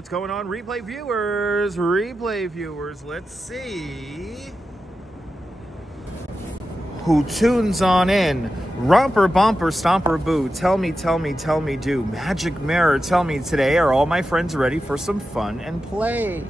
What's going on, replay viewers? Replay viewers, let's see who tunes on in. Romper, bumper, stomper, boo. Tell me, do. Magic mirror, tell me today, are all my friends ready for some fun and play?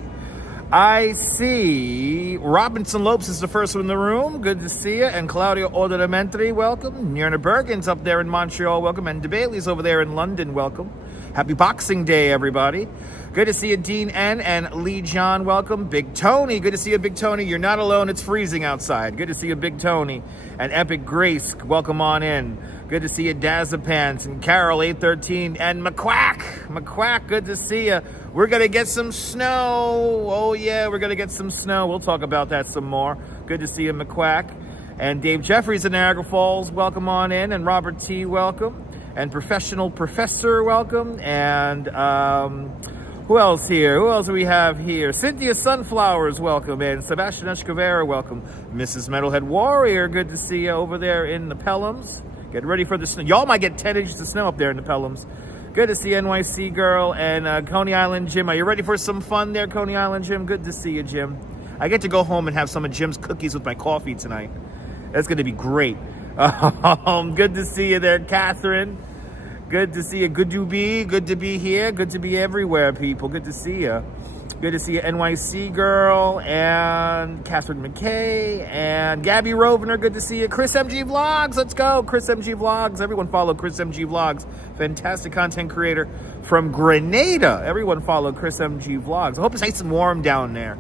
I see Robinson Lopes is the first one in the room. Good to see you. And Claudio Odoramentri, welcome. Nirna Bergen's up there in Montreal, welcome. And DeBailey's over there in London, welcome. Happy Boxing Day, everybody. Good to see you, Dean N. and Lee John, welcome. Big Tony, good to see you, Big Tony. You're not alone, it's freezing outside. Good to see you, Big Tony. And Epic Grace, welcome on in. Good to see you, Dazapants and Carol 813 and McQuack, good to see you. We're gonna get some snow. Oh yeah, we're gonna get some snow. We'll talk about that some more. Good to see you, McQuack. And Dave Jeffries in Niagara Falls, welcome on in. And Robert T, welcome. And Professional Professor, welcome. And who else here? Who else do we have here? Cynthia Sunflowers, welcome. And Sebastian Escovera, welcome. Mrs. Metalhead Warrior, good to see you over there in the Pelhams. Get ready for the snow. Y'all might get 10 inches of snow up there in the Pelhams. Good to see NYC Girl and Coney Island Jim. Are you ready for some fun there, Coney Island Jim? Good to see you, Jim. I get to go home and have some of Jim's cookies with my coffee tonight. That's going to be great. Good to see you there, Catherine. Good to see you. Good to be here. Good to be everywhere, people. Good to see you. Good to see you, NYC Girl and Catherine McKay and Gabby Rovner. Good to see you. Chris MG Vlogs. Let's go. Chris MG Vlogs. Everyone follow Chris MG Vlogs. Fantastic content creator from Grenada. Everyone follow Chris MG Vlogs. I hope it's nice and warm down there.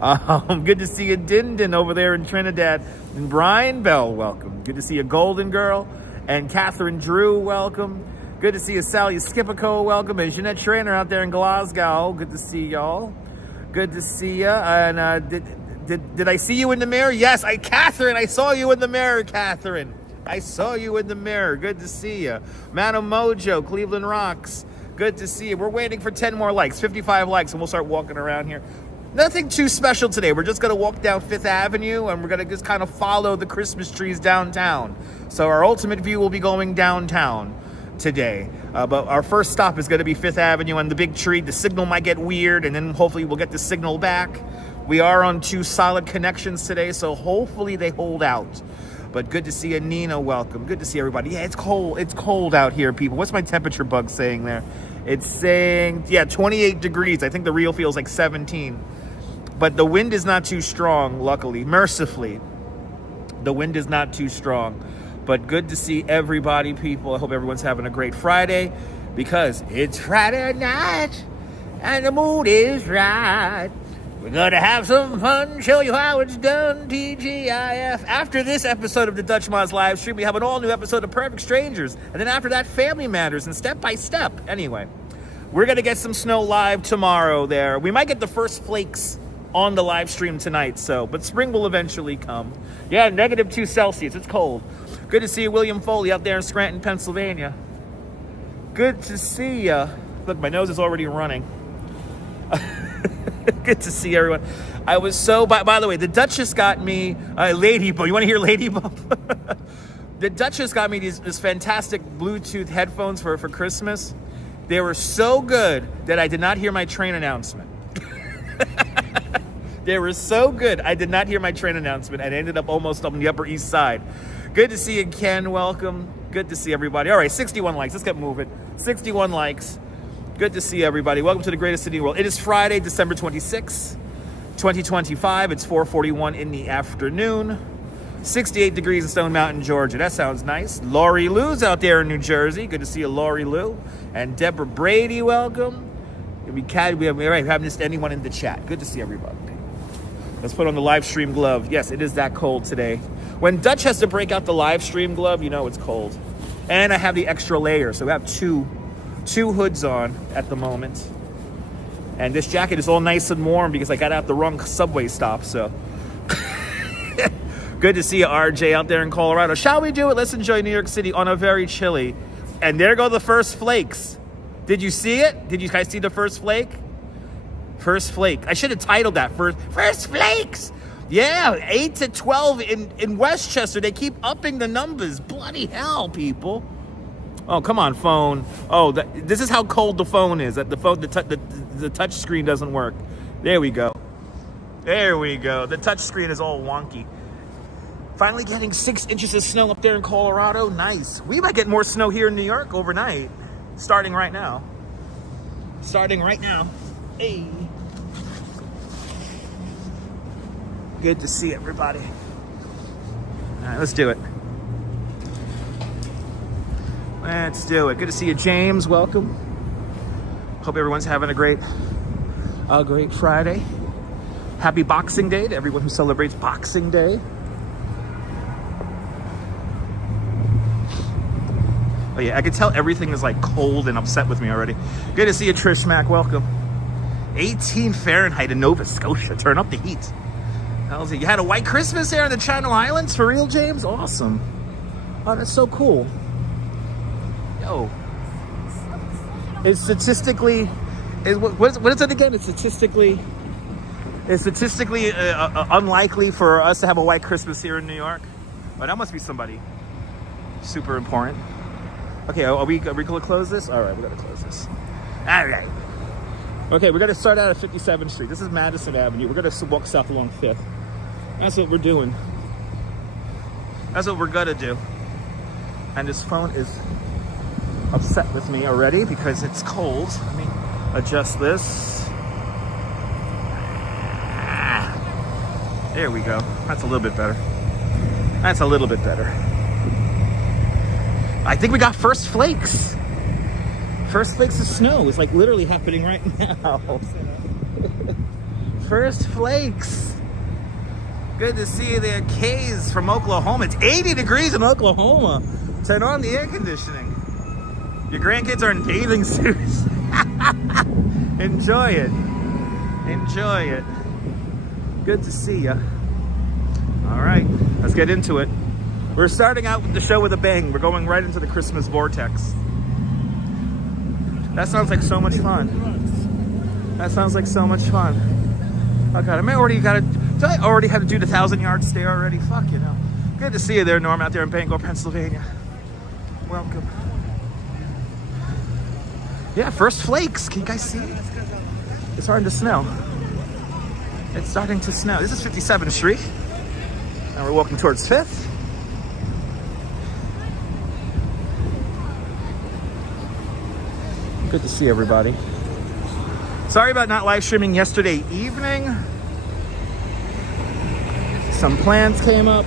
Good to see you, Dindin, over there in Trinidad. And Brian Bell, welcome. Good to see you, Golden Girl. And Catherine Drew, welcome. Good to see you, Sally Skipico, welcome. And Jeanette Schraner out there in Glasgow. Good to see y'all. Good to see you. And did I see you in the mirror? Yes, Catherine, I saw you in the mirror, Catherine. I saw you in the mirror. Good to see you. Mano Mojo, Cleveland Rocks. Good to see you. We're waiting for 10 more likes, 55 likes, and we'll start walking around here. Nothing too special today. We're just going to walk down Fifth Avenue, and we're going to just kind of follow the Christmas trees downtown. So our ultimate view will be going downtown today. But our first stop is going to be Fifth Avenue and the big tree. The signal might get weird, and then hopefully we'll get the signal back. We are on 2 solid connections today, so hopefully they hold out. But good to see you, Nina, welcome. Good to see everybody. Yeah, it's cold. It's cold out here, people. What's my temperature bug saying there? It's saying, yeah, 28 degrees. I think the real feels like 17. But the wind is not too strong, luckily. Mercifully, the wind is not too strong. But good to see everybody, people. I hope everyone's having a great Friday, because it's Friday night and the mood is right. We're going to have some fun, show you how it's done, TGIF. After this episode of the Dutch Moz live stream, we have an all-new episode of Perfect Strangers. And then after that, Family Matters and Step by Step. Anyway, we're going to get some snow live tomorrow there. We might get the first flakes on the live stream tonight, but spring will eventually come. Yeah, -2 Celsius. It's cold. Good to see you, William Foley, out there in Scranton, Pennsylvania. Good to see you. Look, my nose is already running. Good to see everyone. I was so, by the way, the Duchess got me, Lady Bump. You want to hear Lady Bump? The Duchess got me this fantastic Bluetooth headphones for Christmas. They were so good that I did not hear my train announcement. They were so good, I did not hear my train announcement, and ended up almost on the Upper East Side. Good to see you, Ken. Welcome. Good to see everybody. All right, 61 likes. Let's get moving. 61 likes. Good to see everybody. Welcome to the greatest city in the world. It is Friday, December 26, 2025. It's 4:41 in the afternoon. 68 degrees in Stone Mountain, Georgia. That sounds nice. Lori Lou's out there in New Jersey. Good to see you, Lori Lou. And Deborah Brady, welcome. We haven't missed anyone in the chat. Good to see everybody. Let's put on the live stream glove. Yes, it is that cold today. When Dutch has to break out the live stream glove, you know it's cold. And I have the extra layer, so we have two hoods on at the moment. And this jacket is all nice and warm because I got out the wrong subway stop, so. Good to see you, RJ, out there in Colorado. Shall we do it? Let's enjoy New York City on a very chilly. And there go the first flakes. Did you see it? Did you guys see the first flake? First flake. I should have titled that First Flakes. Yeah, 8 to 12 in Westchester. They keep upping the numbers. Bloody hell, people. Oh, come on, phone. Oh, this is how cold the phone is. The the touch screen doesn't work. There we go. There we go. The touch screen is all wonky. Finally getting 6 inches of snow up there in Colorado. Nice. We might get more snow here in New York overnight. Starting right now. Starting right now. Hey. Good to see everybody. All right, let's do it. Let's do it. Good to see you, James. Welcome. Hope everyone's having a great Friday. Happy Boxing Day to everyone who celebrates Boxing Day. Oh yeah, I can tell everything is like cold and upset with me already. Good to see you, Trish Mack. Welcome. 18 Fahrenheit in Nova Scotia. Turn up the heat. How's it? You had a white Christmas there in the Channel Islands? For real, James? Awesome. Oh, that's so cool. Yo. It's statistically... What is it again? It's statistically unlikely for us to have a white Christmas here in New York. But that must be somebody super important. Okay, are we going to close this? All right, we got to close this. All right. Okay, we're going to start out at 57th Street. This is Madison Avenue. We're going to walk south along 5th. That's what we're doing. That's what we're going to do. And this phone is upset with me already because it's cold. Let me adjust this. There we go. That's a little bit better. That's a little bit better. I think we got first flakes. First flakes of snow is like literally happening right now. First flakes. Good to see you there, Kays from Oklahoma. It's 80 degrees in Oklahoma. Turn on the air conditioning. Your grandkids are in bathing suits. Enjoy it. Enjoy it. Good to see you. All right, let's get into it. We're starting out with the show with a bang. We're going right into the Christmas vortex. That sounds like so much fun. That sounds like so much fun. Oh God, I already had to do the 1,000-yard stare already. Fuck, you know. Good to see you there, Norm, out there in Bangor, Pennsylvania. Welcome. Yeah, first flakes. Can you guys see? It's starting to snow. It's starting to snow. This is 57th Street. And we're walking towards 5th. Good to see everybody. Sorry about not live streaming yesterday evening. Some plans came up,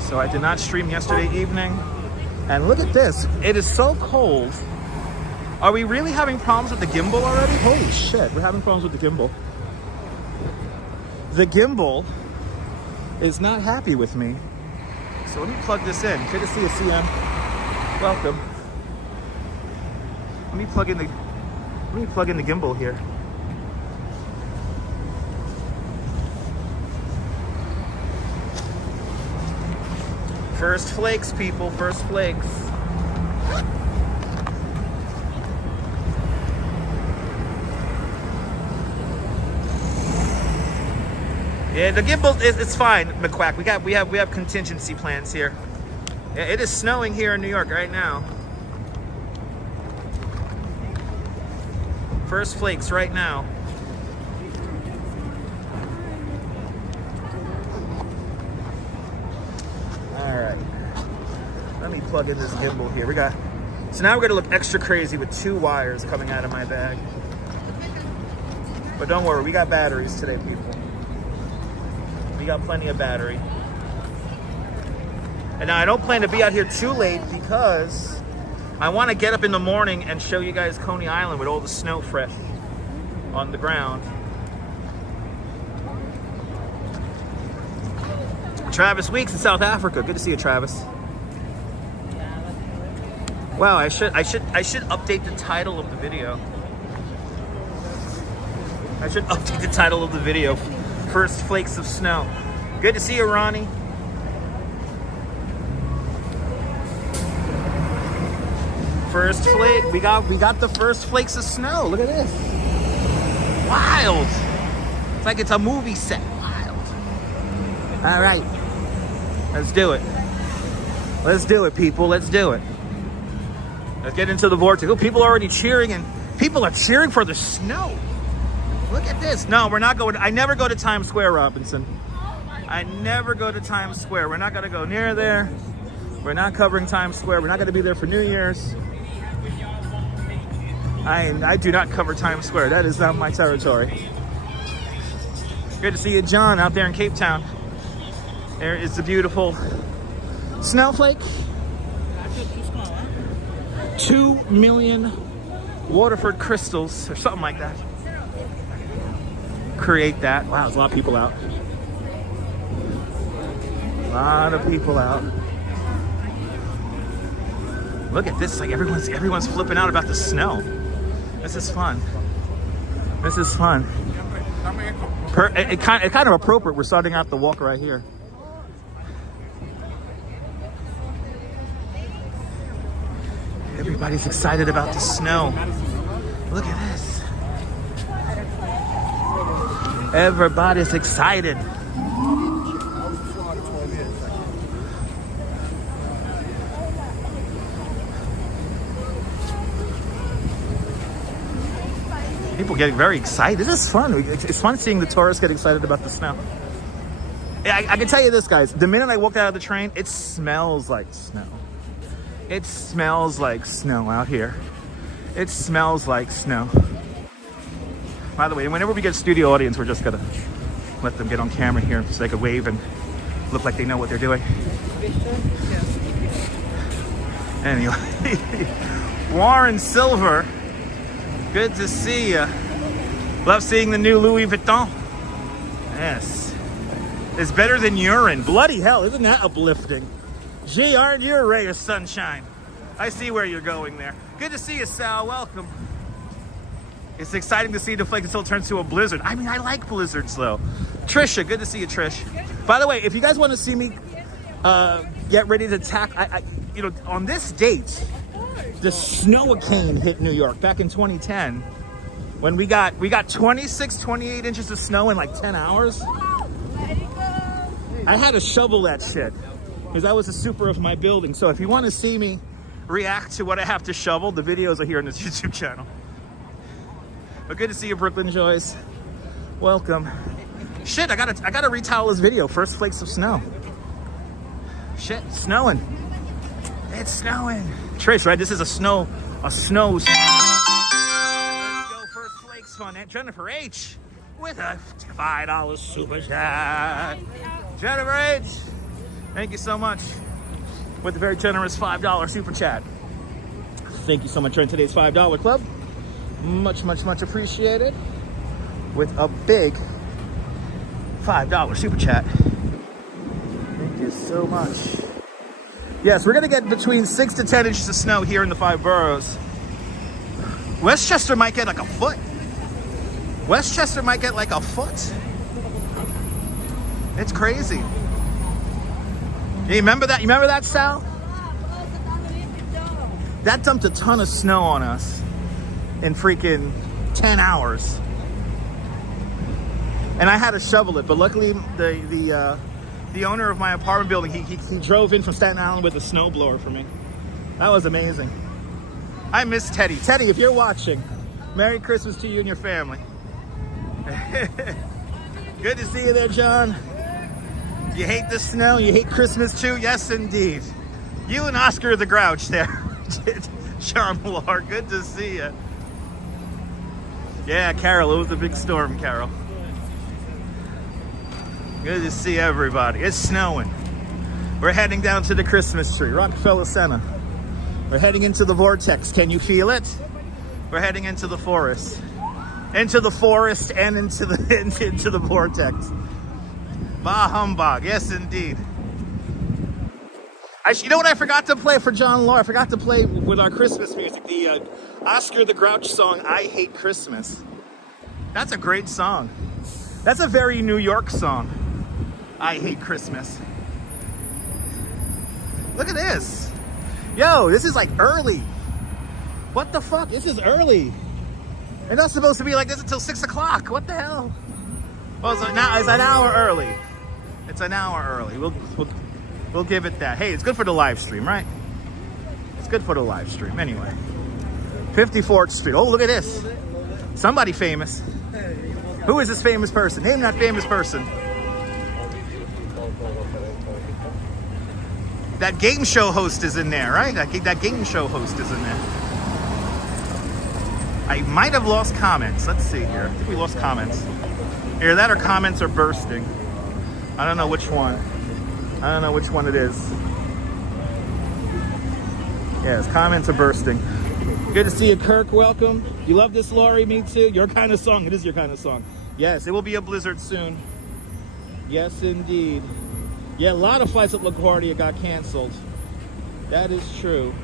so I did not stream yesterday evening. And look at this. It is so cold. Are we really having problems with the gimbal already? Holy shit, we're having problems with the gimbal. The gimbal is not happy with me. So let me plug this in. Good to see you, CM. Welcome. Let me plug in the gimbal here. First flakes, people, first flakes. Yeah, the gimbal it's fine, McQuack. We have contingency plans here. Yeah, it is snowing here in New York right now. First flakes right now. All right. Let me plug in this gimbal here. So now we're gonna look extra crazy with 2 wires coming out of my bag. But don't worry, we got batteries today, people. We got plenty of battery. And now I don't plan to be out here too late because I want to get up in the morning and show you guys Coney Island with all the snow fresh on the ground. Travis Weeks in South Africa. Good to see you, Travis. Wow, I should update the title of the video. I should update the title of the video. First flakes of snow. Good to see you, Ronnie. First flake. We got the first flakes of snow. Look at this. Wild. It's like it's a movie set. Wild. All right. Let's do it. Let's do it, people. Let's do it. Let's get into the vortex. Oh, people are already cheering and People are cheering for the snow. Look at this. No, we're not going. I never go to Times Square, Robinson. I never go to Times Square. We're not going to go near there. We're not covering Times Square. We're not going to be there for New Year's. I do not cover Times Square. That is not my territory. Good to see you, John, out there in Cape Town. There is the beautiful snowflake. 2 million Waterford crystals or something like that. Create that. Wow, there's a lot of people out. A lot of people out. Look at this. Like everyone's flipping out about the snow. This is fun. This is fun. It kind of appropriate. We're starting out the walk right here. Everybody's excited about the snow. Look at this. Everybody's excited. People getting very excited. This is fun. It's fun seeing the tourists get excited about the snow. I can tell you this, guys. The minute I walked out of the train, it smells like snow. It smells like snow out here. It smells like snow. By the way, whenever we get a studio audience, we're just gonna let them get on camera here so they could wave and look like they know what they're doing. Anyway, Warren Silver, good to see you. Love seeing the new Louis Vuitton. Yes. It's better than urine. Bloody hell, isn't that uplifting? Gee, aren't you a ray of sunshine? I see where you're going there. Good to see you, Sal. Welcome. It's exciting to see the flake until it turns to a blizzard. I mean, I like blizzards, though. Trisha, good to see you, Trish. By the way, if you guys want to see me get ready to tack, you know, on this date, the snow-a-cane hit New York back in 2010 when we got 26, 28 inches of snow in like 10 hours. I had to shovel that shit because I was a super of my building. So if you want to see me react to what I have to shovel, the videos are here on this YouTube channel. But good to see you, Brooklyn Joyce. Welcome. Shit, I gotta retowel this video. First flakes of snow. Shit, it's snowing. It's snowing. Trish, right? This is a snow. Let's go first flakes fun. And Jennifer H with a $5 super chat. Jennifer H, thank you so much with a very generous $5 super chat. Thank you so much for today's $5 club. Much, much, much appreciated. With a big $5 super chat. Thank you so much. Yes, we're gonna get between 6 to 10 inches of snow here in the 5 boroughs. Westchester might get like a foot. Westchester might get like a foot. It's crazy. You remember that? You remember that, Sal? That dumped a ton of snow on us in freaking 10 hours. And I had to shovel it, but luckily the owner of my apartment building, he drove in from Staten Island with a snowblower for me. That was amazing. I miss Teddy. Teddy, if you're watching, Merry Christmas to you and your family. Good to see you there, John. You hate the snow? You hate Christmas too? Yes, indeed. You and Oscar the Grouch there. Charmlar, good to see you. Yeah, Carol, it was a big storm, Carol. Good to see everybody. It's snowing. We're heading down to the Christmas tree, Rockefeller Center. We're heading into the vortex. Can you feel it? We're heading into the forest. Into the forest and into the vortex. Bah humbug. Yes, indeed. You know what I forgot to play for John Law? I forgot to play with our Christmas music, the Oscar the Grouch song, I Hate Christmas. That's a great song. That's a very New York song. I hate Christmas. Look at this. Yo, this is like early. What the fuck? This is early. It's not supposed to be like this until 6 o'clock. What the hell? Well, so now it's an hour early. It's an hour early. We'll give it that. Hey, it's good for the live stream, right? It's good for the live stream. Anyway, 54th Street. Oh, look at this. Somebody famous. Who is this famous person? Name that famous person. That game show host is in there, right? That game show host is in there. I might have lost comments. Let's see here. I think we lost comments. Either that or comments are bursting. I don't know which one. I don't know which one it is. Yes, comments are bursting. Good to see you, Kirk. Welcome. You love this, Lori? Me too. Your kind of song. It is your kind of song. Yes, it will be a blizzard soon. Yes, indeed. Yeah, a lot of flights at LaGuardia got canceled. That is true.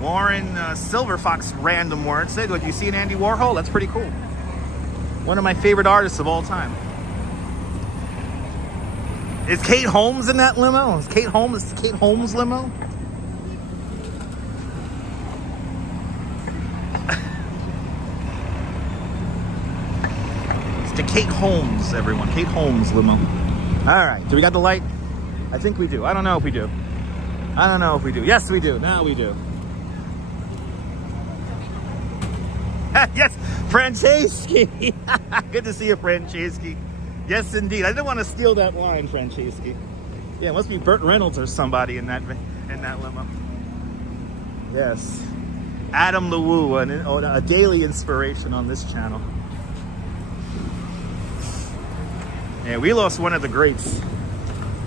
Warren Silver Fox random word said, "What, you see an Andy Warhol? That's pretty cool. One of my favorite artists of all time." Is Kate Holmes in that limo? Is Kate Holmes limo? To Kate Holmes, everyone. Kate Holmes limo. All right. Do we got the light? I think we do. I don't know if we do. I don't know if we do. Yes, we do. Now we do. Yes, Franceschi. Good to see you, Franceschi. Yes, indeed. I didn't want to steal that line, Franceschi. Yeah, it must be Burt Reynolds or somebody in that limo. Yes. Adam LeWoo, a daily inspiration on this channel. Yeah, we lost one of the greats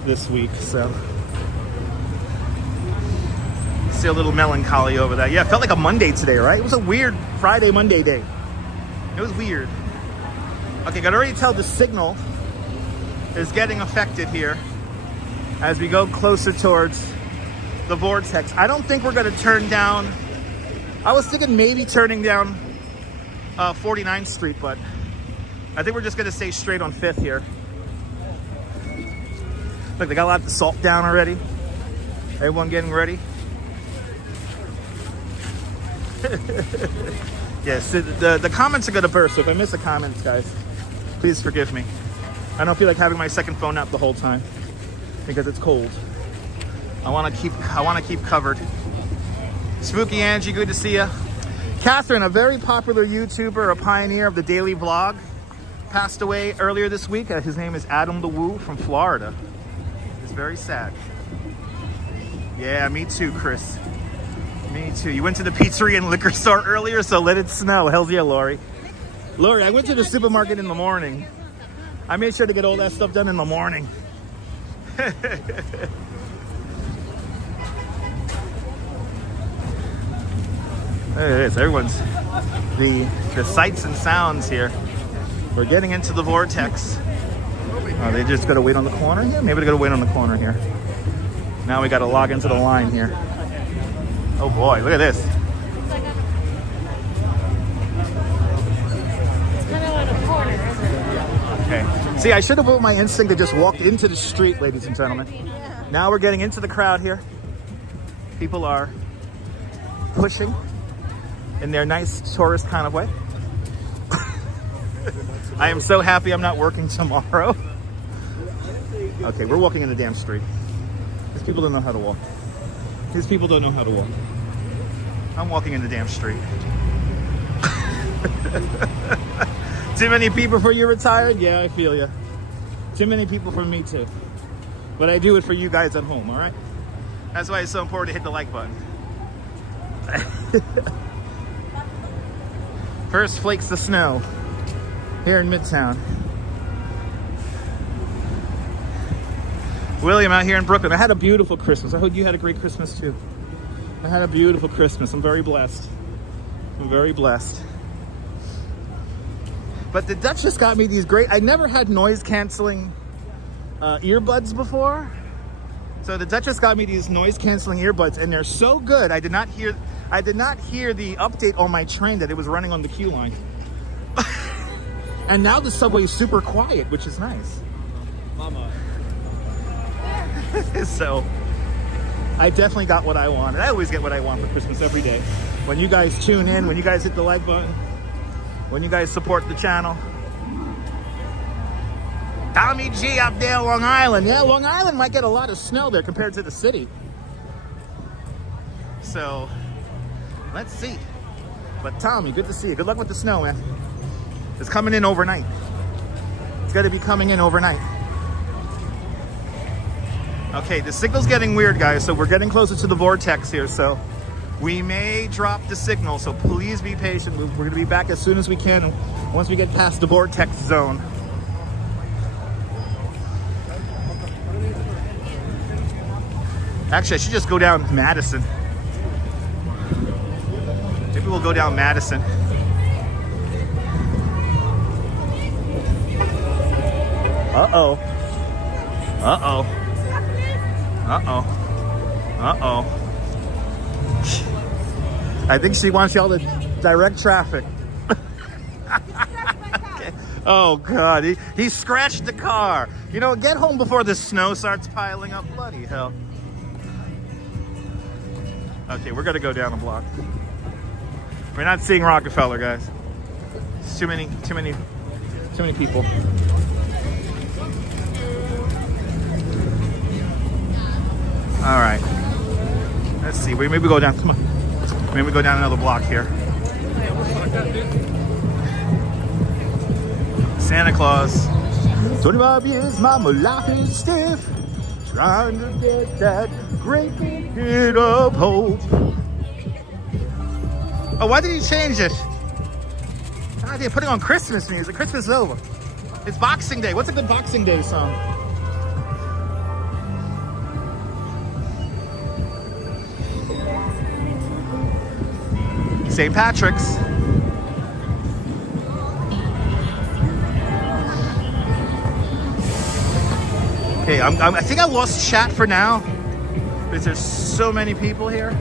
this week, so see a little melancholy over that. Yeah, it felt like a Monday today, right? It was a weird Friday, Monday day. It was weird. Okay, I can already tell the signal is getting affected here as we go closer towards the vortex. I don't think we're going to turn down. I was thinking maybe turning down 49th Street, but I think we're just going to stay straight on 5th here. Look, they got a lot of the salt down already. Everyone getting ready. Yes, the comments are going to burst. So if I miss the comments, guys, please forgive me. I don't feel like having my second phone out the whole time because it's cold. I want to keep covered. Spooky Angie, good to see you. Catherine, a very popular YouTuber, a pioneer of the daily vlog, passed away earlier this week. His name is Adam LeWoo from Florida. It's very sad. Yeah, me too, Chris. Me too. You went to the pizzeria and liquor store earlier, so let it snow. Hells yeah, Lori. Lori, I went to the supermarket in the morning. I made sure to get all that stuff done in the morning. There it is. Everyone's the sights and sounds here. We're getting into the vortex. Oh, they just got to wait on the corner here? Maybe they got to wait on the corner here. Now we got to log into the line here. Oh boy, look at this. It's kind of like a corner, isn't it? Okay. See, I should have put my instinct to just walk into the street, ladies and gentlemen. Now we're getting into the crowd here. People are pushing in their nice tourist kind of way. I am so happy I'm not working tomorrow. Okay, we're walking in the damn street. These people don't know how to walk. These people don't know how to walk. I'm walking in the damn street. Too many people for you retired? Yeah, I feel you. Too many people for me too. But I do it for you guys at home, all right? That's why it's so important to hit the like button. First flakes of snow here in Midtown. William out here in Brooklyn. I had a beautiful Christmas. I hope you had a great Christmas too. I had a beautiful Christmas. I'm very blessed. I'm very blessed. But the Duchess got me these great, I never had noise canceling earbuds before. So the Duchess got me these noise canceling earbuds and they're so good. I did not hear the update on my train that it was running on the Q line. And now the subway is super quiet, which is nice. Mama. So I definitely got what I wanted. I always get what I want for Christmas every day. When you guys tune in, when you guys hit the like button, when you guys support the channel. Tommy G up there, Long Island. Yeah, Long Island might get a lot of snow there compared to the city. So Let's see. But Tommy, good to see you. Good luck with the snow, man. It's coming in overnight. It's got to be coming in overnight. Okay, the signal's getting weird, guys, so we're getting closer to the vortex here, so we may drop the signal, so please be patient. We're going to be back as soon as we can once we get past the vortex zone. Actually, I should just go down Madison. Maybe we'll go down Madison. Uh-oh. Uh-oh. Uh-oh. Uh-oh. I think she wants y'all to direct traffic. Okay. Oh, God. He scratched the car. You know, get home before the snow starts piling up. Bloody hell. Okay, we're going to go down a block. We're not seeing Rockefeller, guys. It's too many people. All right. Let's see. Maybe we go down. Come on. Maybe we go down another block here. Santa Claus. 25 years, mama, life is stiff. Trying to get that great big hit of hope. Oh, why did he change it? God, they're putting on Christmas music. Christmas is over. It's Boxing Day. What's a good Boxing Day song? St. Patrick's. Okay, I think I lost chat for now because there's so many people here.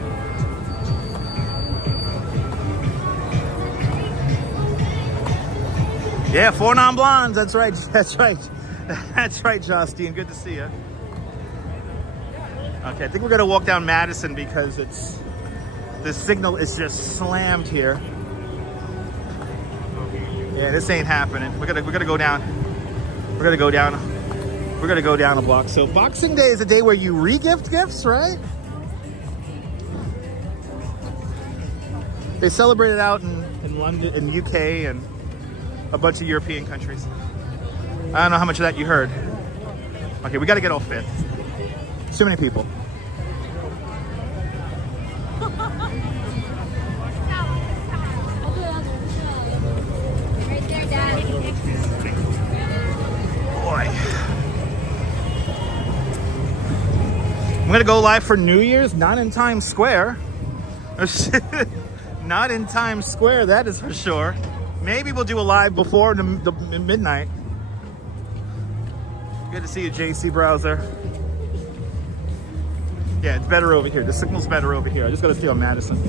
Yeah, 4 non-blondes. That's right. That's right. That's right, Justine. Good to see you. Okay, I think we're gonna walk down Madison because the signal is just slammed here. Yeah, this ain't happening. We're gonna go down. We're gonna go down. We're gonna go down a block. So Boxing Day is a day where you re-gift gifts, right? They celebrate it out in London, in UK, and a bunch of European countries. I don't know how much of that you heard. Okay, we got to get off Fifth. Too many people. Boy. I'm gonna go live for New Year's, not in Times Square. Not in Times Square, that is for sure. Maybe we'll do a live before the midnight. Good to see you, JC Browser. Yeah, it's better over here. The signal's better over here. I just gotta stay on Madison.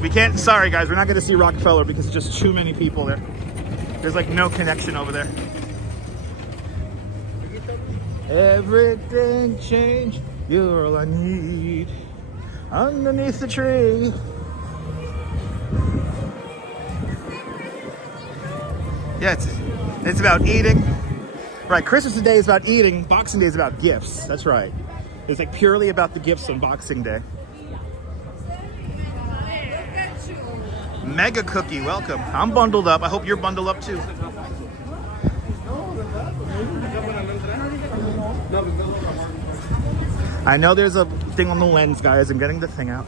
We can't, sorry guys, we're not gonna see Rockefeller because there's just too many people there. There's like no connection over there. Everything changed, you're all I need. Underneath the tree. Yeah, it's about eating. Right, Christmas Day is about eating. Boxing Day is about gifts. That's right. It's like purely about the gifts on Boxing Day. Mega Cookie, welcome. I'm bundled up. I hope you're bundled up too. I know there's a thing on the lens, guys. I'm getting the thing out.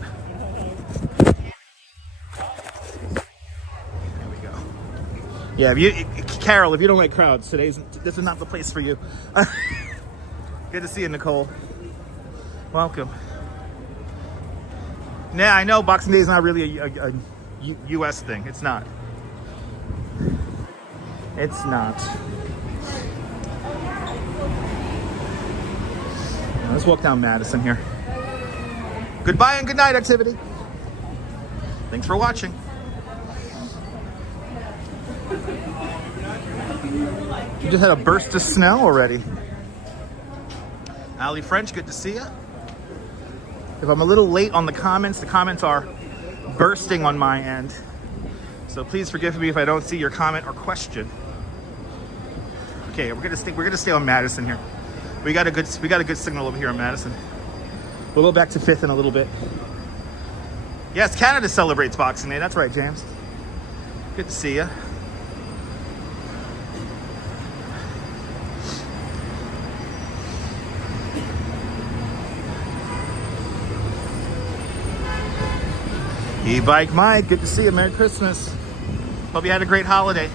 Yeah, Carol, if you don't like crowds, this is not the place for you. Good to see you, Nicole. Welcome. Yeah, I know Boxing Day is not really a U.S. thing. It's not. It's not. Now, let's walk down Madison here. Goodbye and good night, activity. Thanks for watching. You just had a burst of snow already. Ali French, good to see you. If I'm a little late on the comments are bursting on my end. So please forgive me if I don't see your comment or question. Okay, we're gonna stay on Madison here. We got a good signal over here on Madison. We'll go back to Fifth in a little bit. Yes, Canada celebrates Boxing Day. That's right, James. Good to see you. E-Bike Mike, good to see you. Merry Christmas. Hope you had a great holiday.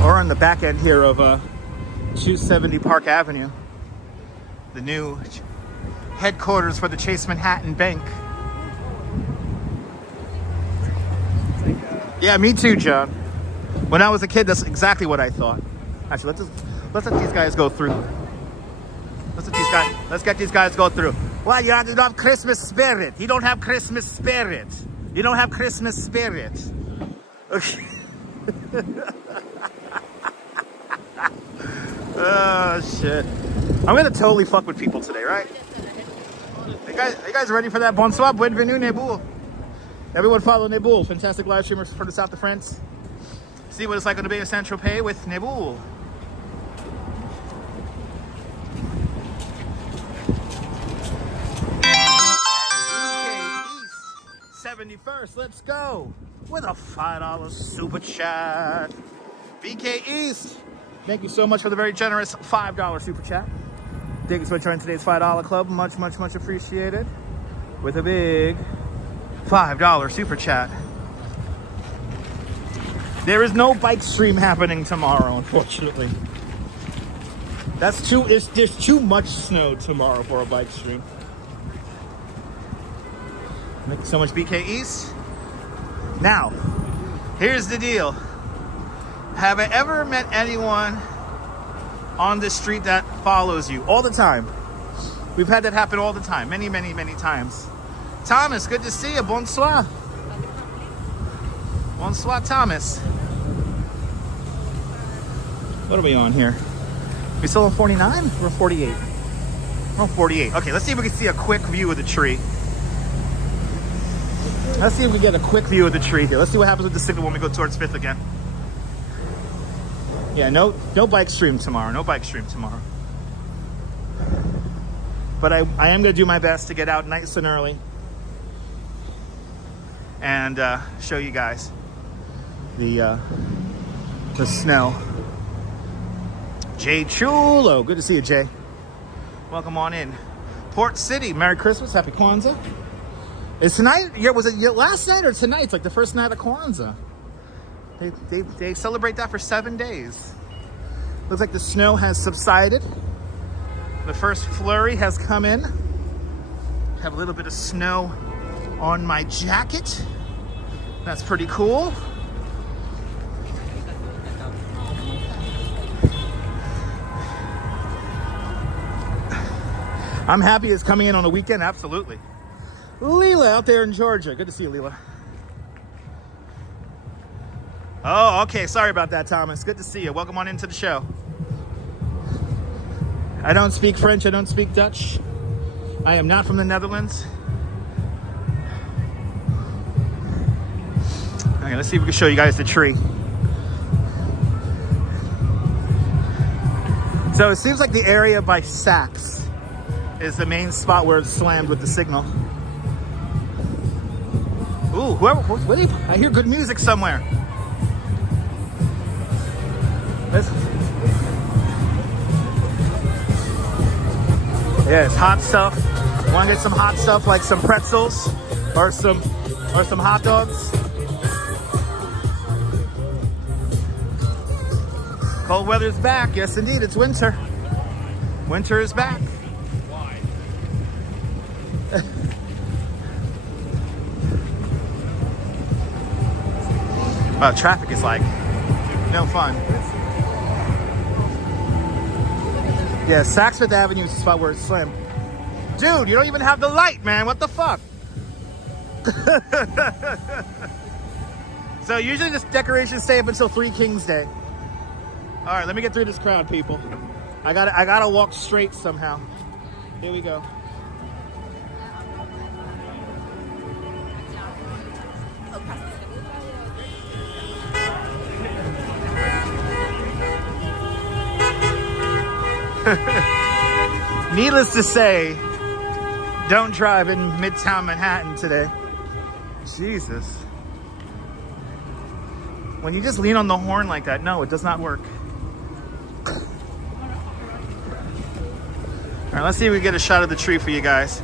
We're on the back end here of 270 Park Avenue, the new headquarters for the Chase Manhattan Bank. Yeah, me too, John. When I was a kid, that's exactly what I thought. Actually, let's let these guys go through. Let's get these guys go through. Well, you don't have Christmas spirit. You don't have Christmas spirit. You don't have Christmas spirit. Okay. Oh shit! I'm gonna totally fuck with people today, right? You guys ready for that? Bonsoir, bienvenue, Neboul. Everyone follow Neboul, fantastic live streamer from the south of France. See what it's like on the Bay of Saint-Tropez with Neboul. East 71st, let's go with a $5 super chat. VK East. Thank you so much for the very generous $5 super chat. Thank you so much for joining today's $5 club. Much, much, much appreciated. With a big $5 super chat. There is no bike stream happening tomorrow, unfortunately. There's too much snow tomorrow for a bike stream. Thank you so much, BK East. Now, here's the deal. Have I ever met anyone on the street that follows you all the time? We've had that happen all the time. Many, many, many times. Thomas, good to see you. Bonsoir. Bonsoir, Thomas. What are we on here? We still on 49? We're 48. We're on 48. Okay, let's see if we can see a quick view of the tree. Let's see if we get a quick view of the tree here. Let's see what happens with the signal when we go towards 5th again. Yeah, no bike stream tomorrow. No bike stream tomorrow. But I am going to do my best to get out nice and early and show you guys the snow. Jay Chulo, good to see you, Jay. Welcome on in. Port City, Merry Christmas, Happy Kwanzaa. Is tonight? Yeah, was it last night or tonight? It's like the first night of Kwanzaa. They celebrate that for 7 days. Looks like the snow has subsided. The first flurry has come in. Have a little bit of snow on my jacket. That's pretty cool. I'm happy it's coming in on a weekend, absolutely. Leela out there in Georgia. Good to see you, Leela. Oh, okay. Sorry about that, Thomas. Good to see you. Welcome on into the show. I don't speak French. I don't speak Dutch. I am not from the Netherlands. Okay, let's see if we can show you guys the tree. So it seems like the area by Saks is the main spot where it's slammed with the signal. Ooh, I hear good music somewhere. Yeah, it's hot stuff. Want to get some hot stuff like some pretzels or some hot dogs? Cold weather's back. Yes, indeed, it's winter. Winter is back. Why? Well, traffic is like no fun. Yeah, Saks Fifth Avenue is the spot where it's slim. Dude, you don't even have the light, man. What the fuck? So usually this decorations stay up until 3 Kings Day. All right, let me get through this crowd, people. I gotta walk straight somehow. Here we go. Needless to say, don't drive in Midtown Manhattan today. Jesus. When you just lean on the horn like that, no, it does not work. All right, let's see if we get a shot of the tree for you guys.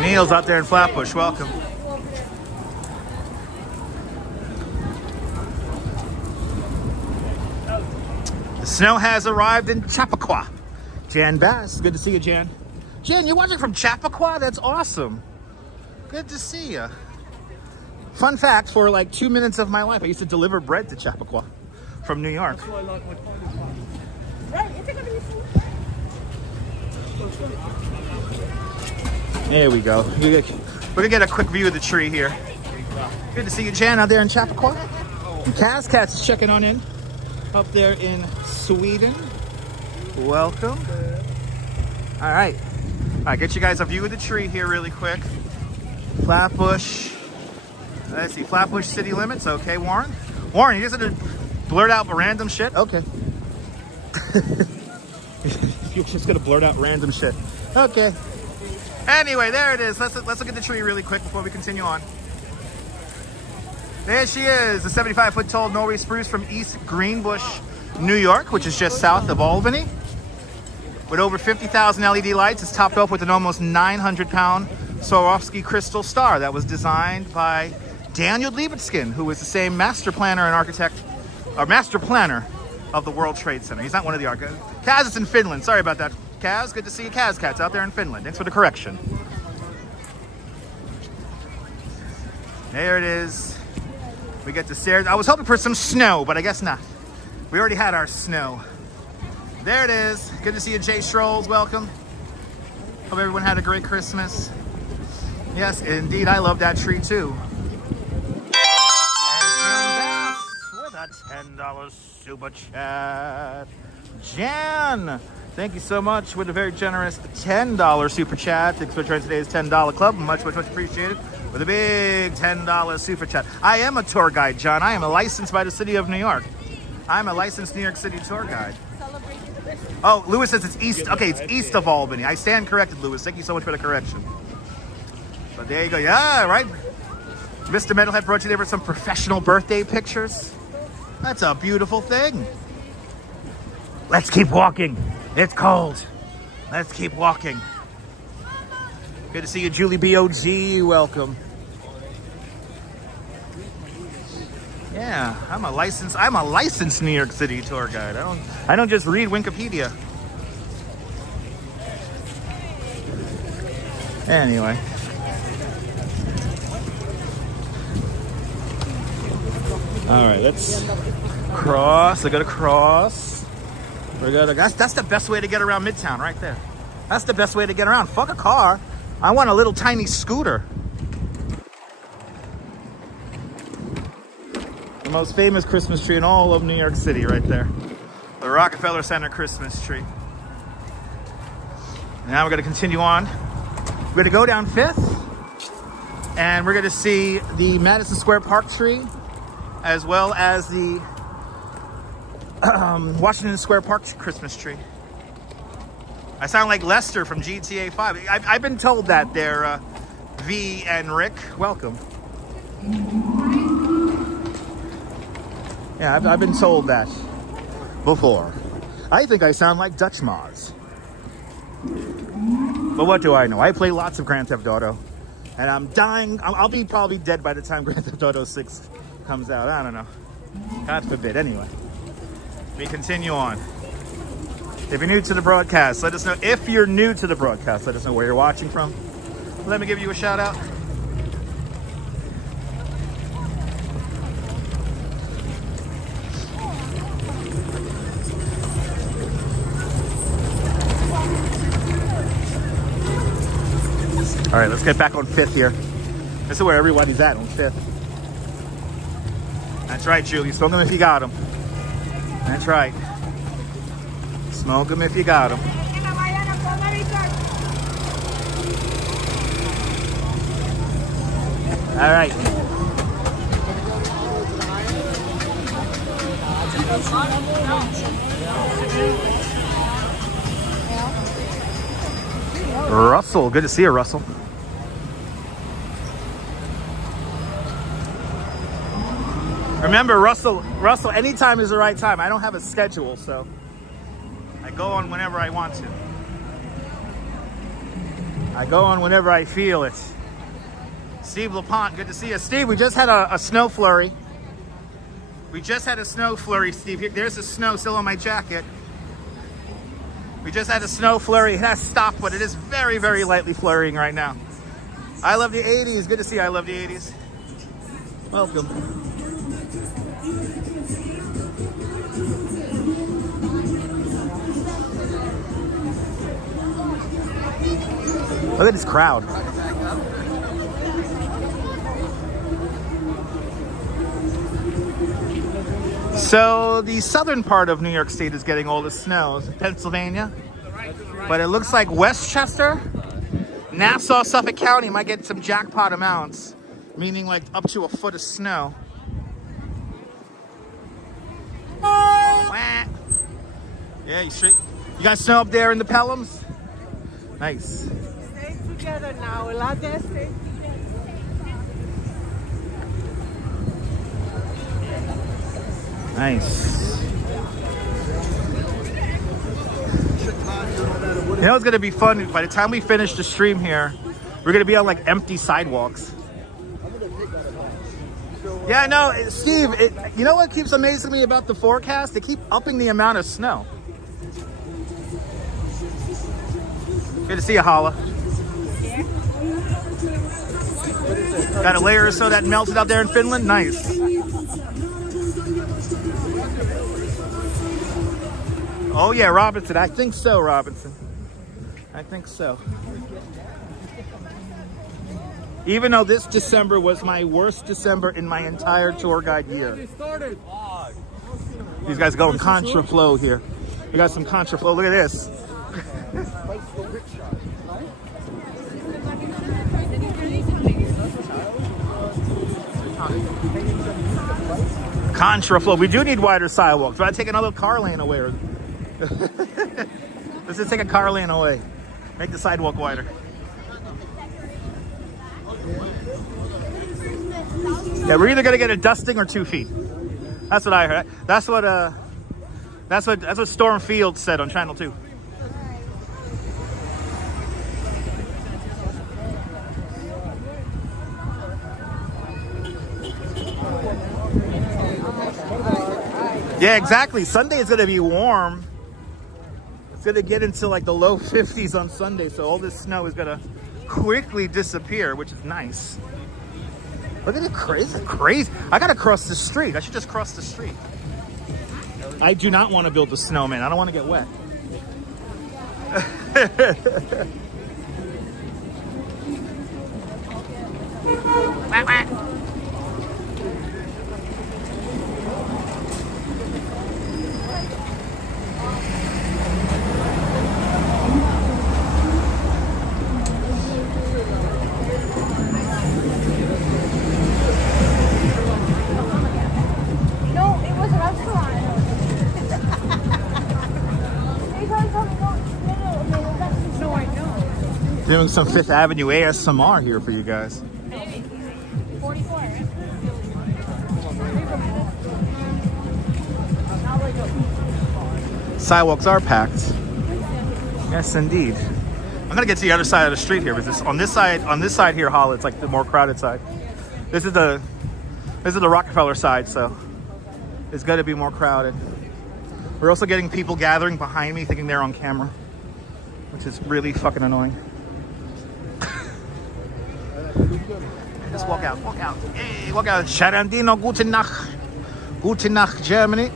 Neil's out there in Flatbush, welcome. The snow has arrived in Chappaqua. Jan Bass, good to see you, Jan. Jan, you're watching from Chappaqua? That's awesome. Good to see you. Fun fact, for like 2 minutes of my life, I used to deliver bread to Chappaqua from New York. That's why I like my phone. There we go. We're gonna get a quick view of the tree here. Good to see you, Jan, out there in Chappaqua. And Kaz Cats is checking on in up there in Sweden. Welcome. All right, get you guys a view of the tree here really quick. Flatbush. Let's see, Flatbush city limits. Okay, Warren. Warren, you just had to blurt out random shit. Okay. You're just gonna blurt out random shit. Okay. Anyway, there it is. Let's look at the tree really quick before we continue on. There she is, the 75-foot tall Norway spruce from East Greenbush, New York, which is just south of Albany. With over 50,000 LED lights, it's topped off with an almost 900-pound Swarovski crystal star that was designed by Daniel Libeskind, who was the same master planner and architect, or master planner of the World Trade Center. He's not one of the architects. Kaz is in Finland. Sorry about that. Kaz, good to see you, Kaz Cats, out there in Finland. Thanks for the correction. There it is. We get the stairs. I was hoping for some snow, but I guess not. We already had our snow. There it is. Good to see you, Jay Strolls. Welcome. Hope everyone had a great Christmas. Yes, indeed. I love that tree, too. And with a $10 super chat. Jan, thank you so much with a very generous $10 super chat. Thanks for joining today's $10 club. Much, much, much appreciated. With a big $10 super chat. I am a tour guide, John. I am licensed by the city of New York. I'm a licensed New York City tour guide. Oh, Lewis says it's east. Okay, it's east of Albany. I stand corrected, Lewis. Thank you so much for the correction. But there you go. Yeah, right. Mr. Metalhead brought you there for some professional birthday pictures. That's a beautiful thing. Let's keep walking. It's cold. Let's keep walking. Good to see you, Julie B.O.G. Welcome. Yeah, I'm a licensed New York City tour guide. I don't just read Wikipedia. Anyway. All right, let's cross. I gotta cross. That's the best way to get around Midtown, right there. That's the best way to get around. Fuck a car. I want a little tiny scooter. The most famous Christmas tree in all of New York City, right there. The Rockefeller Center Christmas tree. Now we're gonna continue on. We're gonna go down 5th, and we're gonna see the Madison Square Park tree, as well as the Washington Square Park Christmas tree. I sound like Lester from GTA 5. I've been told that there, V and Rick. Welcome. Yeah, I've been told that before. I think I sound like Dutch Moz. But what do I know? I play lots of Grand Theft Auto, and I'm dying. I'll be probably dead by the time Grand Theft Auto 6 comes out. I don't know. God forbid. Anyway, we continue on. If you're new to the broadcast, let us know. If you're new to the broadcast, let us know where you're watching from. Let me give you a shout out. All right, let's get back on 5th here. This is where everybody's at, on 5th. That's right, Julie. Smoke them if you got them. That's right. Smoke them if you got them. All right. Russell, good to see you, Russell. Remember, Russell, anytime is the right time. I don't have a schedule, so I go on whenever I want to. I go on whenever I feel it. Steve LaPont, good to see you. Steve, we just had a snow flurry. We just had a snow flurry, Steve. Here, there's the snow still on my jacket. We just had a snow flurry. It has stopped, but it is very, very lightly flurrying right now. I love the 80s. Good to see you. I love the 80s. Welcome. Look at this crowd. So the southern part of New York State is getting all the snow. Pennsylvania. But it looks like Westchester, Nassau, Suffolk County might get some jackpot amounts. Meaning like up to a foot of snow. Yeah, you got snow up there in the Pelhams? Nice. Stay together now. A lot there. Stay together. Nice. You know it's gonna be fun. By the time we finish the stream here, we're gonna be on like empty sidewalks. Yeah, no, Steve. You know what keeps amazing me about the forecast? They keep upping the amount of snow. Good to see you, Hala. Got a layer or so that melted out there in Finland. Nice. Oh yeah, Robinson. I think so, Robinson. I think so. Even though this December was my worst December in my entire tour guide year. These guys going contraflow here. We got some contraflow. Look at this. Contraflow. We do need wider sidewalks. Do I take another car lane away? Or... Let's just take a car lane away. Make the sidewalk wider. Yeah, we're either gonna get a dusting or 2 feet. That's what I heard. That's what Storm Field said on Channel 2. Yeah, exactly. Sunday is gonna be warm. It's gonna get into like the low 50s on Sunday, so all this snow is gonna quickly disappear, which is nice. Look at it, crazy. I gotta cross the street. I should just cross the street. I do not want to build a snowman. I don't want to get wet. Doing some Fifth Avenue ASMR here for you guys. Maybe. 44. Sidewalks are packed. Yes, indeed. I'm gonna get to the other side of the street here because on this side here, Hall, it's like the more crowded side. This is the Rockefeller side, so it's gonna be more crowded. We're also getting people gathering behind me, thinking they're on camera, which is really fucking annoying. Just walk out. Hey, walk out. Sharandino, guten Nacht. Guten Nacht, Germany.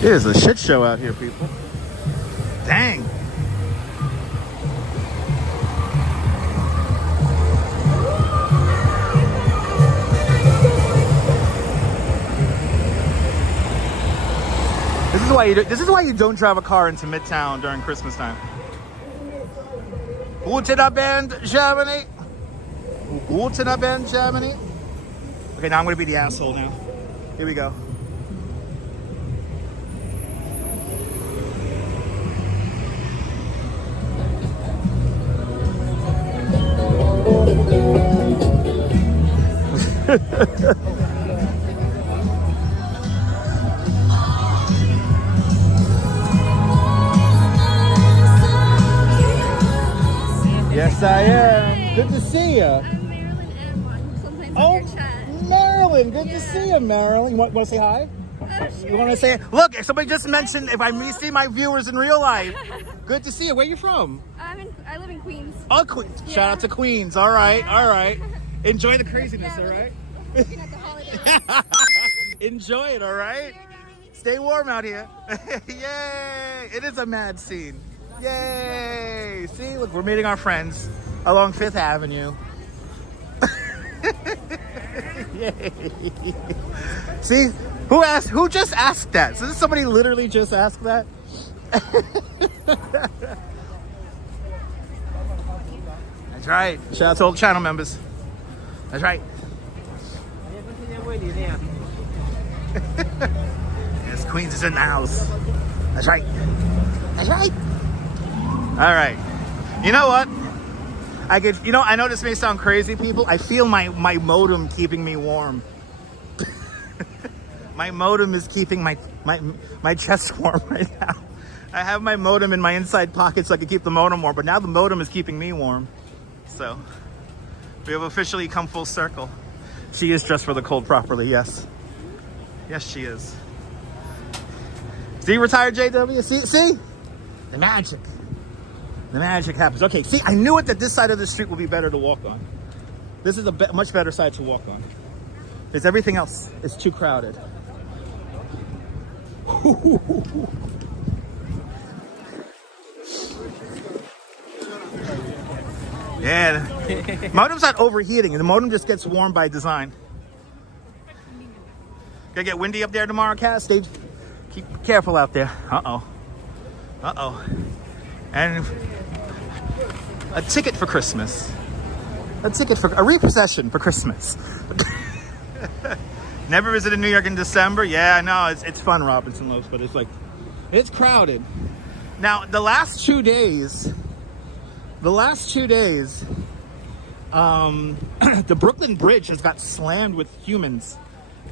It is a shit show out here, people. Dang. This is why you don't drive a car into Midtown during Christmas time. Guten Abend, Germany. Guten Abend, Germany. Okay, now I'm gonna be the asshole now. Here we go. Yes, I am. Good to see you. I'm Marilyn and one. Sometimes Oh, your chat. Marilyn. Good to see you, Marilyn. Want to say hi? You want to say, look, somebody just mentioned if I see my viewers in real life. Good to see you. Where you from? I live in Queens. Oh, Queens. Yeah. Shout out to Queens. All right, all right. Enjoy the craziness, all right? Looking at the holidays. Enjoy it, all right? Stay warm out here. Yay! It is a mad scene. Yay! See, look, we're meeting our friends along 5th Avenue. Yay! See, who just asked that? So did somebody literally just ask that? That's right. Shout out to all the channel members. That's right. Yes, Queens is in the house. That's right. That's right. All right. You know what? I know this may sound crazy, people. I feel my modem keeping me warm. My modem is keeping my chest warm right now. I have my modem in my inside pocket so I can keep the modem warm, but now the modem is keeping me warm. So we have officially come full circle. She is dressed for the cold properly, yes. Yes, she is. See, retired JW? See? The magic. The magic happens. Okay, see, I knew it that this side of the street would be better to walk on. This is a much better side to walk on. Because everything else is too crowded. Yeah, modem's not overheating. The modem just gets warm by design. Gonna get windy up there tomorrow, Cass. Keep careful out there. Uh-oh. And a ticket for Christmas. A repossession for Christmas. Never visited New York in December. Yeah, I know. It's fun, Robinson Loaf, but it's crowded. Now, the last 2 days, the Brooklyn Bridge has got slammed with humans.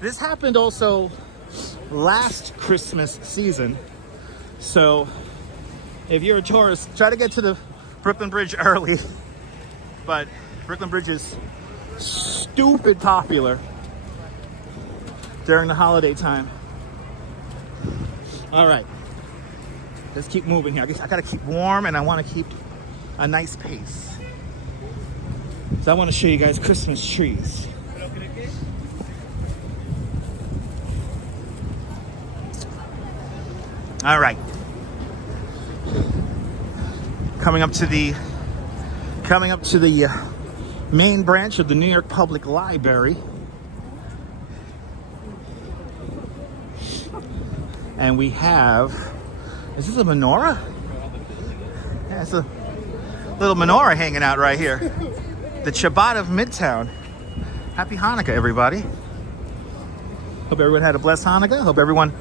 This happened also last Christmas season. So if you're a tourist, try to get to the Brooklyn Bridge early. But Brooklyn Bridge is stupid popular during the holiday time. All right, let's keep moving here. I guess I gotta keep warm and I want to keep a nice pace. So I want to show you guys Christmas trees. All right. Coming up to the main branch of the New York Public Library. And we have, is this a menorah? Yeah, it's a little menorah hanging out right here. The Shabbat of Midtown. Happy Hanukkah, everybody. Hope everyone had a blessed Hanukkah. Hope everyone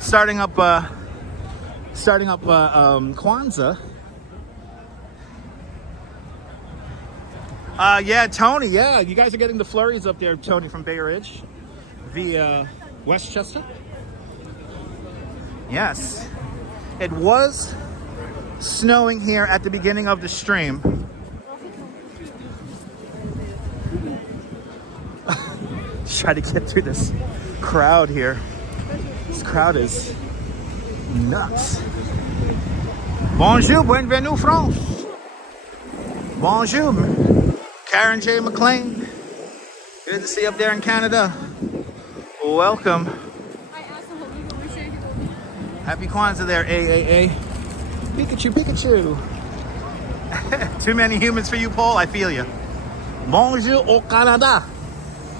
starting up Kwanzaa. Yeah, Tony. Yeah, you guys are getting the flurries up there, Tony, from Bay Ridge, via Westchester. Yes, it was snowing here at the beginning of the stream. Try to get through this crowd here. This crowd is nuts. Bonjour, bienvenue, France. Bonjour, Karen J. McLean. Good to see you up there in Canada. Welcome. Happy Kwanzaa there, AAA. Pikachu. Too many humans for you, Paul. I feel you. Bonjour au Canada.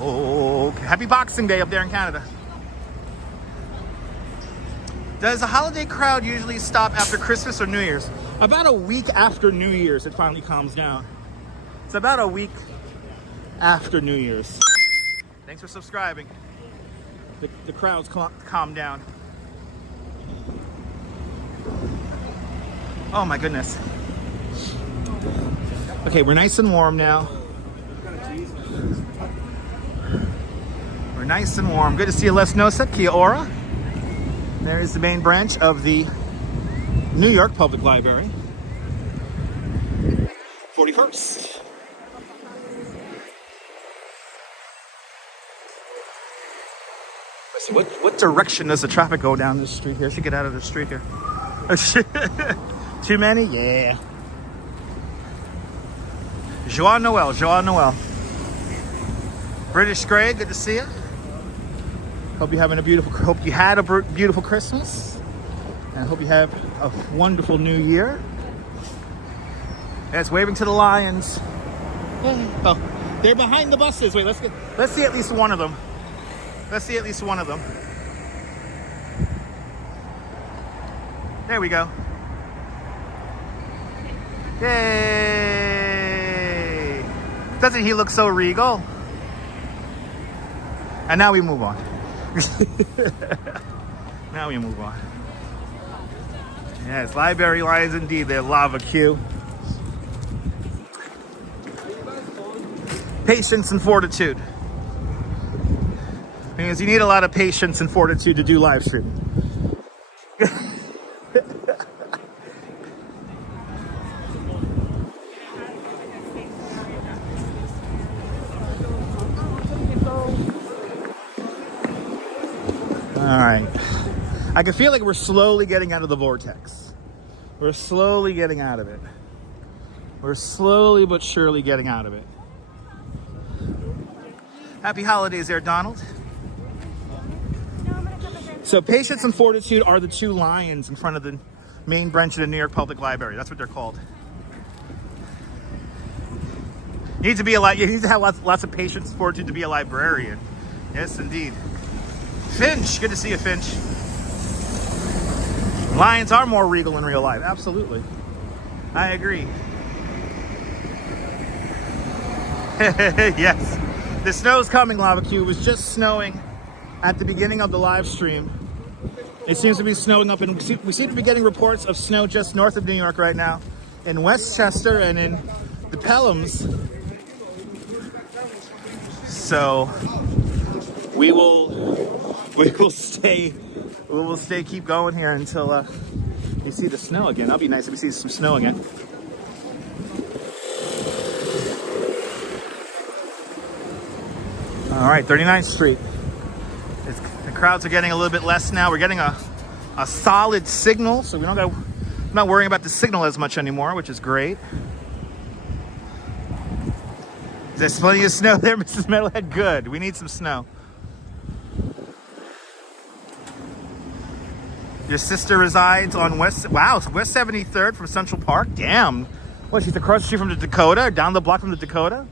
Oh, happy Boxing Day up there in Canada. Does the holiday crowd usually stop after Christmas or New Year's? About a week after New Year's, it finally calms down. It's about a week after New Year's. Thanks for subscribing. The crowds calm down. Oh my goodness. Okay, we're nice and warm now. We're nice and warm. Good to see you, Les Nosa, Eahora. There is the main branch of the New York Public Library. 41st. So what direction does the traffic go down this street here? I should get out of the street here. Too many? Yeah. Joan Noel, Joan Noel. British Grey, good to see you. Hope you had a beautiful Christmas. And I hope you have a wonderful new year. It's waving to the lions. Oh, they're behind the buses. Wait, let's see at least one of them. Let's see at least one of them. There we go. Yay! Doesn't he look so regal? And now we move on. Now we move on. Yes, library lines indeed. They're lava queue. Patience and fortitude. Because you need a lot of patience and fortitude to do live streaming. All right. I can feel like we're slowly getting out of the vortex. We're slowly getting out of it. We're slowly but surely getting out of it. Happy holidays there, Donald. So patience and fortitude are the two lions in front of the main branch of the New York Public Library. That's what they're called. You need to have lots of patience and fortitude to be a librarian. Yes, indeed. Finch, good to see you, Finch. Lions are more regal in real life. Absolutely. I agree. Yes. The snow's coming, Lava Q. It was just snowing at the beginning of the live stream. It seems to be snowing up, and we seem to be getting reports of snow just north of New York right now, in Westchester and in the Pelhams. So we will stay, keep going here until you see the snow again. That'll be nice if we see some snow again. All right, 39th Street. The crowds are getting a little bit less now. We're getting a solid signal, so I'm not worrying about the signal as much anymore, which is great. There's plenty of snow there, Mrs. Metalhead. Good. We need some snow. Your sister resides on West 73rd from Central Park. Damn. What, she's across the street from the Dakota, or down the block from the Dakota?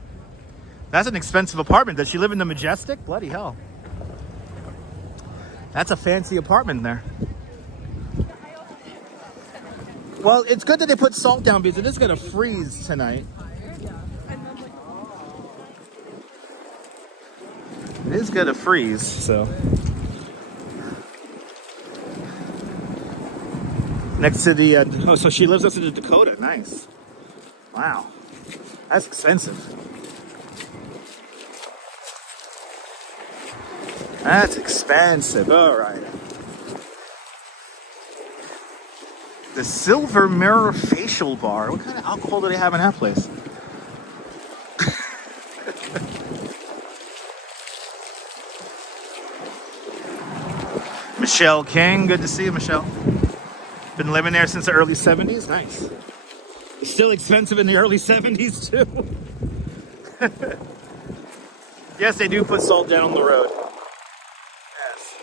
That's an expensive apartment. Does she live in the Majestic? Bloody hell. That's a fancy apartment there. Well, it's good that they put salt down because it is going to freeze tonight. It is going to freeze, so. Next to the, so she lives next to the Dakota. Nice. Wow. That's expensive. That's expensive. All right. The Silver Mirror Facial Bar. What kind of alcohol do they have in that place? Michelle King. Good to see you, Michelle. Been living there since the early 70s. Nice. It's still expensive in the early 70s, too. Yes, they do put salt down on the road. Yes.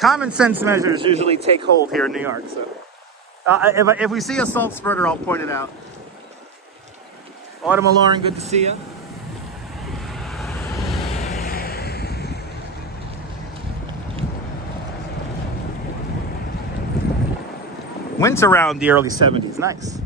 Common sense measures usually take hold here in New York. So, if we see a salt spurter, I'll point it out. Autumn Lauren, good to see you. Went around the early 70s. Nice.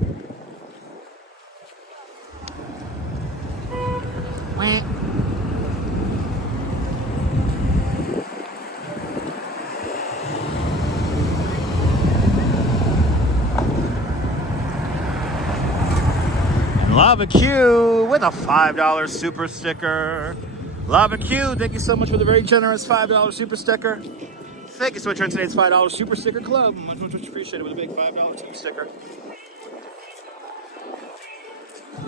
Lava Q with a $5 super sticker. Lava Q, thank you so much for the very generous $5 super sticker. Thank you so much for today's $5 super sticker club. Much appreciated with a big $5 super sticker.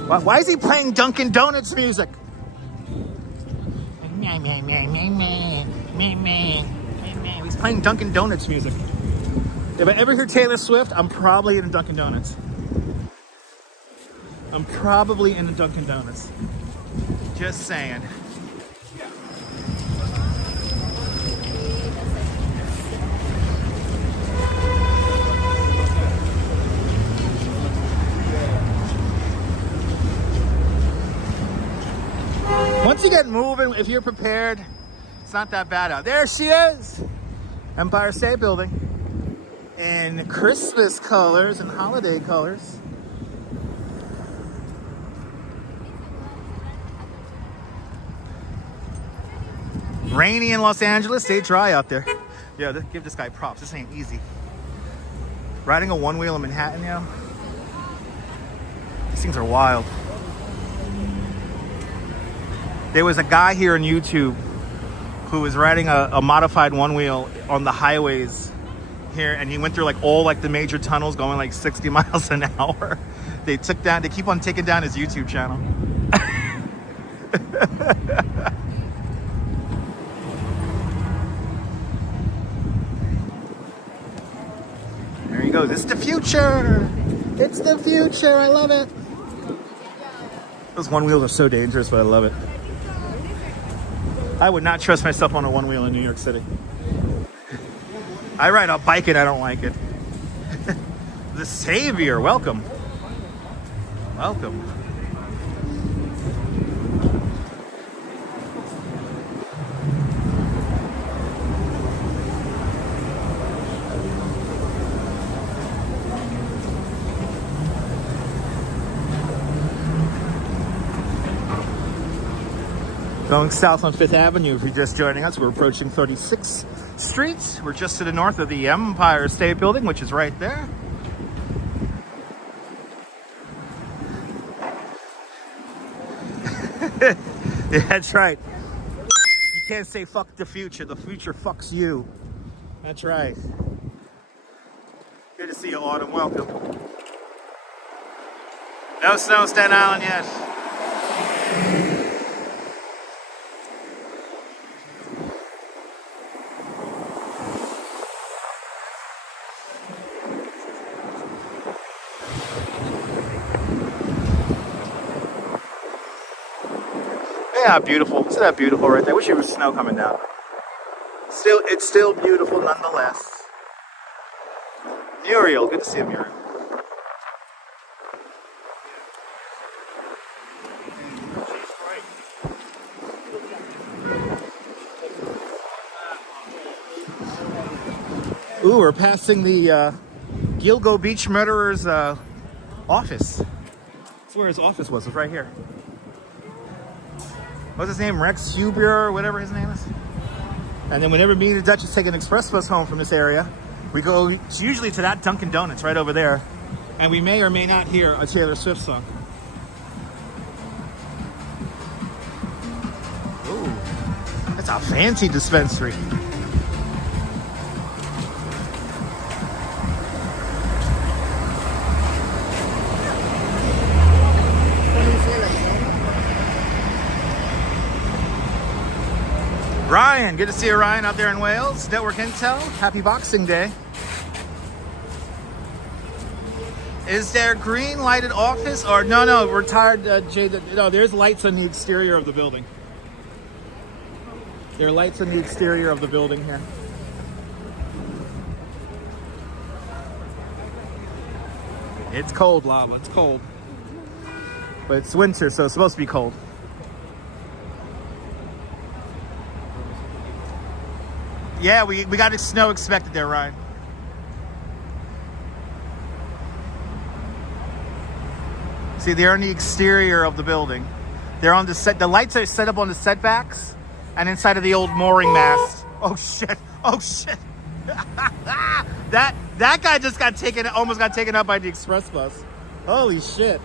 Why is he playing Dunkin' Donuts music? He's playing Dunkin' Donuts music. If I ever hear Taylor Swift, I'm probably in Dunkin' Donuts. I'm probably in a Dunkin' Donuts. Just saying. Once you get moving, if you're prepared, it's not that bad out. There she is! Empire State Building. In Christmas colors and holiday colors. Rainy in Los Angeles, stay dry out there. Yeah, give this guy props. This ain't easy. Riding a one-wheel in Manhattan, yo. These things are wild. There was a guy here on YouTube who was riding a modified one-wheel on the highways here, and he went through like all like the major tunnels going like 60 miles an hour. They keep on taking down his YouTube channel. There he goes. It's the future. It's the future. I love it. Those one wheels are so dangerous, but I love it. I would not trust myself on a one wheel in New York City. I ride a bike and I don't like it. The Savior, welcome. Welcome. Going south on 5th Avenue, if you're just joining us, we're approaching 36th Street. We're just to the north of the Empire State Building, which is right there. Yeah, that's right. You can't say fuck the future fucks you. That's right. Good to see you, Autumn. Welcome. No snow, Staten Island yet. Yeah, beautiful. Isn't that beautiful right there? I wish there was snow coming down. It's still beautiful nonetheless. Muriel, good to see you, Muriel. Ooh, we're passing the Gilgo Beach murderer's office. That's where his office was right here. What's his name? Rex Huber or whatever his name is. And then whenever me and the Duchess take an express bus home from this area, we go usually to that Dunkin' Donuts right over there. And we may or may not hear a Taylor Swift song. Ooh, that's a fancy dispensary. Ryan, good to see you, Ryan, out there in Wales. Network Intel, happy Boxing Day. Is there green lighted office or no, retired Jay? No, there's lights on the exterior of the building. There are lights on the exterior of the building here. It's cold, Lava. It's cold. But it's winter, so it's supposed to be cold. Yeah, we got snow expected there, Ryan. See, they're on the exterior of the building. They're on the set. The lights are set up on the setbacks and inside of the old mooring mast. Oh shit! Oh shit! that guy just almost got taken out by the express bus. Holy shit!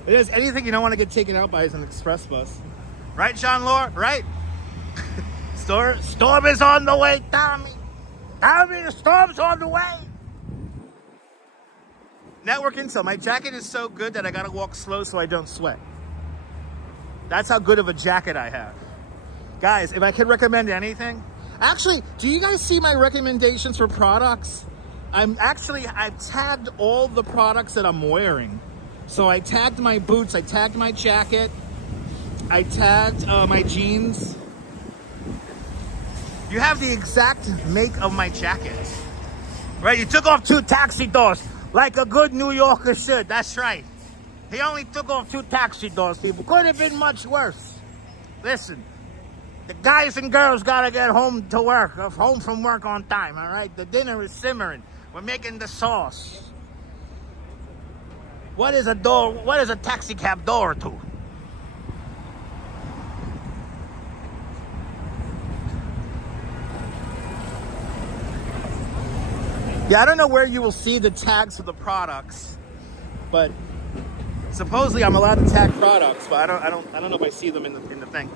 If there's anything you don't want to get taken out by is an express bus, right, John Lore? Right? Storm is on the way, Tommy. Tommy, the storm's on the way. Network intel. My jacket is so good that I gotta walk slow so I don't sweat. That's how good of a jacket I have. Guys, if I could recommend anything, actually, do you guys see my recommendations for products? I've tagged all the products that I'm wearing. So I tagged my boots, I tagged my jacket, I tagged my jeans. You have the exact make of my jacket. Right, you took off 2 taxi doors like a good New Yorker should. That's right. He only took off 2 taxi doors, people. Could have been much worse. Listen, the guys and girls gotta get home from work on time, all right? The dinner is simmering. We're making the sauce. What is a taxi cab door to? Yeah, I don't know where you will see the tags for the products, but supposedly I'm allowed to tag products, but I don't know if I see them in the thing.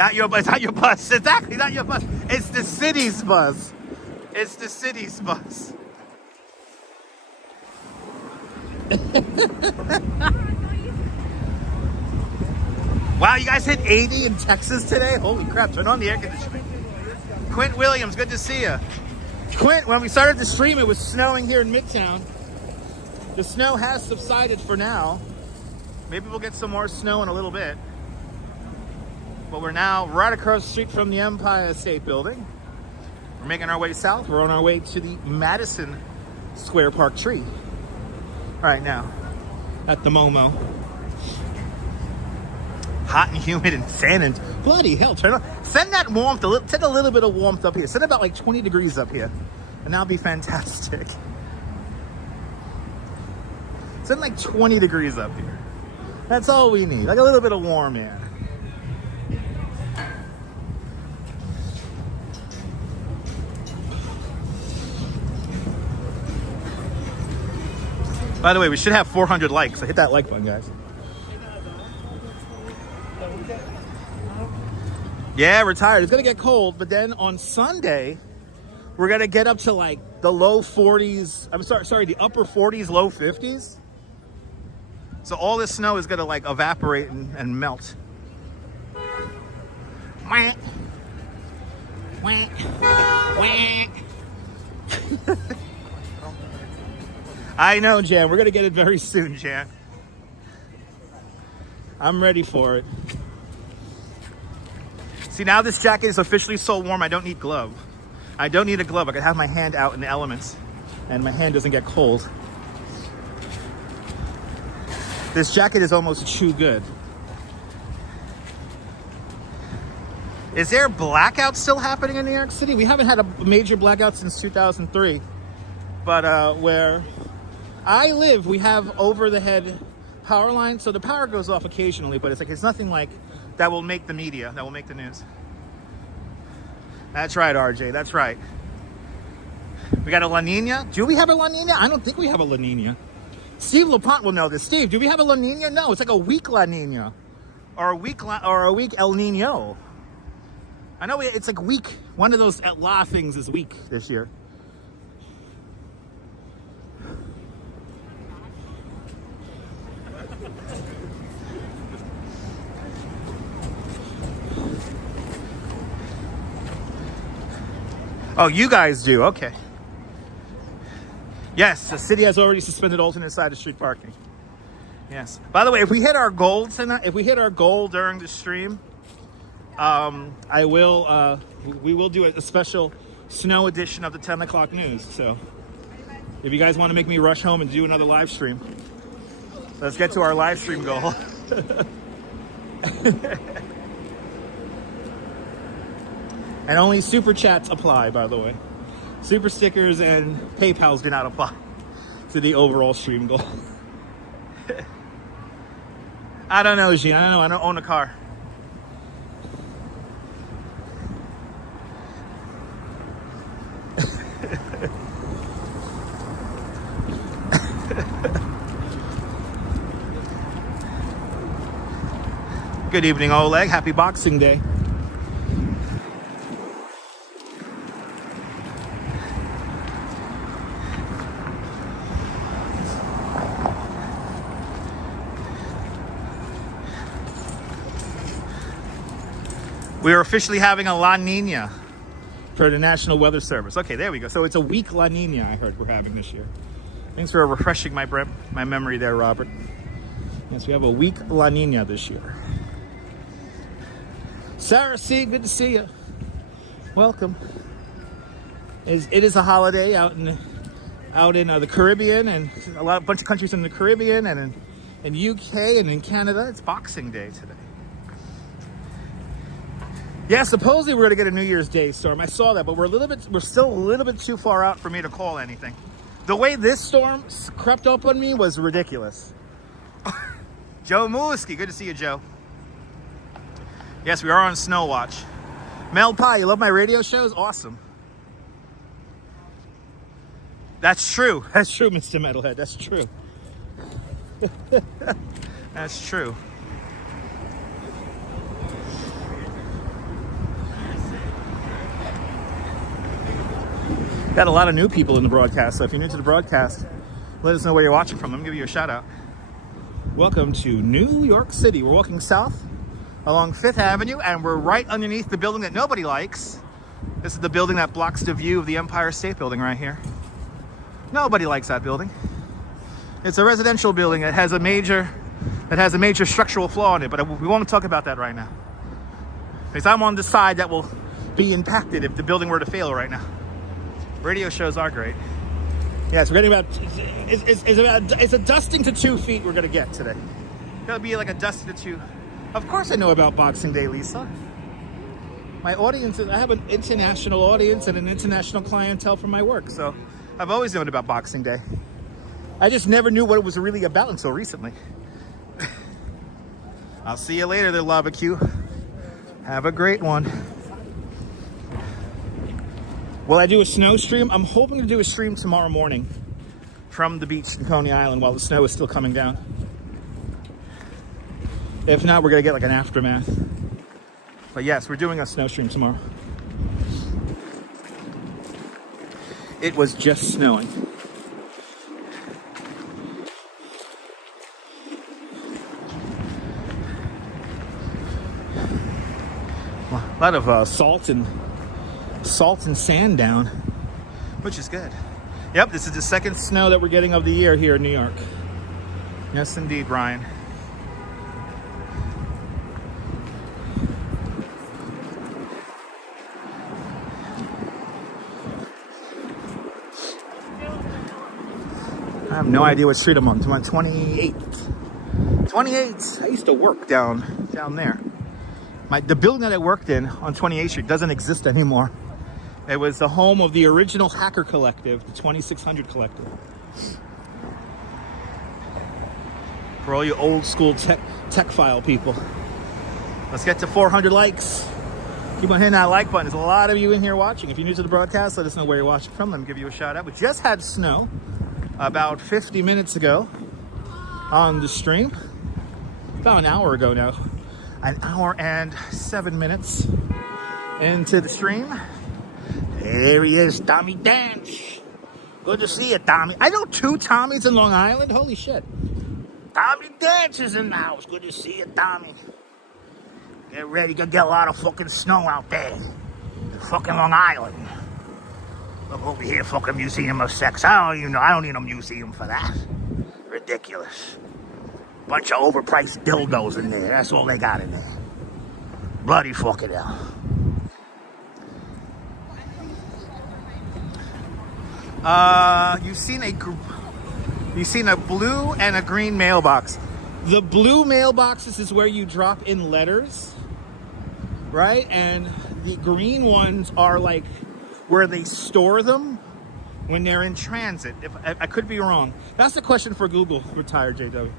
Not your bus, not your bus. Exactly, not your bus. It's the city's bus. It's the city's bus. Wow, you guys hit 80 in Texas today? Holy crap, turn on the air conditioning. Quint Williams, good to see you. Quint, when we started the stream, it was snowing here in Midtown. The snow has subsided for now. Maybe we'll get some more snow in a little bit. But we're now right across the street from the Empire State Building. We're making our way south. We're on our way to the Madison Square Park tree. Right now, at the Momo. Hot and humid and sand. Bloody hell, turn on. Send that warmth, send a little bit of warmth up here. Send about like 20 degrees up here. And that'll be fantastic. Send like 20 degrees up here. That's all we need. Like a little bit of warm air. By the way, we should have 400 likes. So hit that like button, guys. Yeah, we're tired. It's going to get cold, but then on Sunday, we're going to get up to like the low 40s. I'm sorry, the upper 40s, low 50s. So all this snow is going to like evaporate and melt. Whack. Whack. Whack. I know, Jan. We're going to get it very soon, Jan. I'm ready for it. See, now this jacket is officially so warm, I don't need glove. I don't need a glove. I can have my hand out in the elements, and my hand doesn't get cold. This jacket is almost too good. Is there blackout still happening in New York City? We haven't had a major blackout since 2003. But where I live, we have over-the-head power lines, so the power goes off occasionally, but it's nothing like that will make the media, that will make the news. That's right, RJ, that's right. We got a La Nina. Do we have a La Nina? I don't think we have a La Nina. Steve LaPont will know this. Steve, do we have a La Nina? No, it's like a weak La Nina. Or a weak El Nino. I know it's like weak. One of those La things is weak this year. Oh, you guys do, okay. Yes, the city has already suspended alternate side of street parking. Yes. By the way, if we hit our goal tonight, if we hit our goal during the stream, we will do a special snow edition of the 10 o'clock news. So if you guys want to make me rush home and do another live stream, let's get to our live stream goal. And only super chats apply, by the way. Super stickers and PayPals do not apply to the overall stream goal. I don't know, Jean. I don't know. I don't own a car. Good evening, Oleg. Happy Boxing Day. We are officially having a La Nina for the National Weather Service. Okay, there we go. So it's a weak La Nina I heard we're having this year. Thanks for refreshing my memory there, Robert. Yes, we have a weak La Nina this year. Sarah C., good to see you. Welcome. It is a holiday out in the Caribbean, and a bunch of countries in the Caribbean, and in UK and in Canada. It's Boxing Day today. Yeah, supposedly we're gonna get a New Year's Day storm. I saw that, but we're still a little bit too far out for me to call anything. The way this storm crept up on me was ridiculous. Joe Muliski, good to see you, Joe. Yes, we are on Snow Watch. Mel Pie, you love my radio shows? Awesome. That's true. That's true, Mr. Metalhead. That's true. That's true. Got a lot of new people in the broadcast, so if you're new to the broadcast, let us know where you're watching from. Let me give you a shout out. Welcome to New York City. We're walking south along 5th Avenue, and we're right underneath the building that nobody likes. This is the building that blocks the view of the Empire State Building right here. Nobody likes that building. It's a residential building that has a major structural flaw in it, but we won't talk about that right now, because I'm on the side that will be impacted if the building were to fail right now. Radio shows are great. Yes, we're getting it's a dusting to 2 feet we're gonna get today. It'll be like a dusting to 2. Of course I know about Boxing Day, Lisa. My audience, I have an international audience and an international clientele for my work, so I've always known about Boxing Day. I just never knew what it was really about until recently. I'll see you later there, Lava Q. Have a great one. Will I do a snow stream? I'm hoping to do a stream tomorrow morning from the beach in Coney Island while the snow is still coming down. If not, we're gonna get like an aftermath. But yes, we're doing a snow stream tomorrow. It was just snowing. A lot of salt and sand down, which is good. Yep, this is the second snow that we're getting of the year here in New York. Yes, indeed, Brian. I have no idea what street I'm on. I'm on 28th. 28th. I used to work down there. The building that I worked in on 28th Street doesn't exist anymore. It was the home of the original hacker collective, the 2600 collective. For all you old school tech file people. Let's get to 400 likes. Keep on hitting that like button. There's a lot of you in here watching. If you're new to the broadcast, let us know where you're watching from. Let me give you a shout out. We just had snow about 50 minutes ago on the stream. About an hour ago now. An hour and 7 minutes into the stream. There he is, Tommy Dance. Good to see you, Tommy. I know 2 Tommies in Long Island. Holy shit. Tommy Dance is in the house. Good to see you, Tommy. Get ready. Gonna get a lot of fucking snow out there. In fucking Long Island. Look over here, fucking Museum of Sex. I don't need a museum for that. Ridiculous. Bunch of overpriced dildos in there. That's all they got in there. Bloody fucking hell. You've seen a blue and a green mailbox. The blue mailboxes is where you drop in letters, right? And the green ones are like where they store them when they're in transit. I could be wrong. That's the question for Google, retired JW.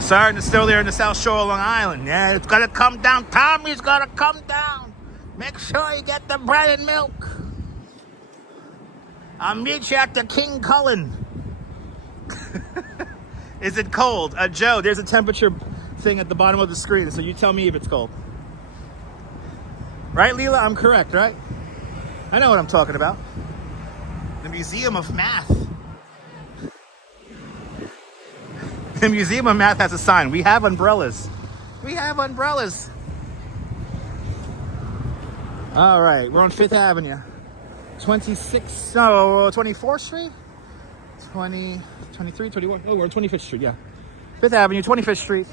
Starting to snow there in the South Shore of Long Island. Yeah, it's gonna come down. Tommy's gonna come down. Make sure you get the bread and milk. I'll meet you at the King Cullen. Is it cold? Joe, there's a temperature thing at the bottom of the screen, so you tell me if it's cold. Right, Leela? I'm correct, right? I know what I'm talking about. The Museum of Math. The Museum of Math has a sign. We have umbrellas. We have umbrellas. All right, we're on 5th Avenue. 24th Street? 20, 23, 21. Oh, we're on 25th Street, yeah. 5th Avenue, 25th Street.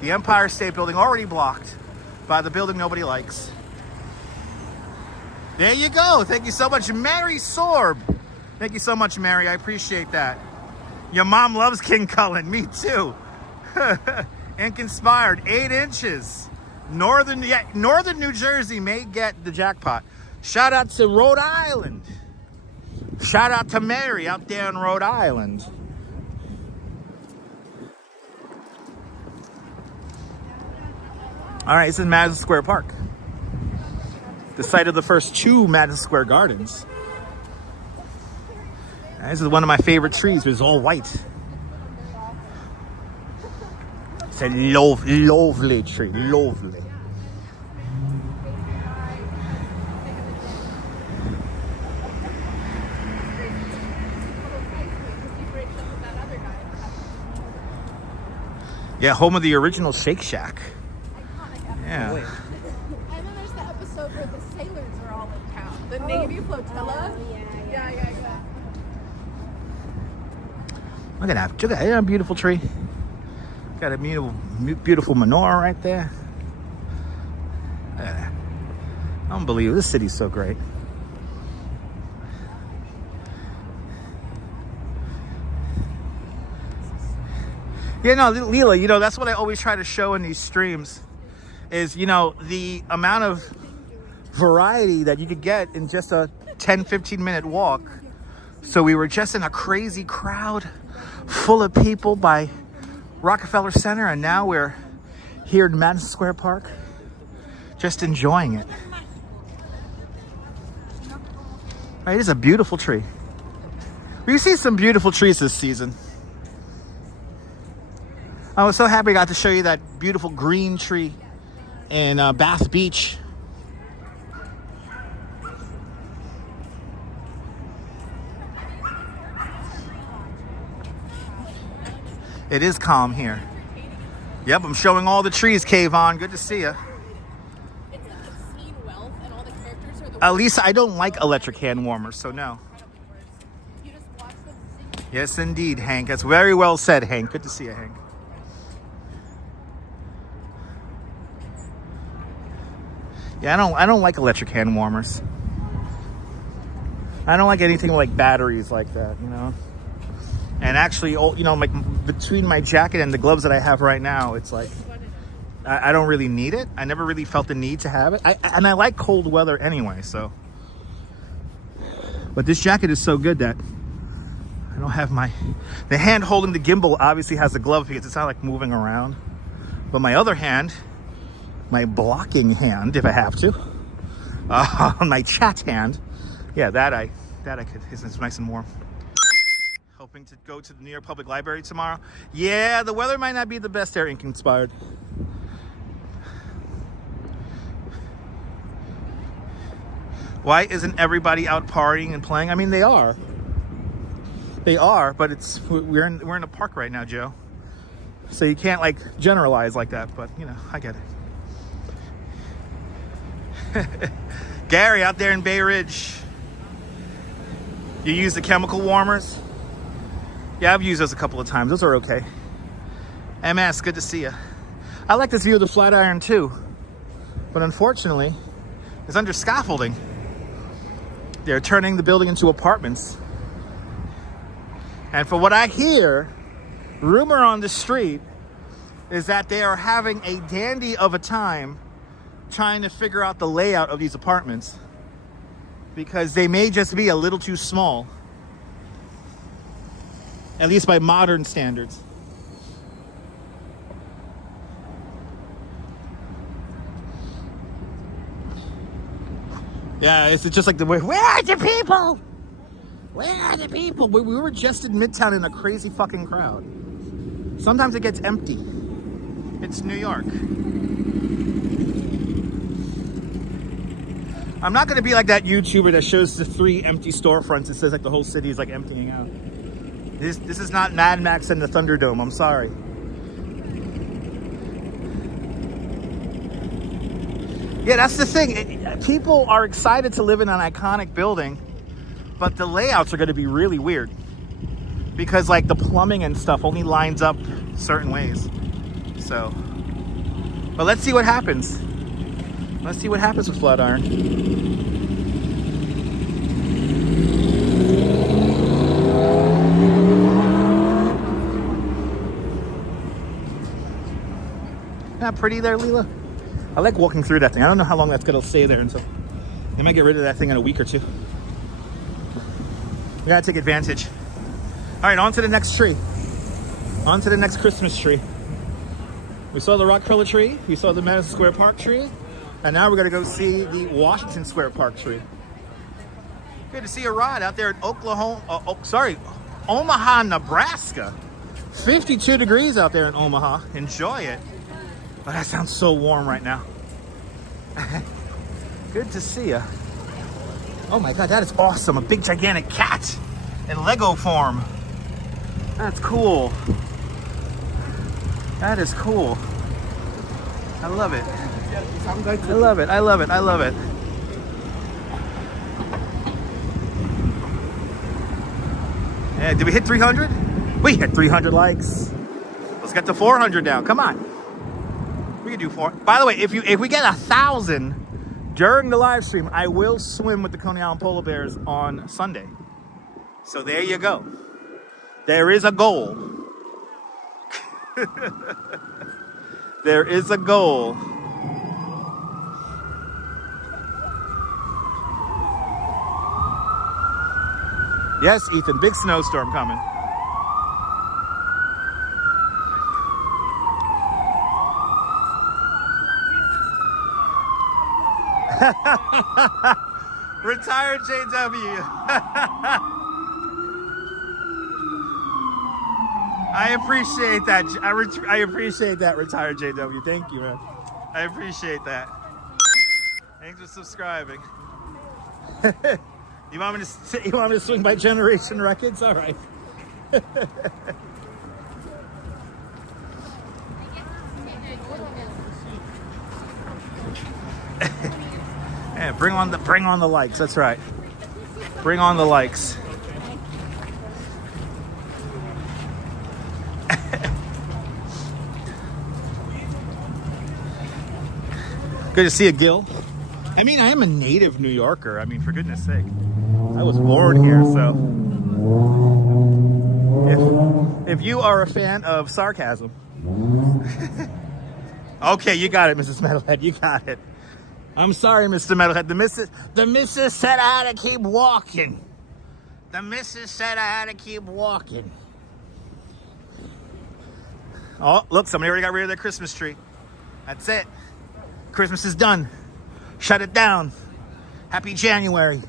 The Empire State Building already blocked by the building nobody likes. There you go. Thank you so much, Mary Sorb. Thank you so much, Mary. I appreciate that. Your mom loves King Cullen. Me too. Ink inspired. 8 inches. Northern New Jersey may get the jackpot. Shout out to Rhode Island. Shout out to Mary out there in Rhode Island. All right, this is Madison Square Park, the site of the first 2 Madison Square Gardens. This is one of my favorite trees, but it's all white. It's a lovely tree, lovely. Yeah, home of the original Shake Shack. Yeah. And then there's the episode where the sailors are all in town. The Navy flotilla. Yeah. Look at that. Look at that beautiful tree. Got a beautiful menorah right there. Look at that. Unbelievable. This city's so great. Yeah, no, Leela, that's what I always try to show in these streams is, the amount of variety that you could get in just a 10, 15 minute walk. So we were just in a crazy crowd full of people by Rockefeller Center, and now we're here in Madison Square Park just enjoying it. Right, it is a beautiful tree. We see some beautiful trees this season. I was so happy I got to show you that beautiful green tree in Bath Beach. It is calm here. Yep, I'm showing all the trees, Kayvon. Good to see you. It's like obscene wealth and all the characters are the At least I don't like electric hand warmers, so no. You just watch them sing. Yes, indeed, Hank. That's very well said, Hank. Good to see you, Hank. Yeah, I don't like electric hand warmers. I don't like anything like batteries like that, And actually, between my jacket and the gloves that I have right now, it's like I don't really need it. I never really felt the need to have it. And I like cold weather anyway, so. But this jacket is so good that I don't have the hand holding the gimbal obviously has a glove because it's not like moving around. But my other hand, my blocking hand, if I have to, my chat hand, yeah, that I could. It's nice and warm. Hoping to go to the New York Public Library tomorrow. Yeah, the weather might not be the best there, Ink inspired. Why isn't everybody out partying and playing? I mean, they are. They are, but we're in a park right now, Joe. So you can't generalize like that, but I get it. Gary out there in Bay Ridge. You use the chemical warmers? Yeah, I've used those a couple of times. Those are okay. MS, good to see you. I like this view of the Flatiron too, but unfortunately, it's under scaffolding. They're turning the building into apartments. And for what I hear, rumor on the street is that they are having a dandy of a time trying to figure out the layout of these apartments because they may just be a little too small, at least by modern standards. Yeah, it's just like the way. Where are the people? Where are the people? We were just in Midtown in a crazy fucking crowd. Sometimes it gets empty. It's New York. I'm not going to be like that YouTuber that shows the 3 empty storefronts. It says like the whole city is like emptying out. This is not Mad Max and the Thunderdome. I'm sorry. Yeah, that's the thing. People are excited to live in an iconic building, but the layouts are going to be really weird because like the plumbing and stuff only lines up certain ways. So, but let's see what happens. Let's see what happens with Flatiron. Not pretty there, Leela? I like walking through that thing. I don't know how long that's gonna stay there until they might get rid of that thing in a week or two. We gotta take advantage. All right, on to the next tree. On to the next Christmas tree. We saw the Rockefeller tree. We saw the Madison Square Park tree. And now we're gonna go see the Washington Square Park tree. Good to see a ride out there in Omaha, Nebraska. 52 degrees out there in Omaha. Enjoy it. Oh, that sounds so warm right now. Good to see you. Oh my God, that is awesome. A big gigantic cat in Lego form. That's cool. That is cool. I love it. I love it. I love it. I love it. Yeah, did we hit 300? We hit 300 likes. Let's get to 400 now. Come on. We can do 4. By the way, if we get 1,000 during the live stream, I will swim with the Coney Island Polar Bears on Sunday. So there you go. There is a goal. There is a goal. Yes, Ethan, big snowstorm coming. Retired JW. I appreciate that. I appreciate that, retired JW. Thank you, man. I appreciate that. Thanks for subscribing. You want me to swing by Generation Records? All right. Yeah, bring on the likes. That's right. Bring on the likes. Good to see you, Gil. I mean, I am a native New Yorker. I mean, for goodness sake. I was born here, so. If you are a fan of sarcasm. Okay, you got it, Mrs. Metalhead. You got it. I'm sorry, Mr. Metalhead. The missus said I had to keep walking. The missus said I had to keep walking. Oh, look, somebody already got rid of their Christmas tree. That's it. Christmas is done. Shut it down. Happy January.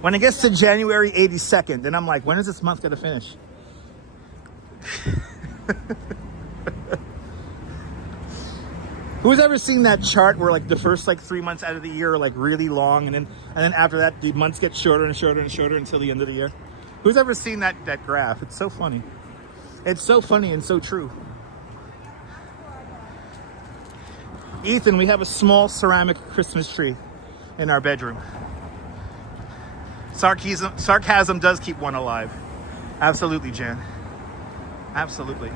When it gets to January 82nd, then I'm like, when is this month going to finish? Who's ever seen that chart where like the first like 3 months out of the year are like really long, and then after that the months get shorter and shorter and shorter until the end of the year? Who's ever seen that graph? It's so funny. It's so funny and so true. Ethan, we have a small ceramic Christmas tree in our bedroom. Sarcasm does keep one alive. Absolutely, Jan. Absolutely.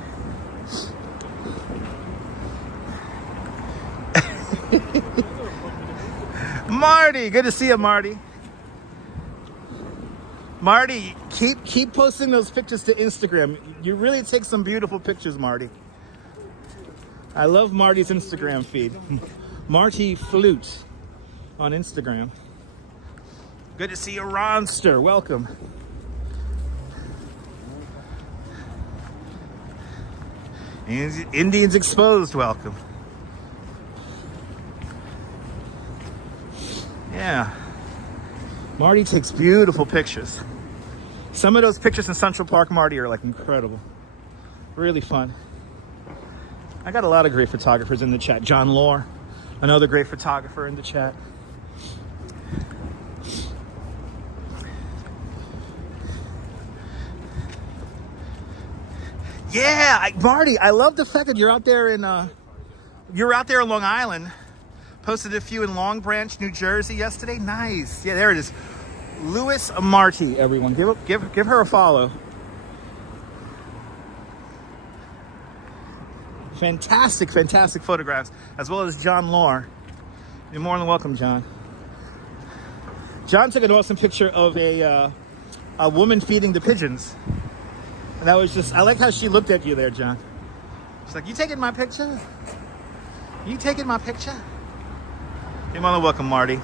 Marty, good to see you, Marty. Marty, keep posting those pictures to Instagram. You really take some beautiful pictures, Marty. I love Marty's Instagram feed. Marty Flute on Instagram. Good to see you, Ronster. Welcome. Indians Exposed, welcome. Yeah. Marty takes beautiful pictures. Some of those pictures in Central Park, Marty, are like incredible. Really fun. I got a lot of great photographers in the chat. John Lore, another great photographer in the chat. Yeah, Marty, I love the fact that you're out there in Long Island. Posted a few in Long Branch, New Jersey yesterday. Nice. Yeah, there it is. Louis Marty, everyone. Give her a follow. Fantastic, fantastic photographs, as well as John Lore. You're more than welcome, John. John took an awesome picture of a woman feeding the pigeons. And that was just, I like how she looked at you there, John. She's like, you taking my picture? You taking my picture? You're more than welcome, Marty.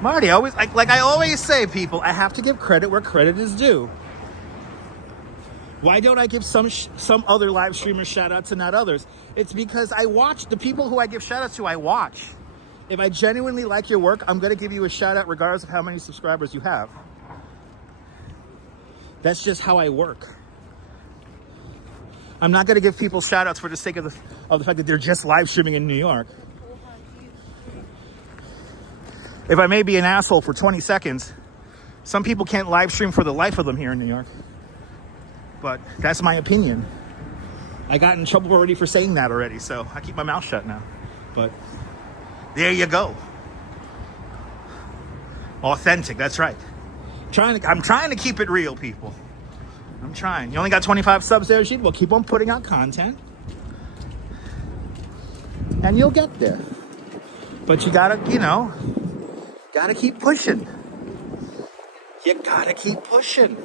Marty, always, like I always say, people, I have to give credit where credit is due. Why don't I give some other live streamers shout outs and not others? It's because I watch the people who I give shout outs to, I watch. If I genuinely like your work, I'm going to give you a shout out regardless of how many subscribers you have. That's just how I work. I'm not going to give people shout outs for the sake of the fact that they're just live streaming in New York. If I may be an asshole for 20 seconds, some people can't live stream for the life of them here in New York. But that's my opinion. I got in trouble already for saying that already, so I keep my mouth shut now. But there you go. Authentic, that's right. I'm trying to keep it real, people. I'm trying. You only got 25 subs there, Sheet? Well, keep on putting out content. And you'll get there. But you gotta, gotta keep pushing. You gotta keep pushing.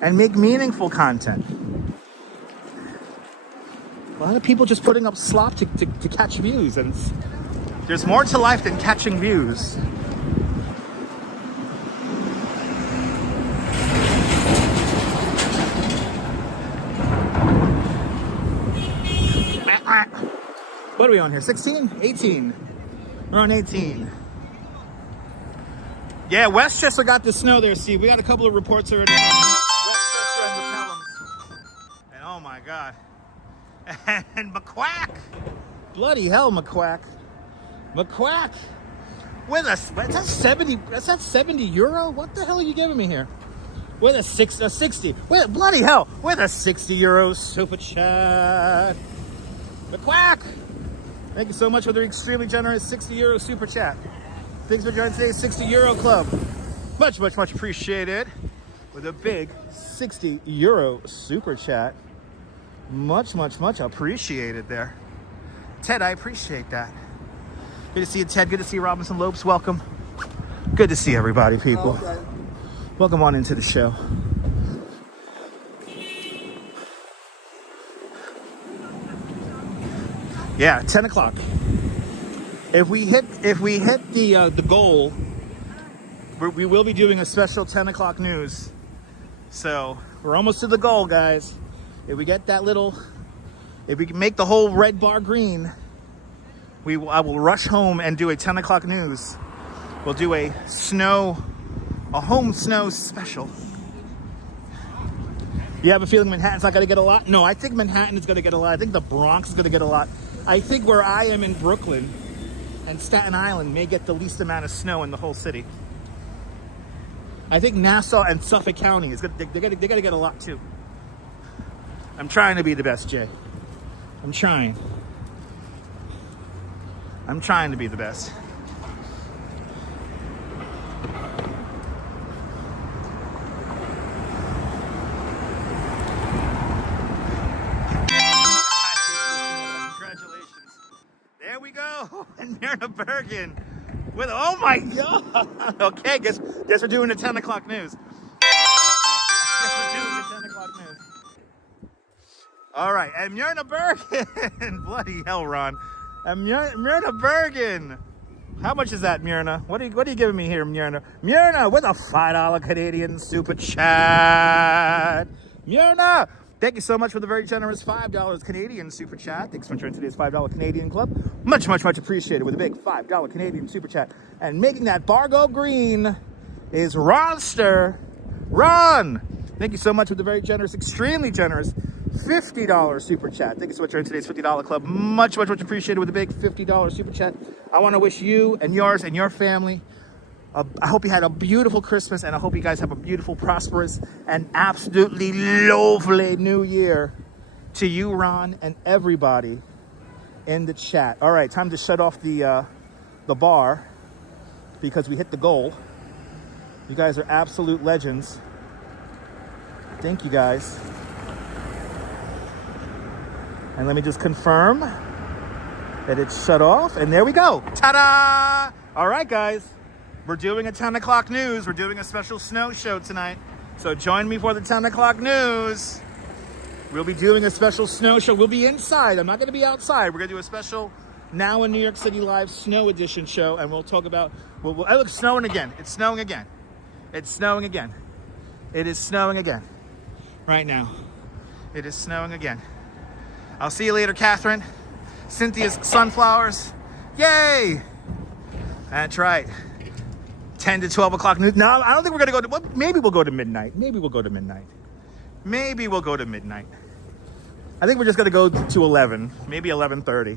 And make meaningful content. A lot of people just putting up slop to catch views, and there's more to life than catching views. What are we on here? 16? 18. We're on 18. Yeah, Westchester got the snow there, Steve. We got a couple of reports already. Westchester and the Pelhams. And oh my God. And McQuack. Bloody hell, McQuack. McQuack. With that's that 70 euro? What the hell are you giving me here? With a 60. With bloody hell. With a 60 euro super chat. McQuack. Thank you so much for the extremely generous 60 euro super chat. Thanks for joining today's 60 euro club. Much, much, much appreciated. With a big 60 euro super chat. Much, much, much appreciated there. Ted, I appreciate that. Good to see you, Ted. Good to see you, Robinson Lopes. Welcome. Good to see everybody, people. Okay. Welcome on into the show. Yeah, 10 o'clock. If we hit the goal, we will be doing a special 10 o'clock news. So we're almost to the goal, guys. If we get that if we can make the whole red bar green, I will rush home and do a 10 o'clock news. We'll do a home snow special. You have a feeling Manhattan's not going to get a lot? No, I think Manhattan is going to get a lot. I think the Bronx is going to get a lot. I think where I am in Brooklyn and Staten Island may get the least amount of snow in the whole city. I think Nassau and Suffolk County they're going to get a lot too. I'm trying to be the best, Jay. I'm trying to be the best. And Menorah Bergen with, oh my God. Okay, guess we're doing the 10 o'clock news. All right, and Menorah Bergen. Bloody hell, Ron. And Menorah Bergen. How much is that, Menorah? What are you giving me here, Menorah? Menorah with a $5 Canadian super chat. Menorah Thank you so much for the very generous $5 Canadian super chat. Thanks for joining today's $5 Canadian club. Much, much, much appreciated with a big $5 Canadian super chat. And making that bar go green is Ronster. Ron! Thank you so much for the very generous, extremely generous $50 super chat. Thank you so much for today's $50 club. Much, much, much appreciated with a big $50 super chat. I want to wish you and yours and your family, I hope you had a beautiful Christmas, and I hope you guys have a beautiful, prosperous, and absolutely lovely New Year to you, Ron, and everybody in the chat. All right, time to shut off the bar because we hit the goal. You guys are absolute legends. Thank you, guys. And let me just confirm that it's shut off, and there we go. Ta-da! All right, guys. We're doing a 10 o'clock news. We're doing a special snow show tonight. So join me for the 10 o'clock news. We'll be doing a special snow show. We'll be inside. I'm not going to be outside. We're going to do a special Now in New York City Live Snow Edition show. And we'll talk about... Oh, look, it's snowing again. It's snowing again. It's snowing again. It is snowing again. Right now. It is snowing again. I'll see you later, Catherine. Cynthia's sunflowers. Yay! That's right. 10 to 12 o'clock news. No, I don't think we're going to go to... Well, maybe we'll go to midnight. Maybe we'll go to midnight. Maybe we'll go to midnight. I think we're just going to go to 11. Maybe 11:30.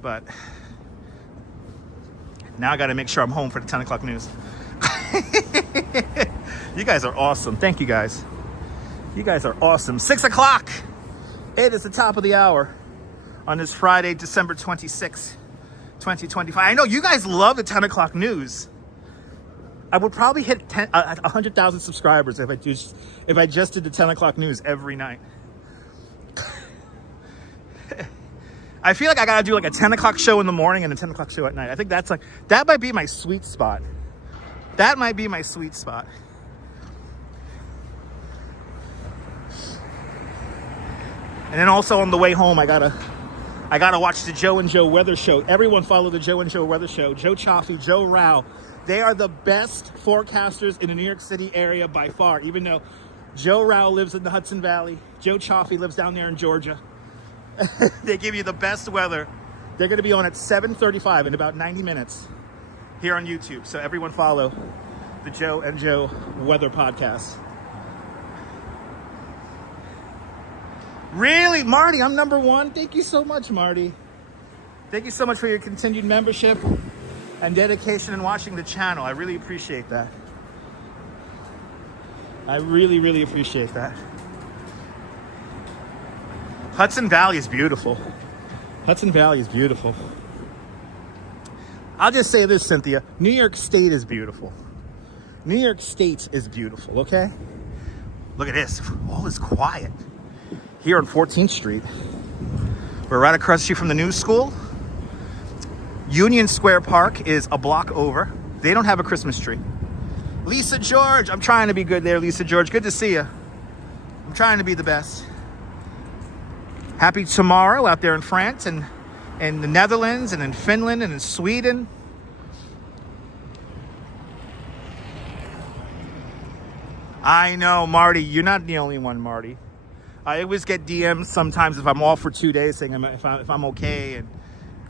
But now I got to make sure I'm home for the 10 o'clock news. You guys are awesome. Thank you, guys. You guys are awesome. 6 o'clock. It is the top of the hour on this Friday, December 26th, 2025. I know you guys love the 10 o'clock news. I would probably hit 100,000 subscribers if I just did the 10 o'clock news every night. I feel like I gotta do like a 10 o'clock show in the morning and a 10 o'clock show at night. I think that might be my sweet spot. That might be my sweet spot. And then also on the way home, I gotta watch the Joe and Joe weather show. Everyone follow the Joe and Joe weather show. Joe Chaffee, Joe Rao. They are the best forecasters in the New York City area by far, even though Joe Rao lives in the Hudson Valley. Joe Chaffee lives down there in Georgia. They give you the best weather. They're going to be on at 7:35 in about 90 minutes here on YouTube. So everyone follow the Joe and Joe weather podcast. Really, Marty, I'm number one. Thank you so much, Marty. Thank you so much for your continued membership and dedication in watching the channel. I really appreciate that. I really, really appreciate that. Hudson Valley is beautiful. Hudson Valley is beautiful. I'll just say this, Cynthia. New York State is beautiful. New York State is beautiful, okay? Look at this. All is quiet. Here on 14th Street. We're right across the street from the News School. Union Square Park is a block over. They don't have a Christmas tree. Lisa George, I'm trying to be good there, Lisa George. Good to see you. I'm trying to be the best. Happy tomorrow out there in France and in the Netherlands and in Finland and in Sweden. I know, Marty, you're not the only one, Marty. I always get DMs sometimes if I'm off for 2 days saying if I'm okay, and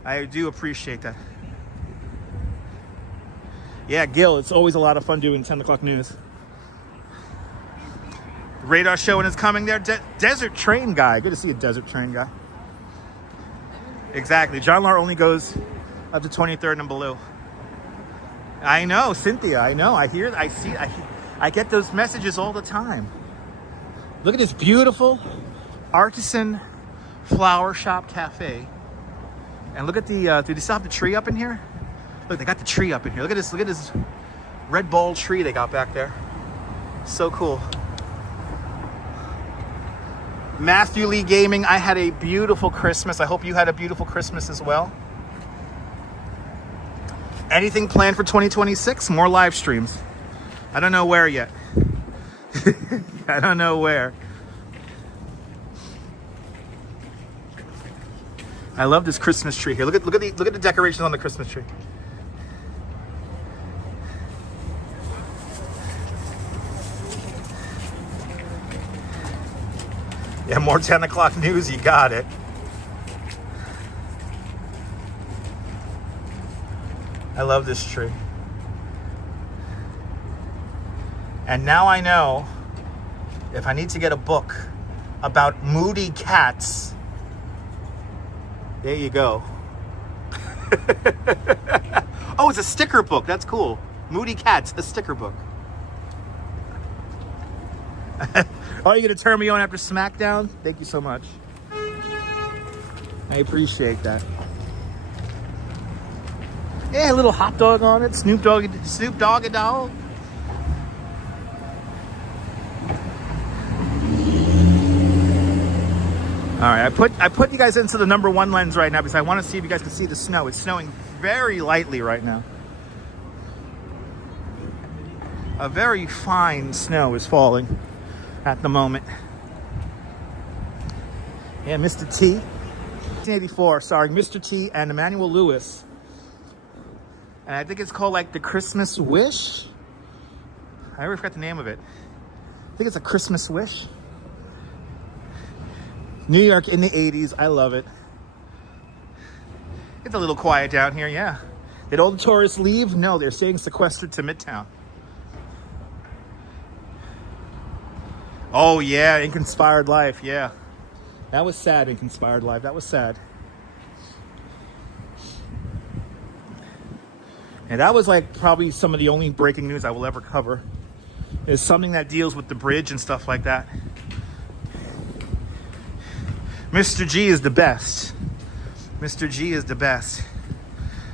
I do appreciate that. Yeah, Gil, it's always a lot of fun doing 10 o'clock news. Radar showing is coming there. Desert Train Guy. Good to see a Desert Train Guy. Exactly. John Lahr only goes up to 23rd and below. I know, Cynthia. I know. I hear. I see. I get those messages all the time. Look at this beautiful artisan flower shop cafe. And look at the, do they still have the tree up in here? Look, they got the tree up in here. Look at this red ball tree they got back there. So cool. Matthew Lee Gaming, I had a beautiful Christmas. I hope you had a beautiful Christmas as well. Anything planned for 2026? More live streams. I don't know where yet. I don't know where. I love this Christmas tree here. Look at the decorations on the Christmas tree. Yeah, more 10 o'clock news, you got it. I love this tree. And now I know if I need to get a book about moody cats, there you go. Oh, it's a sticker book. That's cool. Moody Cats, a sticker book. Oh, you're gonna turn me on after SmackDown? Thank you so much. I appreciate that. Yeah, a little hot dog on it. Snoop Doggy Dogg. All right, I put you guys into the #1 lens right now because I want to see if you guys can see the snow. It's snowing very lightly right now. A very fine snow is falling at the moment. Yeah, Mr. T. 1984, starring Mr. T and Emmanuel Lewis. And I think it's called like The Christmas Wish. I already forgot the name of it. I think it's A Christmas Wish. New York in the 80s. I love it. It's a little quiet down here, yeah. Did all the tourists leave? No, they're staying sequestered to Midtown. Oh, yeah, Inconspired Life, yeah. That was sad, Inconspired Life. That was sad. And that was like probably some of the only breaking news I will ever cover. Is something that deals with the bridge and stuff like that. Mr. G is the best. Mr. G is the best.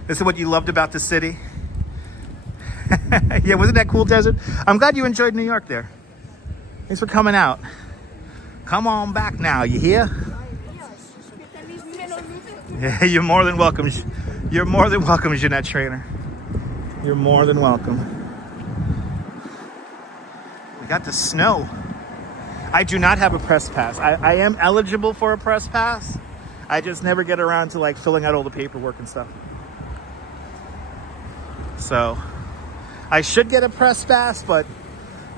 This is what you loved about the city. Yeah, wasn't that cool, Desert? I'm glad you enjoyed New York there. Thanks for coming out. Come on back now, you hear? Yeah, you're more than welcome. You're more than welcome, Jeanette Trainer. You're more than welcome. We got the snow. I do not have a press pass. I am eligible for a press pass. I just never get around to like filling out all the paperwork and stuff. So I should get a press pass, but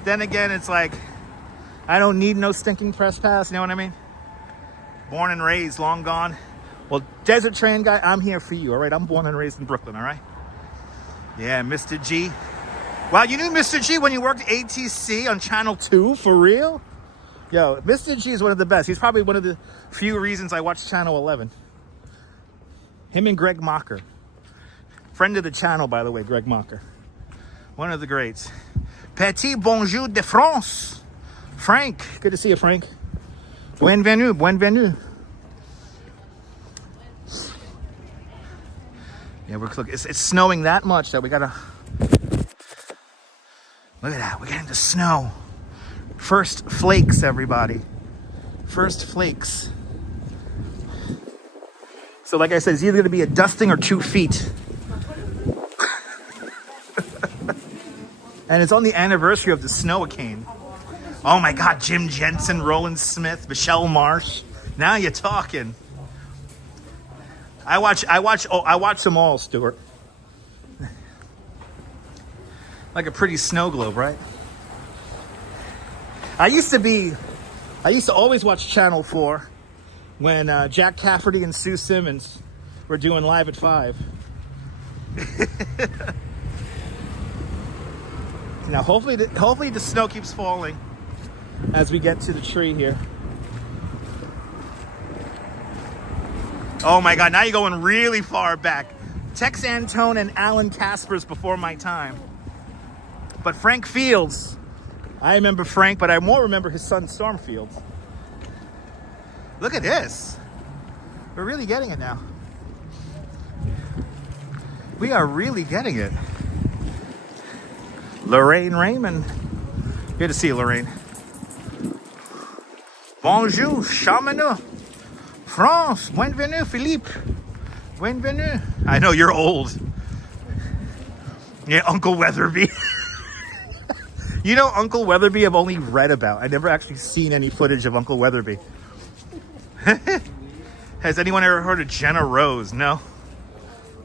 then again, it's like, I don't need no stinking press pass. You know what I mean? Born and raised, long gone. Well, Desert Train guy, I'm here for you. All right. I'm born and raised in Brooklyn. All right. Yeah. Mr. G. Wow. You knew Mr. G when you worked ATC on Channel 2 for real? Yo, Mr. G is one of the best. He's probably one of the few reasons I watch Channel 11. Him and Greg Mocker. Friend of the channel, by the way, Greg Mocker. One of the greats. Petit bonjour de France. Frank. Good to see you, Frank. Bienvenue, bienvenue. Yeah, look, it's snowing that much that we gotta... Look at that, we're getting the snow. First flakes, everybody. First flakes. So like I said, it's either going to be a dusting or 2 feet. And it's on the anniversary of the snowcane. Oh my God, Jim Jensen, Roland Smith, Michelle Marsh. Now you're talking. I watch them all, Stuart. Like a pretty snow globe, right? I used to always watch Channel 4 when Jack Cafferty and Sue Simmons were doing Live at 5. Now, hopefully the snow keeps falling as we get to the tree here. Oh my God, now you're going really far back. Tex Antone and Alan Casper's before my time. But Frank Fields, I remember Frank, but I more remember his son Storm Fields. Look at this. We're really getting it now. We are really getting it. Lorraine Raymond. Good to see you, Lorraine. Bonjour, Chamonix. France, bienvenue, Philippe. Bienvenue. I know you're old. Yeah, Uncle Weatherby. You know, Uncle Weatherby I've only read about. I've never actually seen any footage of Uncle Weatherby. Has anyone ever heard of Jenna Rose? No?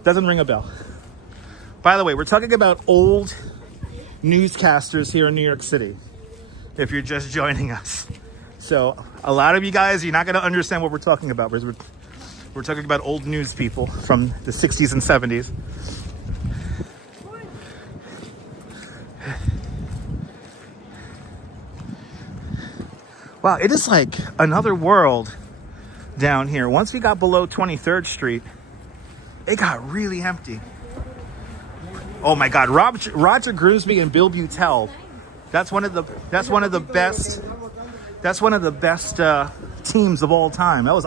Doesn't ring a bell. By the way, we're talking about old newscasters here in New York City. If you're just joining us. So a lot of you guys, you're not going to understand what we're talking about. We're talking about old news people from the 60s and 70s. Wow, it is like another world down here. Once we got below 23rd Street, it got really empty. Oh my God, Roger Grimsby and Bill Butel. That's one of the best teams of all time. That was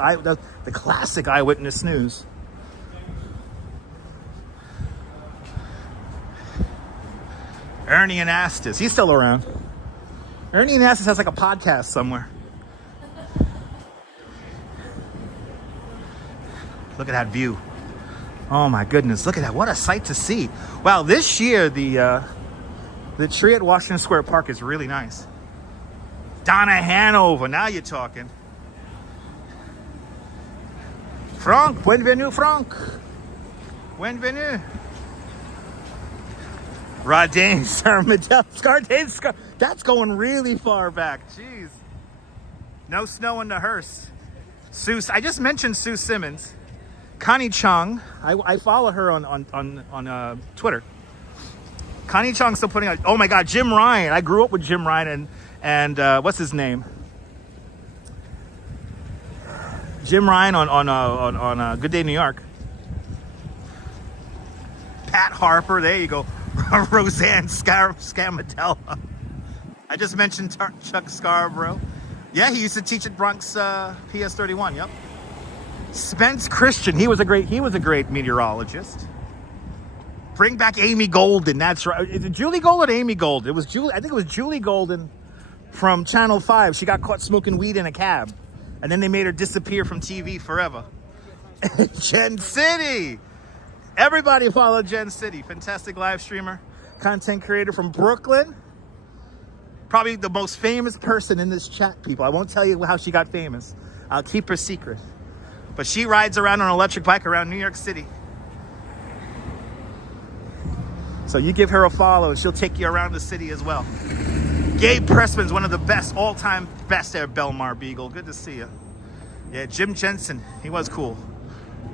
the classic Eyewitness News. Ernie Anastas, he's still around. Ernie Anastas has like a podcast somewhere. Look at that view. Oh my goodness, look at that. What a sight to see. Wow, this year the tree at Washington Square Park is really nice. Donna Hanover, now you're talking. Franck, bienvenue, Franck. Bienvenue. Rodin, Sarmadel, Scardane, that's going really far back. Jeez. No snow in the hearse. Sue, I just mentioned Sue Simmons. Connie Chung, I follow her on Twitter. Connie Chung's still putting out, oh my God, Jim Ryan. I grew up with Jim Ryan and what's his name? Jim Ryan on Good Day New York. Pat Harper, there you go. Roseanne Scamadella. I just mentioned Chuck Scarborough. Yeah, he used to teach at Bronx PS31. Yep. Spence Christian, he was a great meteorologist. Bring back Amy Golden. That's right. Is it Julie Golden or Amy Golden? It was Julie. I think it was Julie Golden from Channel 5. She got caught smoking weed in a cab, and then they made her disappear from TV forever. Jen City. Everybody follow Jen City. Fantastic live streamer, content creator from Brooklyn. Probably the most famous person in this chat, people. I won't tell you how she got famous. I'll keep her secret. But she rides around on an electric bike around New York City. So you give her a follow and she'll take you around the city as well. Gabe Pressman's one of the best, all-time best at Belmar Beagle. Good to see you. Yeah, Jim Jensen, he was cool.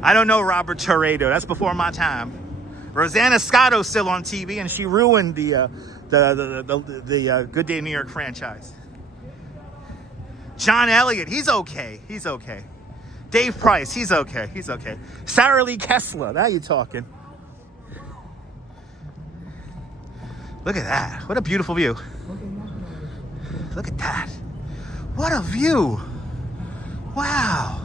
I don't know Robert Toredo. That's before my time. Rosanna Scotto's still on TV, and she ruined the Good Day New York franchise. John Elliott, he's okay. He's okay. Dave Price, he's okay. He's okay. Sarah Lee Kessler, now you're talking. Look at that. What a beautiful view. Look at that. What a view. Wow.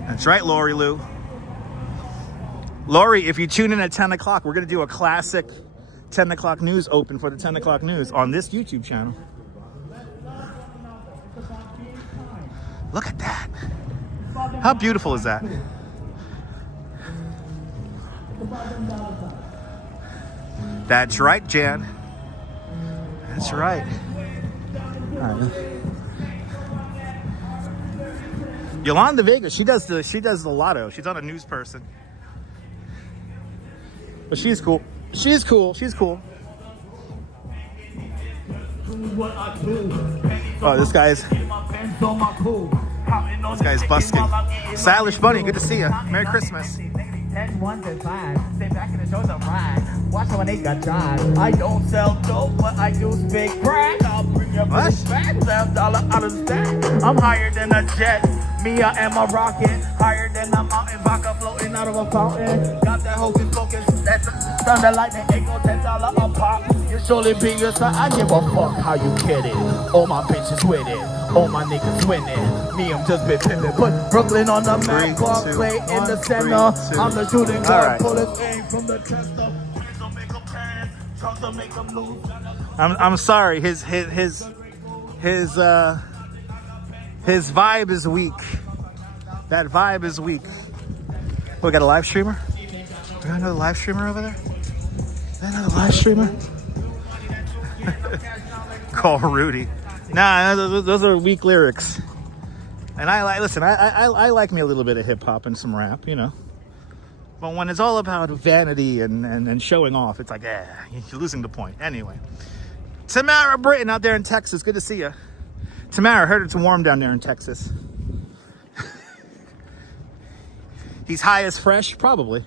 That's right, Lori Lou. Lori, if you tune in at 10 o'clock, we're going to do a classic 10 o'clock news open for the 10 o'clock news on this YouTube channel. Look at that. How beautiful is that? That's right, Jan. That's right. All right. Yolanda Vega, she does the lotto. She's not a news person. But she's cool. She's cool. She's cool. Oh, this guy's busking. Stylish Bunny, good to see you. Merry Christmas. 10, 1 to 5. Sit back in the shows of ride. Watch how they got tried. I don't sell dope, but I do big crack. I'll bring you back $7 out of stack. I'm higher than a jet. Me, I am a rocket. Higher than a mountain. Vodka floating out of a fountain. Got that hocus pocus. That's thunder lightning. Ain't go $10 a pop. You surely be your son. I give a fuck how you get it. All my bitches with it. All my niggas winning. Me, I'm just been pimping. Put Brooklyn on the map. Barclay in the center. I'm the shooting guard. Bullets aim from the chest up. Please don't make them pan. Trump to make them lose. I'm sorry. His vibe is weak. That vibe is weak. Oh, we got a live streamer? We got another live streamer over there? Is that another live streamer? Call Rudy. Nah, those are weak lyrics. And I like me a little bit of hip hop and some rap, you know. But when it's all about vanity and showing off, it's like, you're losing the point. Anyway, Tamara Britton out there in Texas, good to see you. Tamara, heard it's warm down there in Texas. He's high as fresh, probably.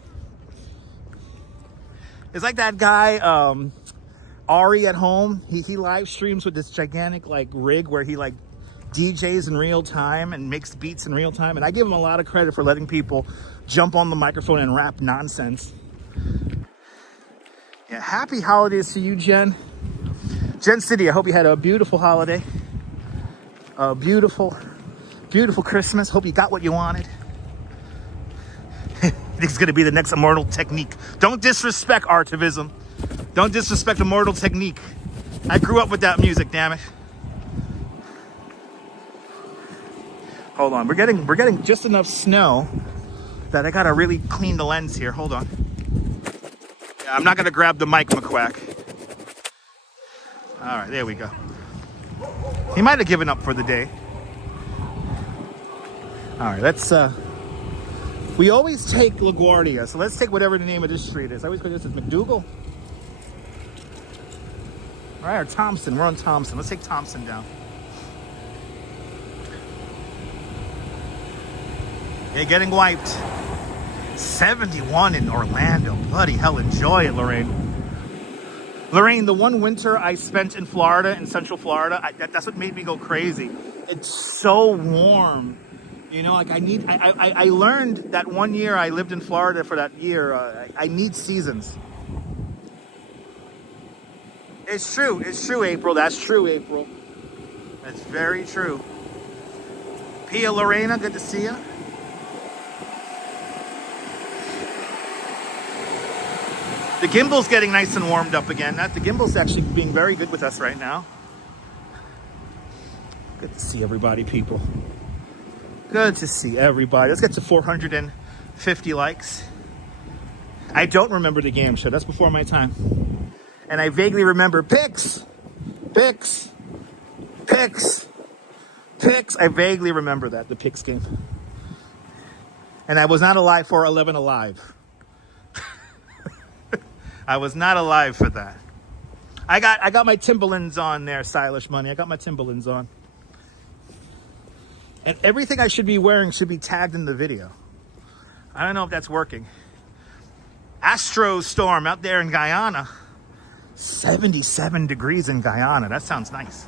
It's like that guy, Ari at home. He live streams with this gigantic like rig where he like DJs in real time and makes beats in real time. And I give him a lot of credit for letting people jump on the microphone and rap nonsense. Yeah, happy holidays to you, Jen. Jen City, I hope you had a beautiful holiday. A beautiful, beautiful Christmas. Hope you got what you wanted. It's gonna be the next Immortal Technique. Don't disrespect Artivism. Don't disrespect Immortal Technique. I grew up with that music, damn it. Hold on, we're getting just enough snow that I gotta really clean the lens here. Hold on. Yeah, I'm not gonna grab the mic, McQuack. All right, there we go. He might have given up for the day. All right, let's, we always take LaGuardia, so let's take whatever the name of this street is. I always go, this is McDougal. All right, or Thompson, we're on Thompson. Let's take Thompson down. Yeah, getting wiped. 71 in Orlando. Bloody hell, enjoy it, Lorraine. Lorraine, the one winter I spent in Florida, in Central Florida, that's what made me go crazy. It's so warm. You know, like I learned that one year I lived in Florida for that year, I need seasons. It's true, April. That's true, April. That's very true. Pia Lorena, good to see you. The Gimble's getting nice and warmed up again. The Gimble's actually being very good with us right now. Good to see everybody, people. Good to see everybody. Let's get to 450 likes. I don't remember the game show. That's before my time. And I vaguely remember picks. I vaguely remember that, the picks game. And I was not alive for 11 Alive. I was not alive for that. I got my Timberlands on there, Stylish Money. I got my Timberlands on. And everything I should be wearing should be tagged in the video. I don't know if that's working. Astro Storm out there in Guyana. 77 degrees in Guyana. That sounds nice.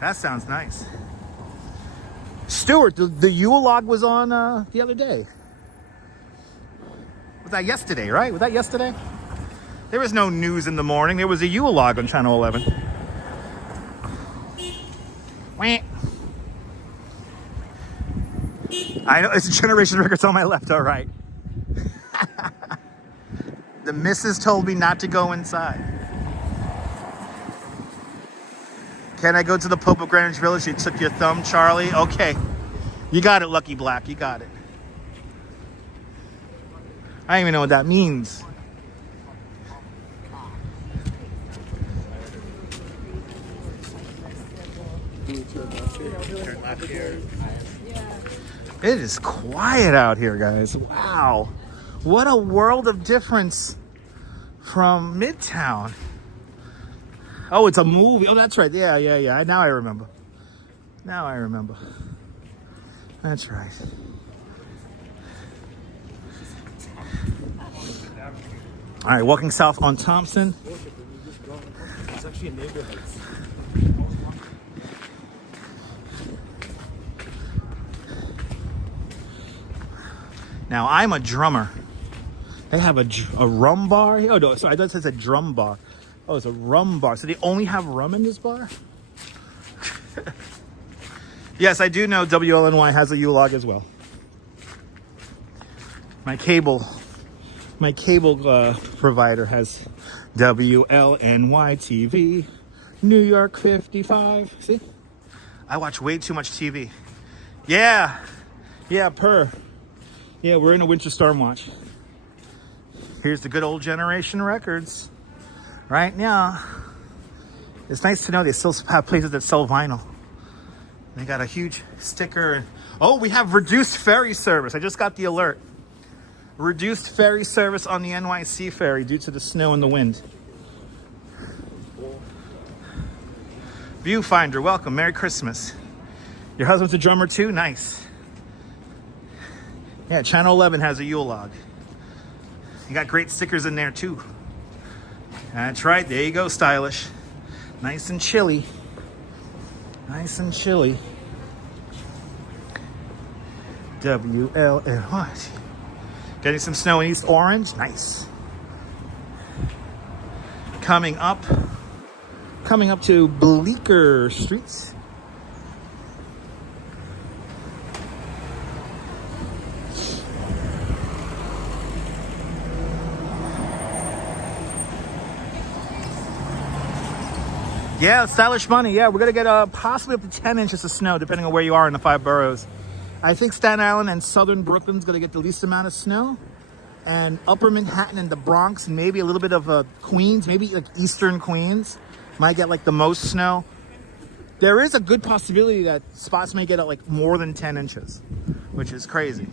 That sounds nice. Stuart, the Yule log was on the other day. Was that yesterday, right? Was that yesterday? There was no news in the morning. There was a Yule log on Channel 11. Wah. I know, it's Generation Records on my left, all right. The missus told me not to go inside. Can I go to the Pope of Greenwich Village? You took your thumb, Charlie. Okay. You got it, Lucky Black. You got it. I don't even know what that means. It is quiet out here, guys. Wow. What a world of difference from Midtown. Oh, it's a movie. Oh, that's right. Yeah. Now I remember. That's right. All right, walking south on Thompson. It's actually a neighborhood. Now, I'm a drummer. They have a rum bar here. Oh, no, sorry, I thought it says a drum bar. Oh, it's a rum bar. So they only have rum in this bar? Yes, I do know WLNY has a Yule log as well. My cable provider has WLNY TV, New York 55. See? I watch way too much TV. Yeah, Yeah, we're in a winter storm watch. Here's the good old Generation Records. Right now, it's nice to know they still have places that sell vinyl. They got a huge sticker. Oh, we have reduced ferry service. I just got the alert. Reduced ferry service on the NYC ferry due to the snow and the wind. Viewfinder, welcome. Merry Christmas. Your husband's a drummer too? Nice. Yeah, Channel 11 has a Yule log. You got great stickers in there too. That's right. There you go, stylish. Nice and chilly. Nice and chilly. WLL. What? Getting some snow in East Orange. Nice. Coming up to Bleecker Streets. Yeah, stylish money. Yeah, we're gonna get possibly up to 10 inches of snow, depending on where you are in the 5 boroughs. I think Staten Island and Southern Brooklyn's gonna get the least amount of snow, and Upper Manhattan and the Bronx, and maybe a little bit of Queens, maybe like Eastern Queens, might get like the most snow. There is a good possibility that spots may get like more than 10 inches, which is crazy.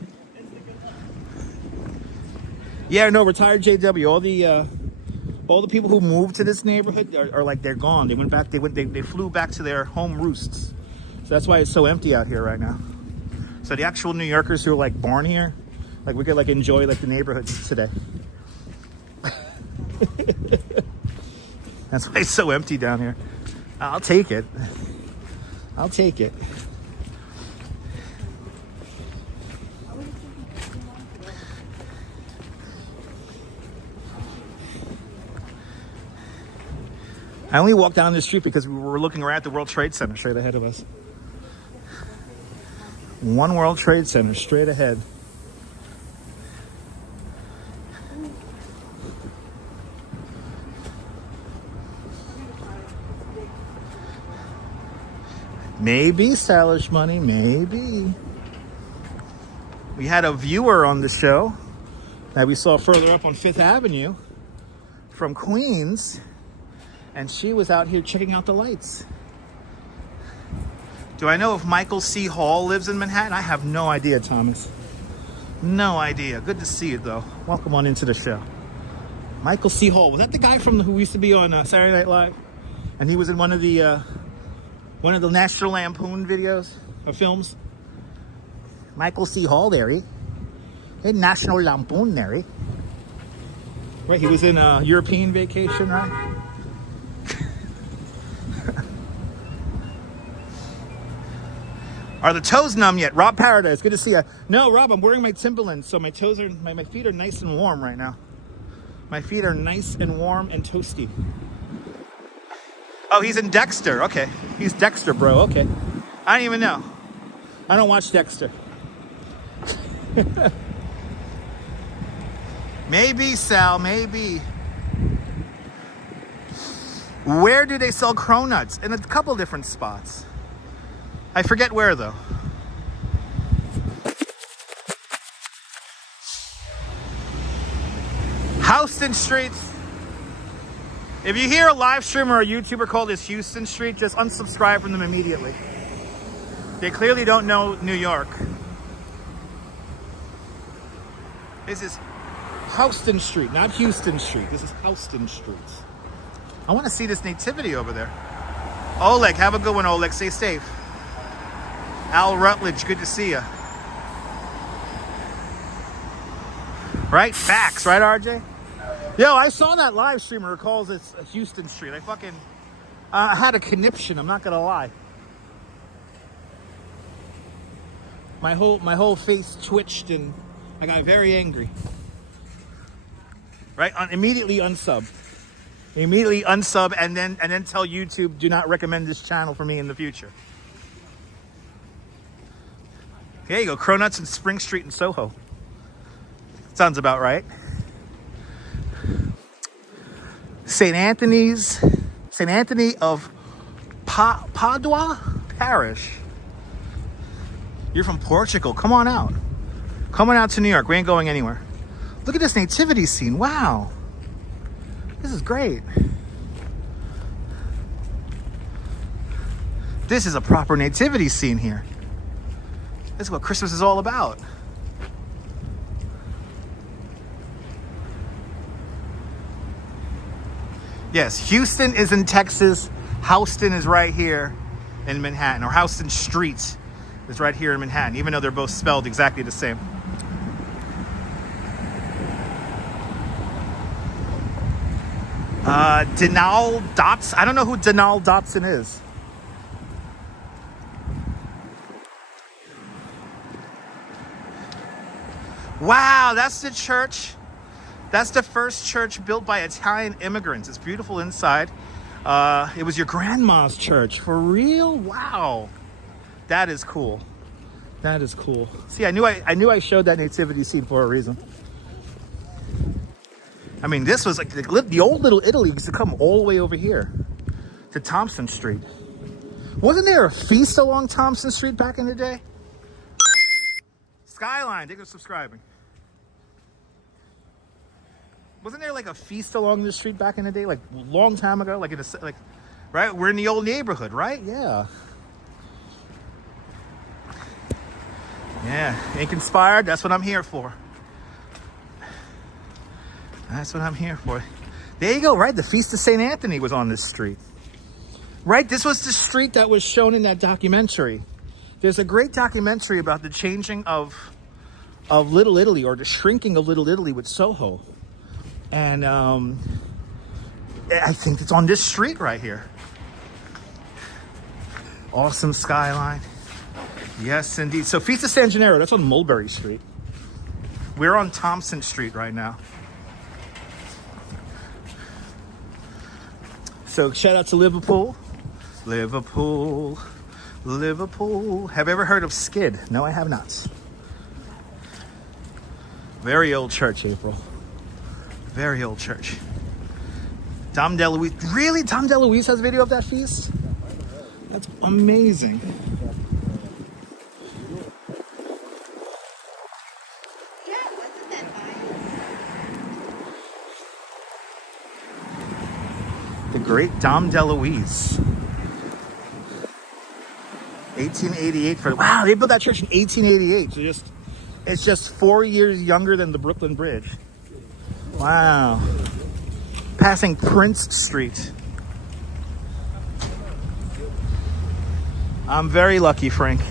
Yeah, no, retired JW. All the people who moved to this neighborhood are like, they're gone. They went back. They flew back to their home roosts. So that's why it's so empty out here right now. So the actual New Yorkers who are like born here, like we could like enjoy like the neighborhoods today. That's why it's so empty down here. I'll take it. I'll take it. I only walked down this street because we were looking right at the World Trade Center straight ahead of us. One World Trade Center straight ahead. Maybe stylish money, maybe. We had a viewer on the show that we saw further up on 5th Avenue from Queens. And she was out here checking out the lights. Do I know if Michael C. Hall lives in Manhattan? I have no idea, Thomas. No idea. Good to see you, though. Welcome on into the show. Michael C. Hall. Was that the guy from who used to be on Saturday Night Live? And he was in one of the National Lampoon videos or films. Michael C. Hall, there he. In National Lampoon, there he. Right, he was in European Vacation, right? Are the toes numb yet? Rob Paradise, good to see you. No, Rob, I'm wearing my Timberlands, so my toes are, my feet are nice and warm right now. My feet are nice and warm and toasty. Oh, he's in Dexter. Okay, he's Dexter, bro. Okay, I don't even know. I don't watch Dexter. Maybe, Sal, maybe. Where do they sell cronuts? In a couple different spots. I forget where, though. Houston Street. If you hear a live streamer or a YouTuber call this Houston Street, just unsubscribe from them immediately. They clearly don't know New York. This is Houston Street, not Houston Street. This is Houston Street. I want to see this nativity over there. Oleg, have a good one, Oleg. Stay safe. Al Rutledge, good to see you. Right? Facts, right, RJ? Yo, I saw that live streamer who calls it Houston Street. I fucking had a conniption, I'm not gonna lie. My whole face twitched and I got very angry. Right? Immediately unsub. Immediately unsub and then tell YouTube, do not recommend this channel for me in the future. There you go, Cronuts and Spring Street in Soho. Sounds about right. St. Anthony of Padua Parish. You're from Portugal, come on out. Come on out to New York, we ain't going anywhere. Look at this nativity scene, wow. This is great. This is a proper nativity scene here. This is what Christmas is all about. Yes, Houston is in Texas. Houston is right here in Manhattan, or Houston Street is right here in Manhattan, even though they're both spelled exactly the same. Denal Dots. I don't know who Denal Dotson is. Wow, that's the church. That's the first church built by Italian immigrants. It's beautiful inside. It was your grandma's church. For real? Wow. That is cool. That is cool. See, I knew I showed that nativity scene for a reason. I mean, this was like the old Little Italy used to come all the way over here to Thompson Street. Wasn't there a feast along Thompson Street back in the day? Skyline, thank you for subscribing. Wasn't there like a feast along the street back in the day, like a long time ago, like right? We're in the old neighborhood, right? Yeah. Yeah, ink inspired. That's what I'm here for. That's what I'm here for. There you go, right? The Feast of St. Anthony was on this street. Right? This was the street that was shown in that documentary. There's a great documentary about the changing of Little Italy, or the shrinking of Little Italy with Soho. And I think it's on this street right here. Awesome skyline. Yes, indeed. So Feast of San Gennaro, that's on Mulberry Street. We're on Thompson Street right now. So shout out to Liverpool. Liverpool, Liverpool. Have you ever heard of Skid? No, I have not. Very old church, April. Very old church. Dom DeLuise. Really? Dom DeLuise has a video of that feast? That's amazing. The great Dom DeLuise. 1888 for, wow, they built that church in 1888. So it's just 4 years younger than the Brooklyn Bridge. Wow. Passing Prince Street. I'm very lucky, Frank.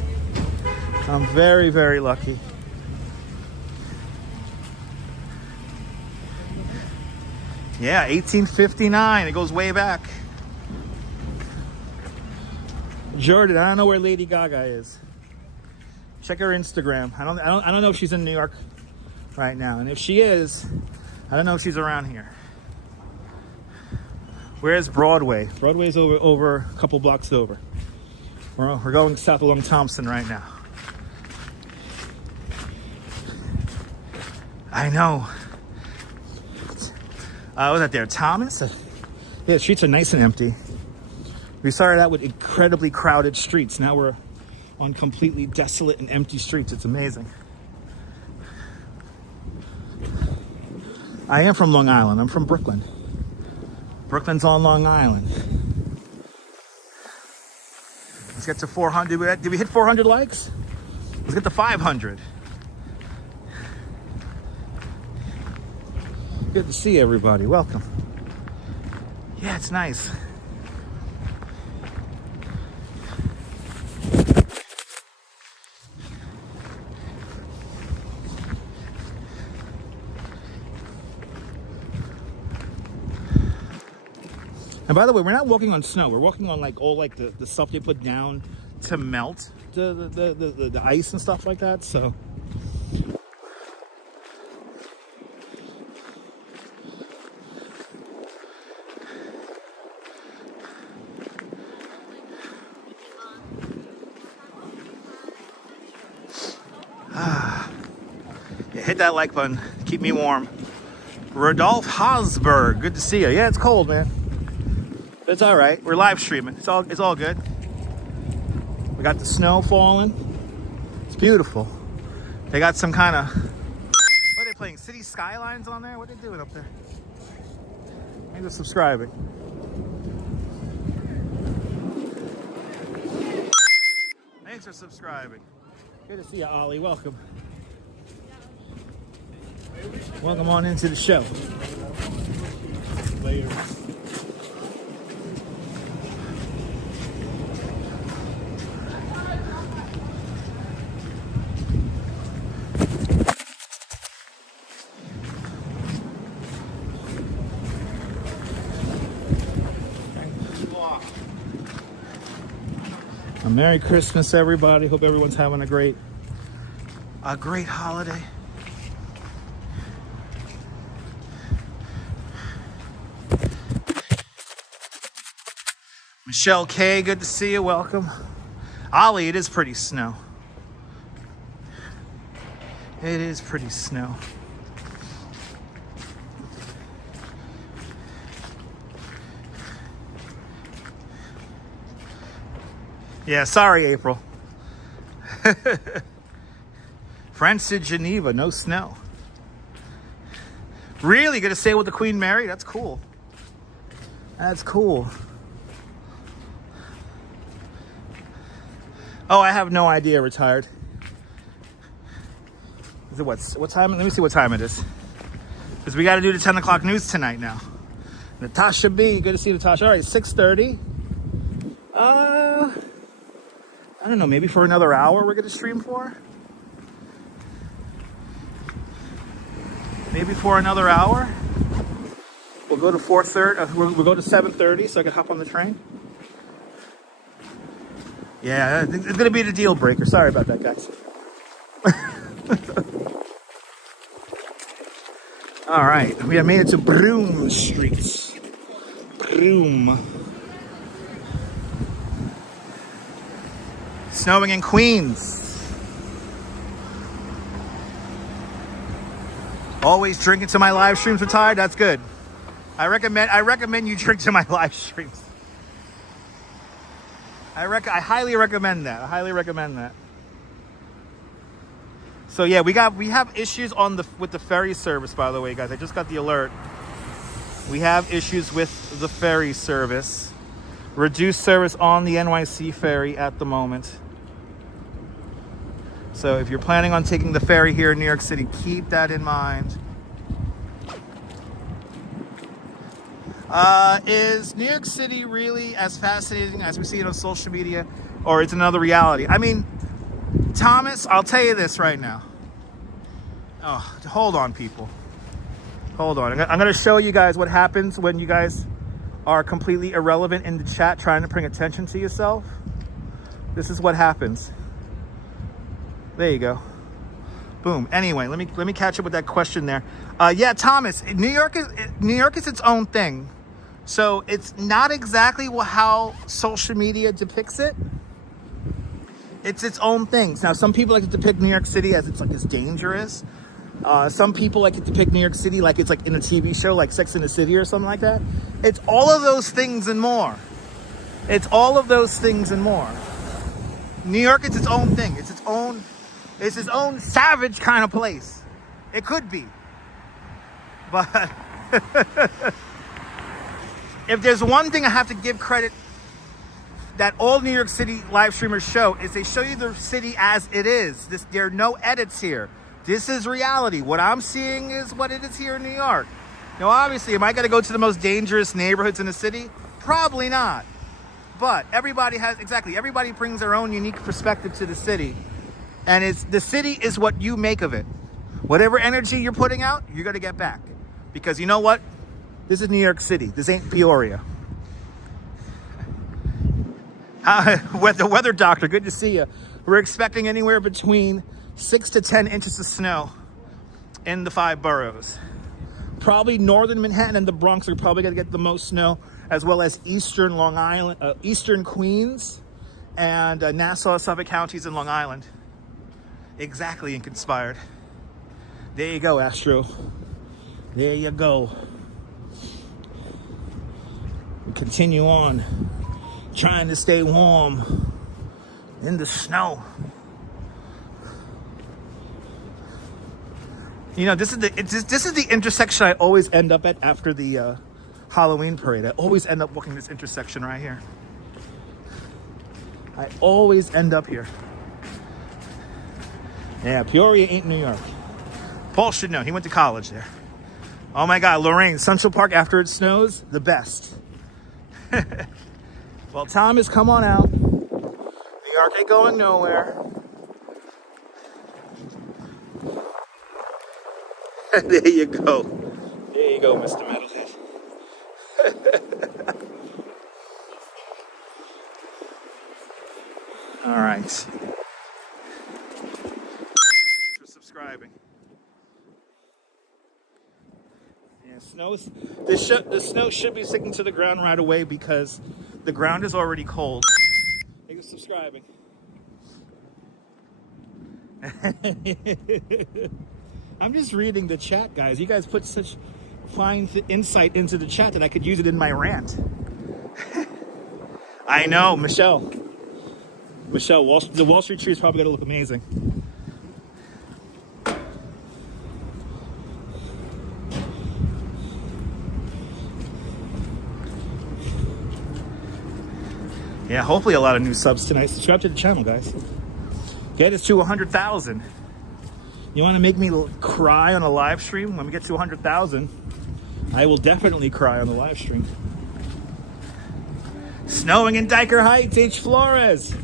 I'm very, very lucky. Yeah, 1859. It goes way back. Jordan, I don't know where Lady Gaga is. Check her Instagram. I don't know if she's in New York right now. And if she is, I don't know if she's around here. Where's Broadway? Broadway's over a couple blocks over. We're going south along Thompson right now. I know. Was that there? Thomas? Yeah, the streets are nice and empty. We started out with incredibly crowded streets. Now we're on completely desolate and empty streets. It's amazing. I am from Long Island. I'm from Brooklyn. Brooklyn's on Long Island. Let's get to 400. Did we hit 400 likes? Let's get to 500. Good to see everybody. Welcome. Yeah, it's nice. And by the way, we're not walking on snow. We're walking on like all like the stuff they put down to melt the ice and stuff like that. So yeah, hit that like button. Keep me warm. Rodolph Hosberg, good to see you. Yeah, it's cold, man. It's all right. We're live streaming. It's all good. We got the snow falling. It's beautiful. They got some kind of, what are they playing? City Skylines on there? What are they doing up there? Thanks for subscribing. Thanks for subscribing. Good to see you, Ollie. Welcome. Welcome on into the show. Later. Merry Christmas, everybody. Hope everyone's having a great holiday. Michelle K, good to see you. Welcome. Ollie, it is pretty snow. It is pretty snow. Yeah, sorry, April. France to Geneva, no snow. Really gonna stay with the Queen Mary? That's cool. That's cool. Oh, I have no idea. Retired. Is it what time? Let me see what time it is. Because we got to do the 10 o'clock news tonight now. Natasha B, good to see Natasha. All right, 6:30. I don't know. Maybe for another hour we're gonna stream for. Maybe for another hour. We'll go to 4:30. We'll go to 7:30 so I can hop on the train. Yeah, it's gonna be the deal breaker. Sorry about that, guys. All right, we have made it to Broome Street. Broome. Snowing in Queens. Always drinking to my live streams. Retired. That's good. I recommend you drink to my live streams. I highly recommend that. I highly recommend that. So yeah, we have issues with the ferry service, by the way, guys. I just got the alert. We have issues with the ferry service. Reduced service on the NYC ferry at the moment. So if you're planning on taking the ferry here in New York City, keep that in mind. Is New York City really as fascinating as we see it on social media, or it's another reality? I mean, Thomas, I'll tell you this right now. Oh, hold on, people. Hold on. I'm going to show you guys what happens when you guys are completely irrelevant in the chat trying to bring attention to yourself. This is what happens. There you go. Boom. Anyway, let me catch up with that question there. Yeah, Thomas, New York is its own thing. So it's not exactly how social media depicts it. It's its own things. Now, some people like to depict New York City as it's dangerous. Some people like to depict New York City like it's in a TV show like Sex and the City or something like that. It's all of those things and more. It's all of those things and more. New York is its own thing. It's its own savage kind of place. It could be. But if there's one thing I have to give credit that all New York City live streamers show, is they show you the city as it is. There are no edits here. This is reality. What I'm seeing is what it is here in New York. Now, obviously, am I going to go to the most dangerous neighborhoods in the city? Probably not. But everybody brings their own unique perspective to the city. And the city is what you make of it. Whatever energy you're putting out, you're going to get back. Because you know what? This is New York City. This ain't Peoria. The weather doctor, good to see you. We're expecting anywhere between 6 to 10 inches of snow in the 5 boroughs. Probably northern Manhattan and the Bronx are probably going to get the most snow, as well as eastern Long Island, eastern Queens, and Nassau, Suffolk counties in Long Island. Exactly, inspired. There you go, Astro. There you go. We continue on, trying to stay warm in the snow. You know, this is the intersection I always end up at after the Halloween parade. I always end up walking this intersection right here. I always end up here. Yeah, Peoria ain't New York. Paul should know. He went to college there. Oh my God, Lorraine, Central Park after it snows, the best. Well, Thomas, come on out. New York ain't going nowhere. There you go. There you go, Mr. Metalhead. All right. Thanks for subscribing. Yeah, the snow should be sticking to the ground right away because the ground is already cold. Thanks for subscribing. I'm just reading the chat, guys. You guys put such fine insight into the chat that I could use it in my rant. I know, Michelle. The Wall Street tree is probably going to look amazing. Yeah, hopefully a lot of new subs tonight. Subscribe to the channel, guys. Get us to 100,000. You want to make me cry on a live stream? When we get to 100,000, I will definitely cry on the live stream. Snowing in Dyker Heights, H. Flores.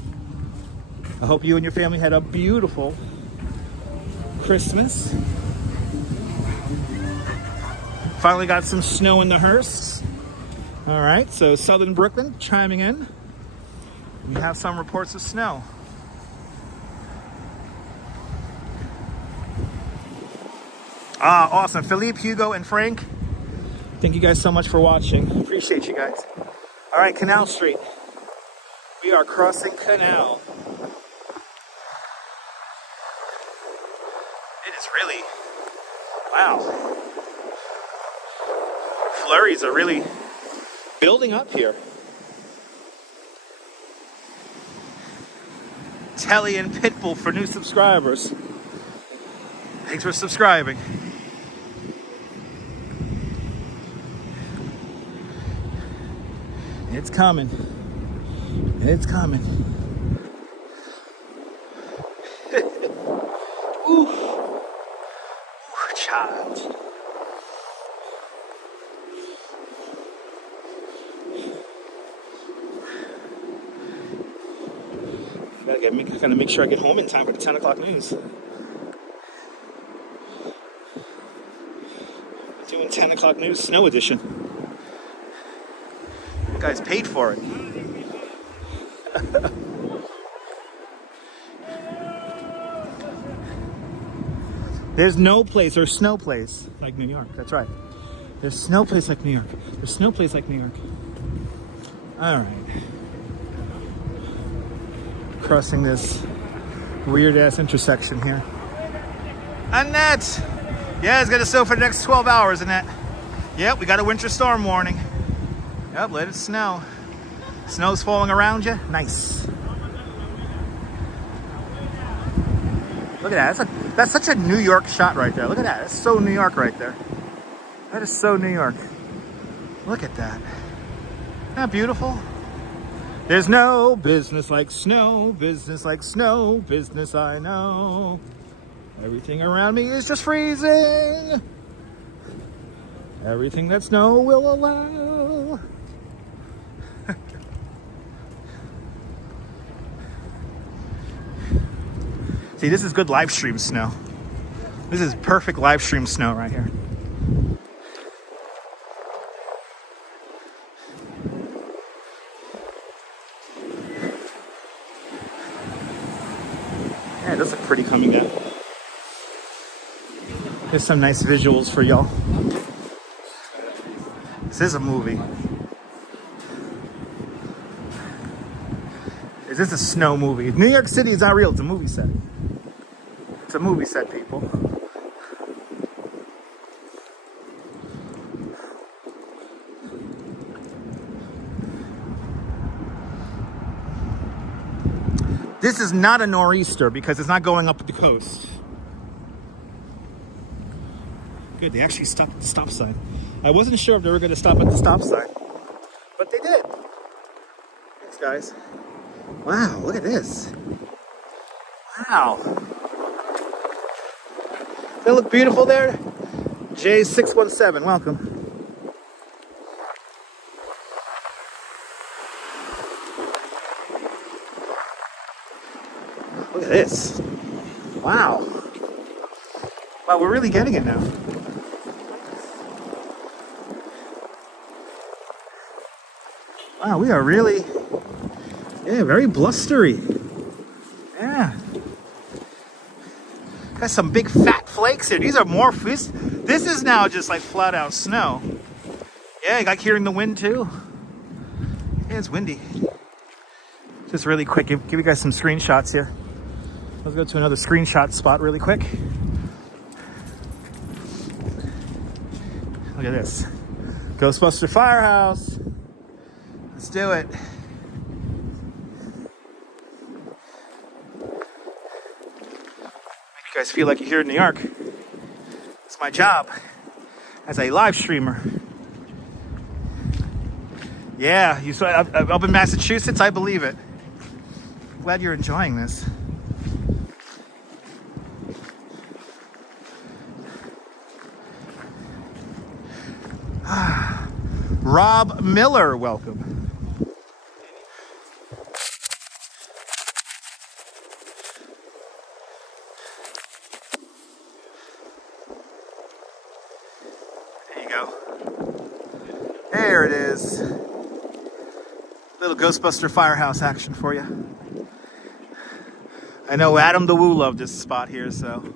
I hope you and your family had a beautiful Christmas. Finally got some snow in the Hearst. All right, so Southern Brooklyn chiming in. We have some reports of snow. Ah, awesome. Philippe, Hugo, and Frank, thank you guys so much for watching. Appreciate you guys. All right, Canal Street. We are crossing Canal. It is really, wow. Flurries are really building up here. Telly and Pitbull for new subscribers. Thanks for subscribing. It's coming. It's coming. Ooh. Ooh, child. Gotta make sure I get home in time for the 10 o'clock news. Doing 10 o'clock news snow edition. You guys paid for it. There's no place or snow place like New York. That's right. There's no place like New York. There's no place like New York. All right. Crossing this weird ass intersection here. Annette! Yeah, it's gonna snow for the next 12 hours, Annette. Yep, we got a winter storm warning. Yep, let it snow. Snow's falling around you. Nice. Look at that. That's such a New York shot right there. Look at that. That's so New York right there. That is so New York. Look at that. Isn't that beautiful? There's no business like snow, business like snow, business I know. Everything around me is just freezing. Everything that snow will allow. See, this is good live stream snow. This is perfect live stream snow right here. Yeah, it does look pretty coming down. There's some nice visuals for y'all. This is a movie. Is this a snow movie? New York City is not real, it's a movie set. It's a movie set, people. This is not a nor'easter because it's not going up the coast. Good, they actually stopped at the stop sign. I wasn't sure if they were going to stop at the stop sign, but they did. Thanks, guys. Wow, look at this. Wow. Does that look beautiful there? J617, welcome. Look at this. Wow. Wow, we're really getting it now. Wow, we are really, yeah, very blustery. Yeah. Got some big fat flakes here. These are more, this is now just like flat out snow. Yeah, you got hearing the wind too. Yeah, it's windy. Just really quick, give you guys some screenshots here. Let's go to another screenshot spot really quick. Look at this. Ghostbuster Firehouse. Let's do it. You guys feel like you're here in New York. It's my job as a live streamer. Yeah, you saw up in Massachusetts, I believe it. Glad you're enjoying this. Rob Miller, welcome. There you go. There it is. Little Ghostbuster Firehouse action for you. I know Adam the Woo loved this spot here, so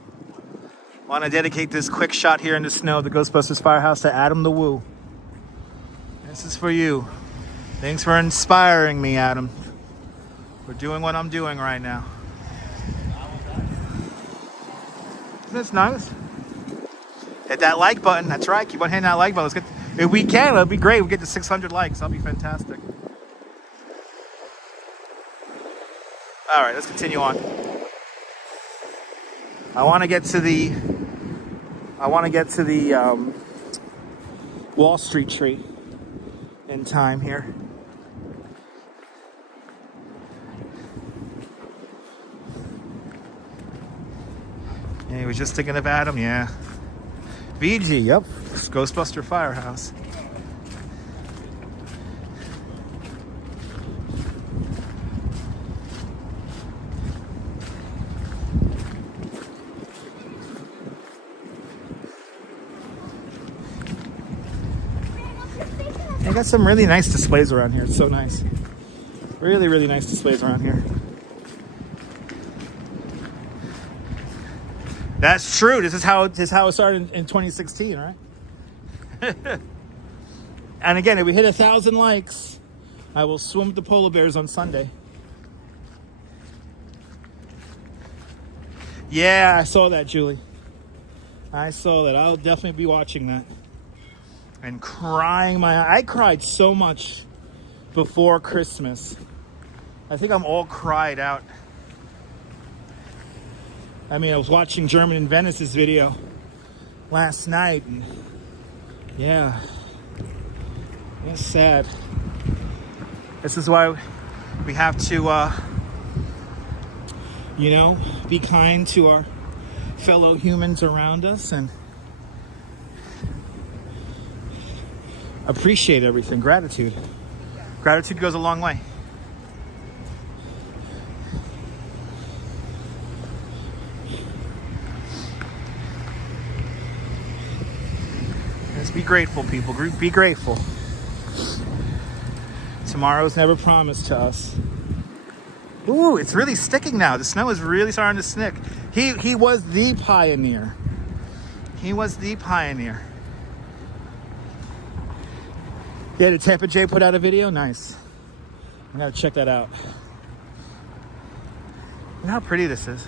want to dedicate this quick shot here in the snow of the Ghostbusters Firehouse to Adam the Woo. This is for you. Thanks for inspiring me, Adam. For doing what I'm doing right now. Isn't this nice? Hit that like button. That's right. Keep on hitting that like button. Let's get, if we can, it'll be great. We'll get to 600 likes. That'll be fantastic. All right, let's continue on. I want to get to the Wall Street tree in time here. Yeah, he was just thinking of Adam, yeah. VG, yep. Ghostbuster Firehouse. They got some really nice displays around here. It's so nice. Really, really nice displays around here. That's true. This is how it started in 2016, right? And again, if we hit 1,000 likes, I will swim with the polar bears on Sunday. Yeah, I saw that, Julie. I saw that. I'll definitely be watching that. And crying I cried so much before Christmas. I think I'm all cried out. I mean, I was watching German in Venice's video last night, and yeah, it's sad. This is why we have to, you know, be kind to our fellow humans around us and appreciate everything. Gratitude. Gratitude goes a long way. Let's be grateful, people. Be grateful. Tomorrow's never promised to us. Ooh, it's really sticking now. The snow is really starting to stick. He was the pioneer. He was the pioneer. Yeah, did Tampa J put out a video? Nice. I gotta check that out. Look how pretty this is.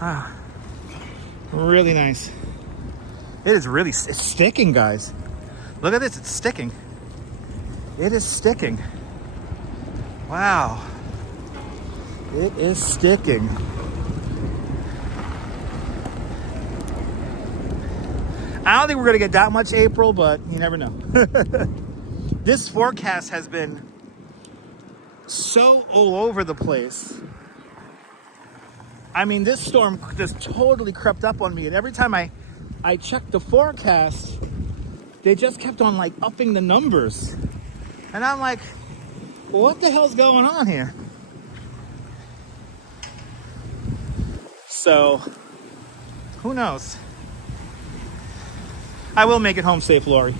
Ah, really nice. It is really, it's sticking, guys. Look at this, it's sticking. It is sticking. Wow. It is sticking. I don't think we're gonna get that much April, but you never know. This forecast has been so all over the place. I mean, this storm just totally crept up on me, and every time I checked the forecast, they just kept on like upping the numbers. And I'm like, well, what the hell's going on here? So, who knows? I will make it home safe, Lori.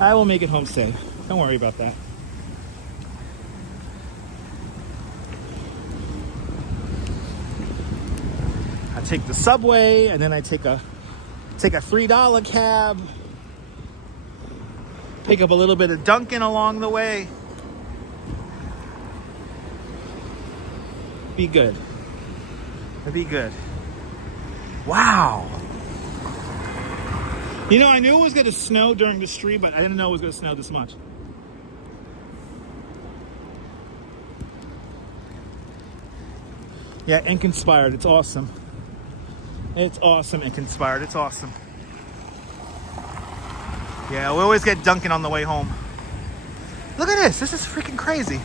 I will make it home safe. Don't worry about that. take the subway, and then I take a $3 cab, pick up a little bit of Dunkin' along the way. Be good. Be good. Wow. You know, I knew it was going to snow during the street, but I didn't know it was going to snow this much. Yeah, and conspired. It's awesome. It's awesome and conspired. It's awesome. Yeah, we always get Dunkin' on the way home. Look at this. This is freaking crazy.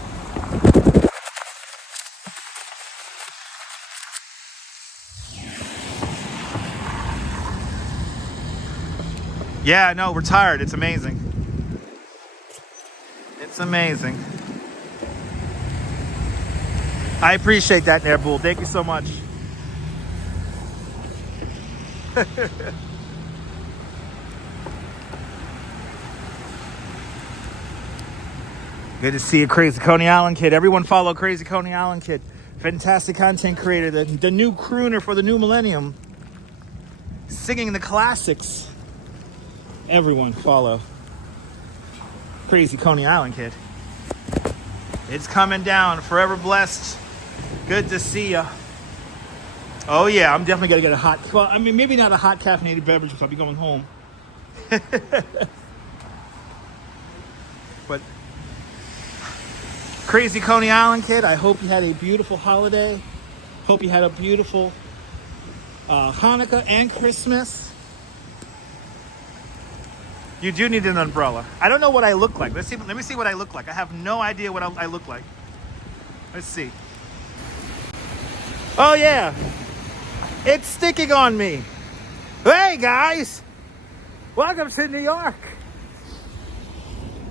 Yeah, no, we're tired. It's amazing. It's amazing. I appreciate that, Airbull. Thank you so much. Good to see you, Crazy Coney Island Kid. Everyone follow Crazy Coney Island Kid. Fantastic content creator, the new crooner for the new millennium. Singing the classics. Everyone follow Crazy Coney Island Kid. It's coming down. Forever blessed. Good to see ya. Oh yeah, I'm definitely gonna get a hot, well, I mean, maybe not a hot caffeinated beverage because I'll be going home. But Crazy Coney Island Kid, I hope you had a beautiful holiday. Hope you had a beautiful Hanukkah and Christmas. You do need an umbrella. I don't know what I look like. Let me see what I look like. I have no idea what I look like. Let's see. Oh yeah, it's sticking on me. Hey guys, welcome to New York.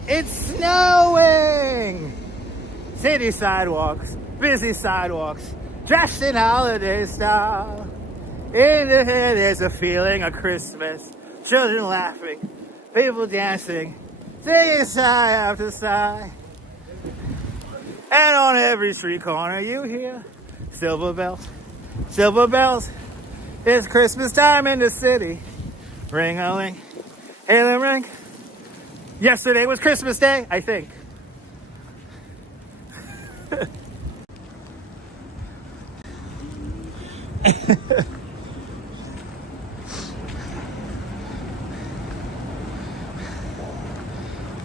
It's snowing. City sidewalks, busy sidewalks, dressed in holiday style. In the air there's a feeling of Christmas. Children laughing, people dancing, singing sigh after sigh. And on every street corner you hear silver bells, silver bells. It's Christmas time in the city. Ring-a-ling, hail-a-ring. Yesterday was Christmas Day, I think.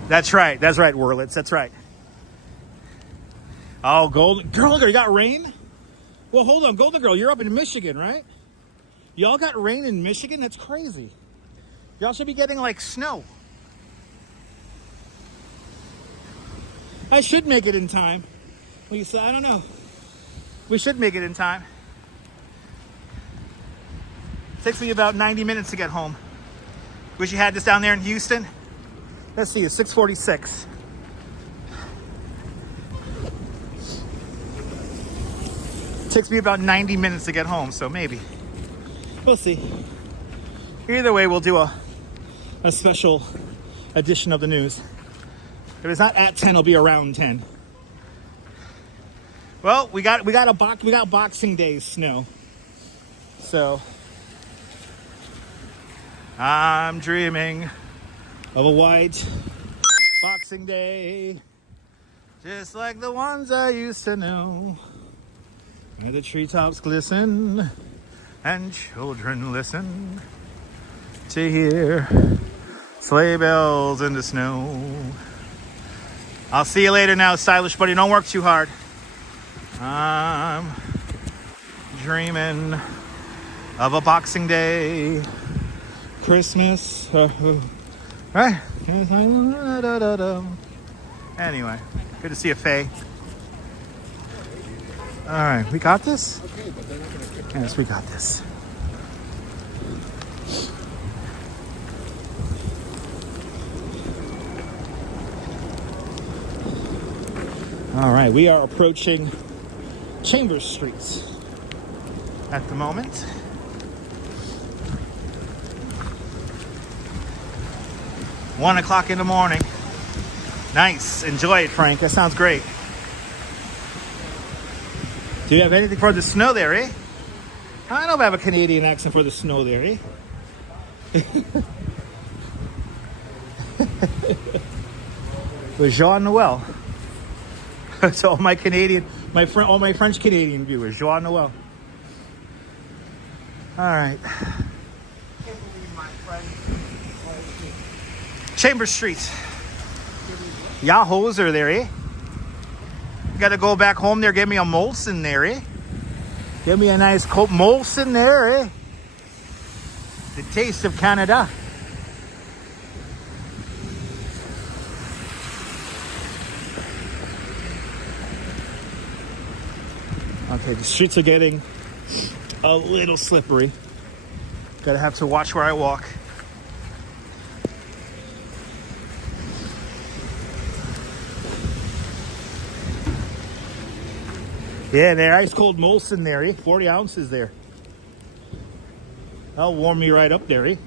That's right, Wurlitz, that's right. Oh, Golden Girl, you got rain? Well, hold on, Golden Girl, you're up in Michigan, right? Y'all got rain in Michigan? That's crazy. Y'all should be getting like snow. I should make it in time. Well, you say, I don't know. We should make it in time. Takes me about 90 minutes to get home. Wish you had this down there in Houston. Let's see, it's 6:46. Takes me about 90 minutes to get home, so maybe. We'll see. Either way, we'll do a special edition of the news. If it's not at 10, it'll be around 10. Well, we got Boxing Day snow. So I'm dreaming of a white Boxing Day, just like the ones I used to know. Where the treetops glisten and children listen to hear sleigh bells in the snow. I'll see you later now, stylish buddy. Don't work too hard. I'm dreaming of a Boxing Day, Christmas. Right? Anyway, good to see you, Faye. All right, we got this? Yes, we got this. All right, we are approaching Chambers Street at the moment. One o'clock in the morning. Nice. Enjoy it, Frank. That sounds great. Do you have anything for the snow there, eh? I don't know if I have a Canadian accent for the snow there, eh? With Jean Noel. So all my Canadian, all my French Canadian viewers, Jean Noel. All right. Chambers Street. Eahora there, eh? Got to go back home there, get me a Molson there, eh? Get me a nice cold Molson there, eh? The taste of Canada. Okay, the streets are getting a little slippery. Gotta have to watch where I walk. Yeah, there, ice cold Molson there, eh? 40 ounces there. That'll warm me right up there, eh?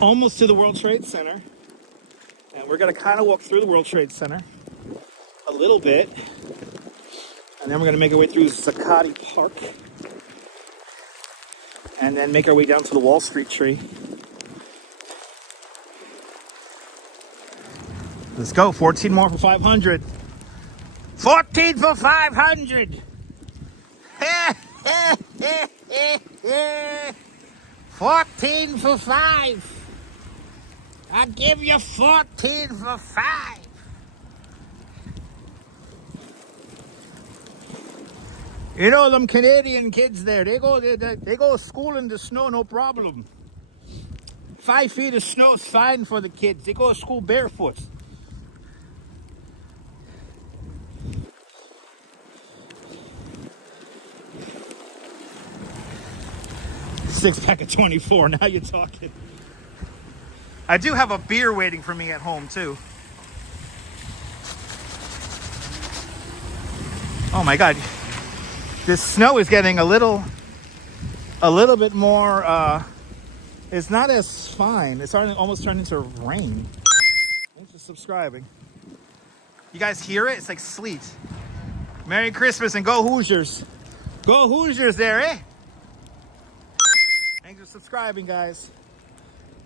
Almost to the World Trade Center, and we're gonna kind of walk through the World Trade Center a little bit, and then we're gonna make our way through Zuccotti Park, and then make our way down to the Wall Street tree. Let's go. 14 more for 500. 14 for 500. 14 for 5. I give you 14 for 5. You know them Canadian kids there, they go to school in the snow, no problem. 5 feet of snow is fine for the kids. They go to school barefoot. Six pack of 24, now you're talking. I do have a beer waiting for me at home too. Oh my God. This snow is getting a little bit more, it's not as fine. It's starting to almost turn into rain. Thanks for subscribing. You guys hear it? It's like sleet. Merry Christmas and go Hoosiers. Go Hoosiers there, eh? Thanks for subscribing, guys.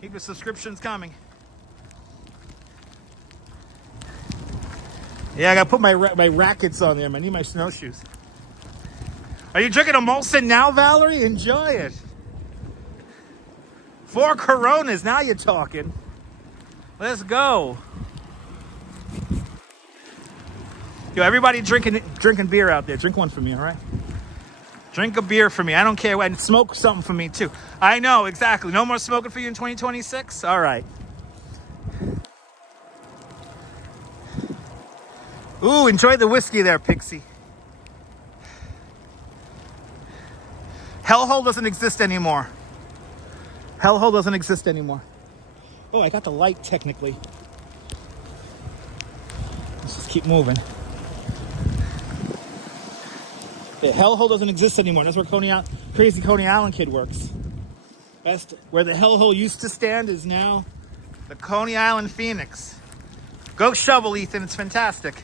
Keep the subscriptions coming. Yeah, I gotta put my rackets on there. I need my snowshoes. Are you drinking a Molson now, Valerie? Enjoy it. 4 Coronas, now you're talking. Let's go. Yo, everybody drinking beer out there. Drink one for me, all right? Drink a beer for me. I don't care. And smoke something for me, too. I know, exactly. No more smoking for you in 2026? All right. Ooh, enjoy the whiskey there, Pixie. Hellhole doesn't exist anymore. Hellhole doesn't exist anymore. Oh, I got the light, technically. Let's just keep moving. The Hellhole doesn't exist anymore. That's where Crazy Coney Island kid works. That's where the Hellhole used to stand is now the Coney Island Phoenix. Go shovel, Ethan. It's fantastic.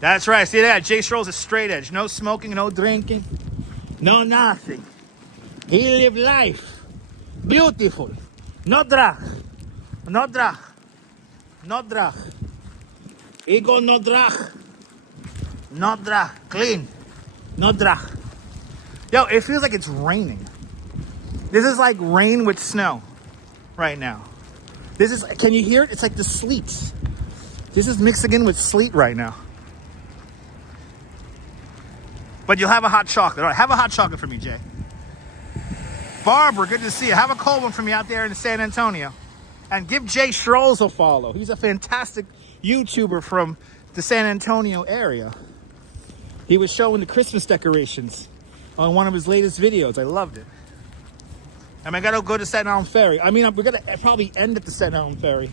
That's right. See that? Jay Schroll's a straight edge. No smoking, no drinking, no nothing. He lived life. Beautiful. No drag. No drag. No drag. Ego no drag. No drag. Clean. No drag. Yo, it feels like it's raining. This is like rain with snow right now. This is, can you hear it? It's like the sleet. This is mixing in with sleet right now. But you'll have a hot chocolate. All right, have a hot chocolate for me, Jay. Barbara, good to see you. Have a cold one for me out there in San Antonio. And give Jay Schrolls a follow. He's a fantastic YouTuber from the San Antonio area. He was showing the Christmas decorations on one of his latest videos. I loved it. I gotta go to Staten Island Ferry. I mean, we're gonna probably end at the Staten Island Ferry,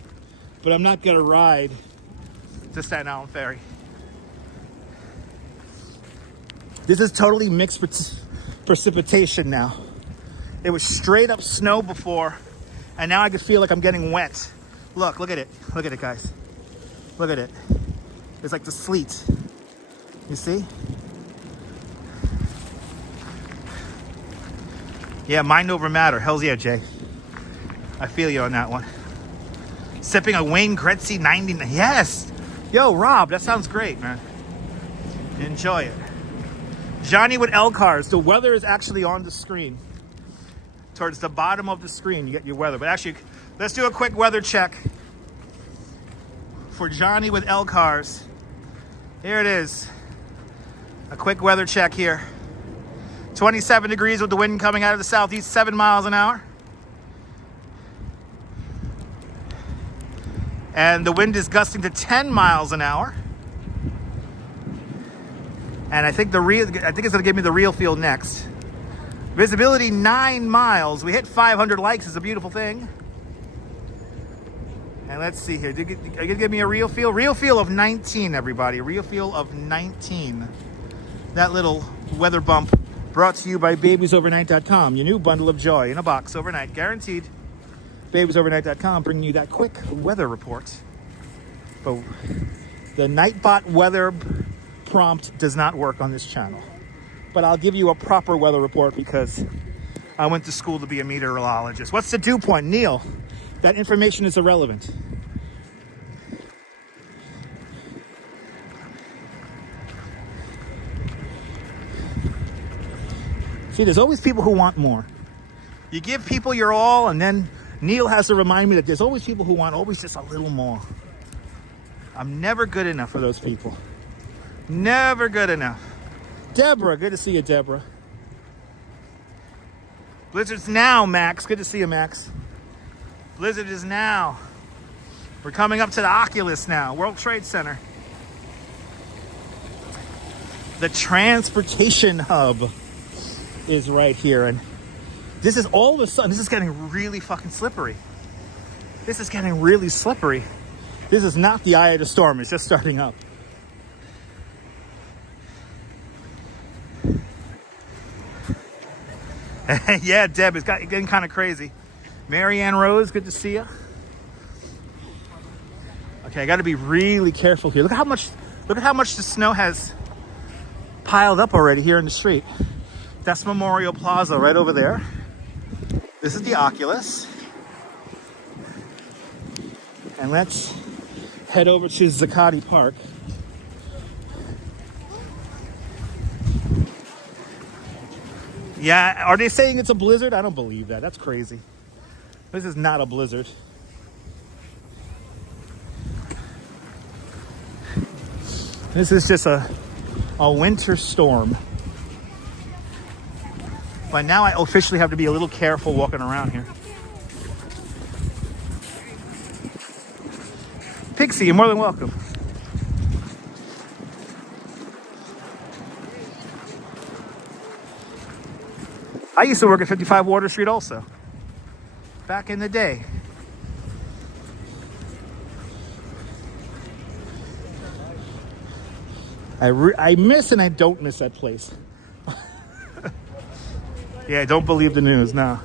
but I'm not gonna ride to Staten Island Ferry. This is totally mixed precipitation now. It was straight up snow before, and now I can feel like I'm getting wet. Look at it. Look at it, guys. Look at it. It's like the sleet. You see? Yeah, mind over matter. Hells yeah, Jay. I feel you on that one. Sipping a Wayne Gretzky 99. Yes! Yo, Rob, that sounds great, man. Enjoy it. Johnny with L cars. The weather is actually on the screen. Towards the bottom of the screen, you get your weather. But actually, let's do a quick weather check for Johnny with L cars. Here it is. A quick weather check here. 27 degrees with the wind coming out of the southeast, 7 miles an hour. And the wind is gusting to 10 miles an hour. And I think it's gonna give me the real feel next. Visibility 9 miles. We hit 500 likes. It's a beautiful thing. And let's see here. Are you gonna give me a real feel? Real feel of 19, everybody. Real feel of 19. That little weather bump brought to you by babiesovernight.com. Your new bundle of joy in a box overnight. Guaranteed. babiesovernight.com bringing you that quick weather report. But the Nightbot weather prompt does not work on this channel. But I'll give you a proper weather report because I went to school to be a meteorologist. What's the dew point? Neil, that information is irrelevant. See, there's always people who want more. You give people your all, and then Neil has to remind me that there's always people who want always just a little more. I'm never good enough for those people. Never good enough. Deborah, good to see you, Deborah. Blizzard's now, Max. Good to see you, Max. Blizzard is now. We're coming up to the Oculus now, World Trade Center. The transportation hub is right here, and this is all of a sudden, this is getting really fucking slippery. This is getting really slippery. This is not the eye of the storm, it's just starting up. Yeah, Deb, it's getting kind of crazy. Marianne Rose, good to see you. Okay, I got to be really careful here. Look at how much the snow has piled up already here in the street. That's Memorial Plaza right over there. This is the Oculus. And let's head over to Zuccotti Park. Yeah, are they saying it's a blizzard? I don't believe that. That's crazy. This is not a blizzard. This is just a winter storm. But now I officially have to be a little careful walking around here. Pixie, you're more than welcome. I used to work at 55 Water Street also, back in the day. I miss and I don't miss that place. Yeah, don't believe the news, no.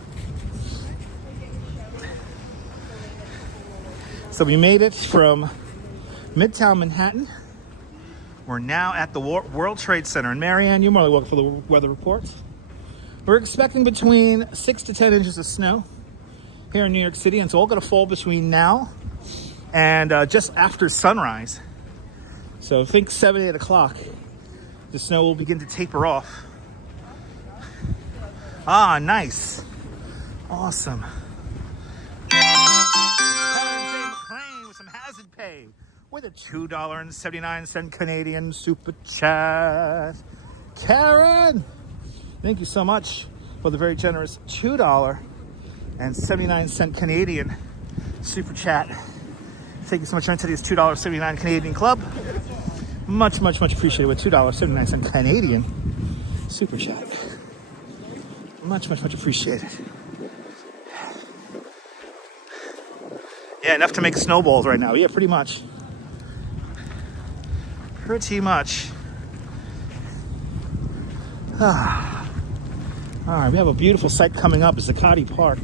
So we made it from Midtown Manhattan. We're now at the World Trade Center. And Marianne, you're more than welcome for the weather reports. We're expecting between 6 to 10 inches of snow here in New York City. And it's all going to fall between now and just after sunrise. So think 7, 8 o'clock. The snow will begin to taper off. Ah, nice. Awesome. With some hazard pay with a $2.79 Canadian super chat. Karen, thank you so much for the very generous $2.79 Canadian super chat. Thank you so much for today's $2.79 Canadian club. Much, much, much appreciated with $2.79 Canadian super chat. Much, much, much appreciated. Yeah, enough to make snowballs right now. Yeah, pretty much. Pretty much. Ah. All right, we have a beautiful site coming up, Zuccotti Park.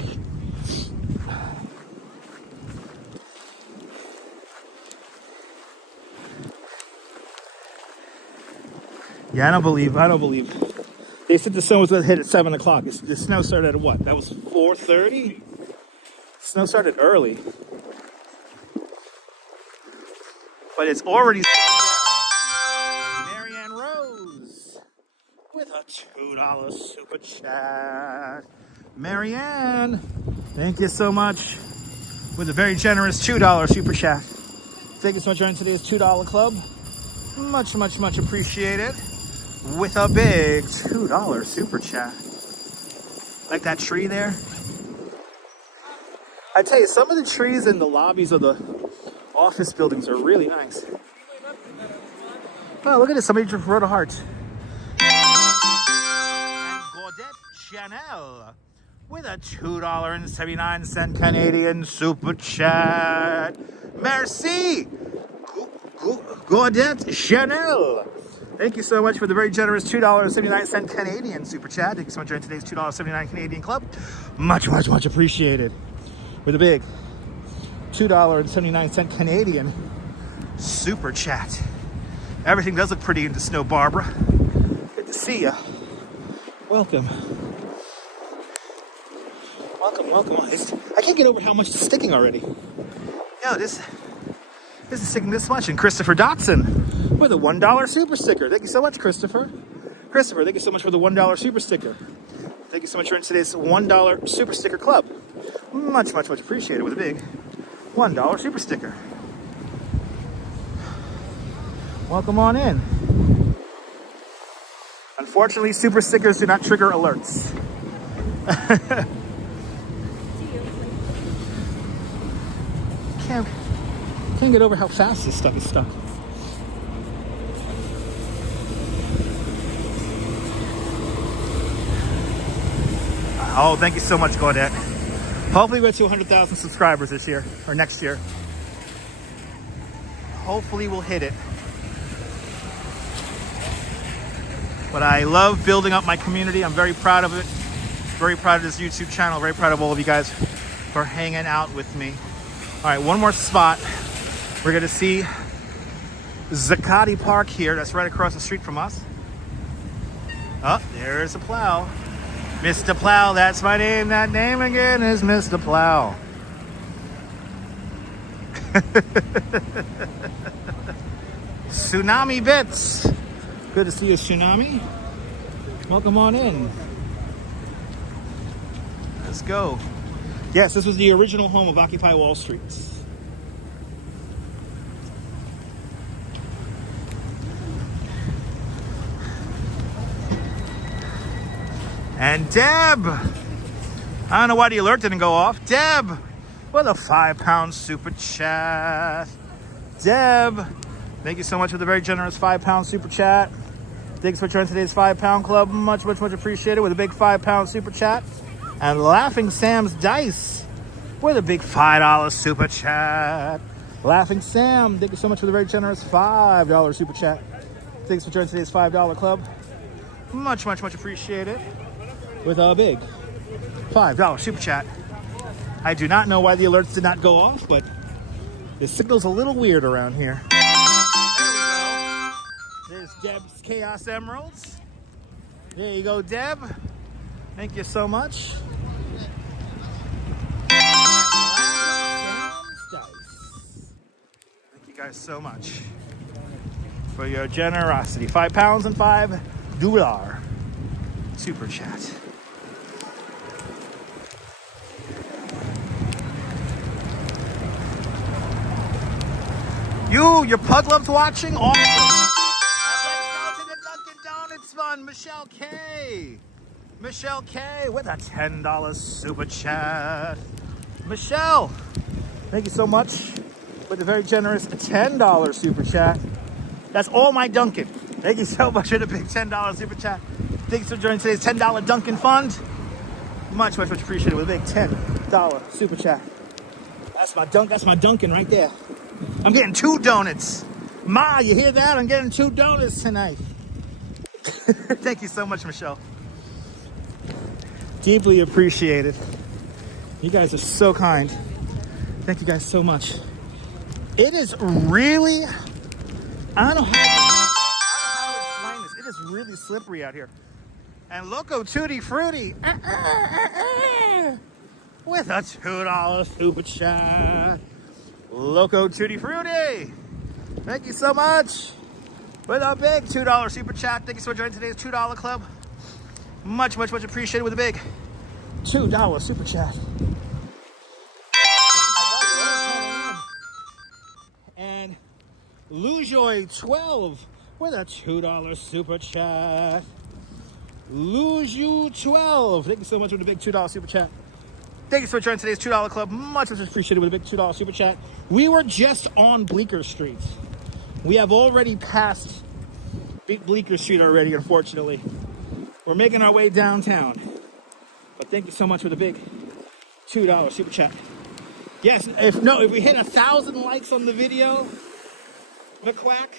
Yeah, I don't believe. They said the sun was going to hit at 7 o'clock. The snow started at what? That was 4:30? Snow started early. But it's already... Marianne Rose with a $2 super chat. Marianne, thank you so much with a very generous $2 super chat. Thank you so much for joining today's $2 club. Much, much, much appreciated. With a big $2 super chat. Like that tree there. I tell you, some of the trees in the lobbies of the office buildings are really nice. Oh, look at this. Somebody just wrote a heart. And Gaudette Chanel with a $2.79 Canadian super chat. Merci. Gaudette Chanel. Thank you so much for the very generous $2.79 Canadian super chat. Thank you so much for joining today's $2.79 Canadian club. Much, much, much appreciated. With a big $2.79 Canadian super chat. Everything does look pretty in the snow, Barbara. Good to see ya. Welcome. Welcome. I can't get over how much is sticking already. Yo, this is sticking this much. And Christopher Dotson with a $1 super sticker. Thank you so much, Christopher. Christopher, thank you so much for the $1 super sticker. Thank you so much for in today's $1 super sticker club. Much, much, much appreciated with a big $1 super sticker. Welcome on in. Unfortunately, super stickers do not trigger alerts. Can't get over how fast this stuff is stuck. Oh, thank you so much, Gaudette. Hopefully we'll get to 100,000 subscribers this year, or next year. Hopefully we'll hit it. But I love building up my community. I'm very proud of it. Very proud of this YouTube channel. Very proud of all of you guys for hanging out with me. All right, one more spot. We're gonna see Zuccotti Park here. That's right across the street from us. Oh, there's a plow. Mr. Plow, that's my name. That name again is Mr. Plow. Tsunami Bits. Good to see you, Tsunami. Welcome on in. Let's go. Yes, this was the original home of Occupy Wall Street. And Deb, I don't know why the alert didn't go off. Deb, with a £5 super chat. Deb, thank you so much for the very generous £5 super chat. Thanks for joining today's £5 club. Much, much, much appreciated with a big £5 super chat. And Laughing Sam's Dice with a big $5 super chat. Laughing Sam, thank you so much for the very generous $5 super chat. Thanks for joining today's $5 club. Much, much, much appreciated. With a big $5 super chat. I do not know why the alerts did not go off, but the signal's a little weird around here. There we go. There's Deb's Chaos Emeralds. There you go, Deb. Thank you so much. Thank you guys so much for your generosity. £5 and $5 super chat. Your pug loves watching? Awesome. Let's go to the Dunkin' Donuts fun. Michelle K. Michelle K with a $10 super chat. Michelle, thank you so much with a very generous $10 super chat. That's all my Dunkin'. Thank you so much for the big $10 super chat. Thanks for joining today's $10 Dunkin' Fund. Much, much, much appreciated with a big $10 super chat. That's my dunk. That's my Dunkin' right there. I'm getting 2 donuts. Ma, you hear that? I'm getting 2 donuts tonight. Thank you so much, Michelle. Deeply appreciated. You guys are so kind. Thank you guys so much. It is really, I don't know how to explain this. It is really slippery out here. And loco tutti frutti. With a $2 super chat. Loco tutti frutti. Thank you so much. With a big $2 super chat. Thank you so much for joining today's $2 club. Much, much, much appreciated with a big $2 super chat. And Lujoy12 with a $2 super chat. Luju12. Thank you so much for the big $2 super chat. Thank you so much for joining today's $2 club. Much appreciated with a big $2 super chat. We were just on Bleecker Street. We have already passed Big Bleecker Street already, unfortunately. We're making our way downtown. But thank you so much for the big $2 super chat. Yes, if we hit 1,000 likes on the video, McQuack,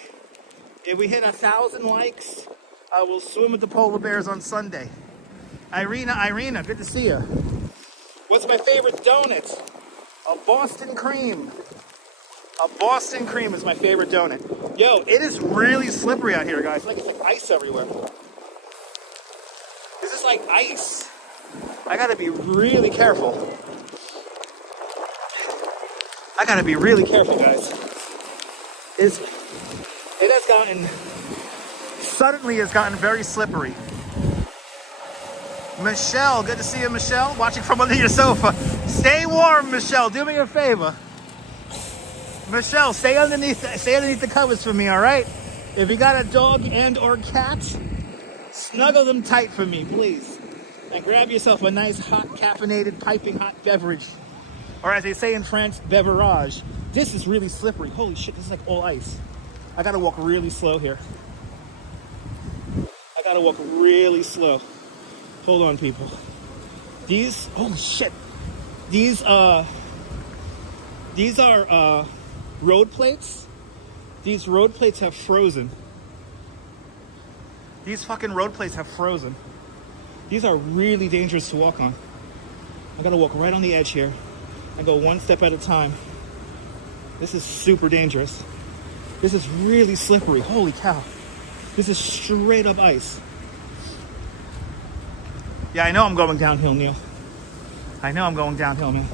if we hit 1,000 likes, I will swim with the polar bears on Sunday. Irina, good to see you. What's my favorite donut? A Boston cream. A Boston cream is my favorite donut. Yo, it is really slippery out here, guys. It's like ice everywhere. This is like ice. I gotta be really careful. I gotta be really careful, guys. It has gotten, suddenly has gotten very slippery. Michelle, good to see you, Michelle. Watching from under your sofa. Stay warm, Michelle. Do me a favor. Michelle, stay underneath the covers for me, all right? If you got a dog and or cat, snuggle them tight for me, please. And grab yourself a nice hot caffeinated piping hot beverage. Or as they say in France, beverage. This is really slippery. Holy shit, this is like all ice. I gotta walk really slow here. I gotta walk really slow. Hold on, people. These, holy shit. These are road plates. These road plates have frozen. These fucking road plates have frozen. These are really dangerous to walk on. I gotta walk right on the edge here. I go one step at a time. This is super dangerous. This is really slippery. Holy cow. This is straight up ice. Yeah, I know I'm going downhill, Neil. I know I'm going downhill, man.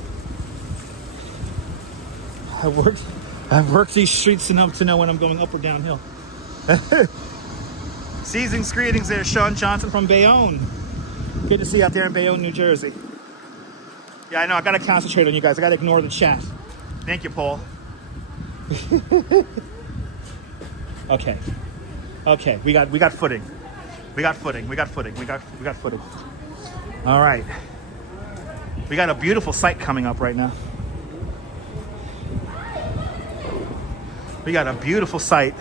I've worked these streets enough to know when I'm going up or downhill. Season's greetings there, Sean Johnson from Bayonne. Good to see you out there in Bayonne, New Jersey. Yeah, I know, I gotta concentrate on you guys. I gotta ignore the chat. Thank you, Paul. Okay. Okay, we got footing. We got footing. All right. We got a beautiful sight coming up right now. We got a beautiful sight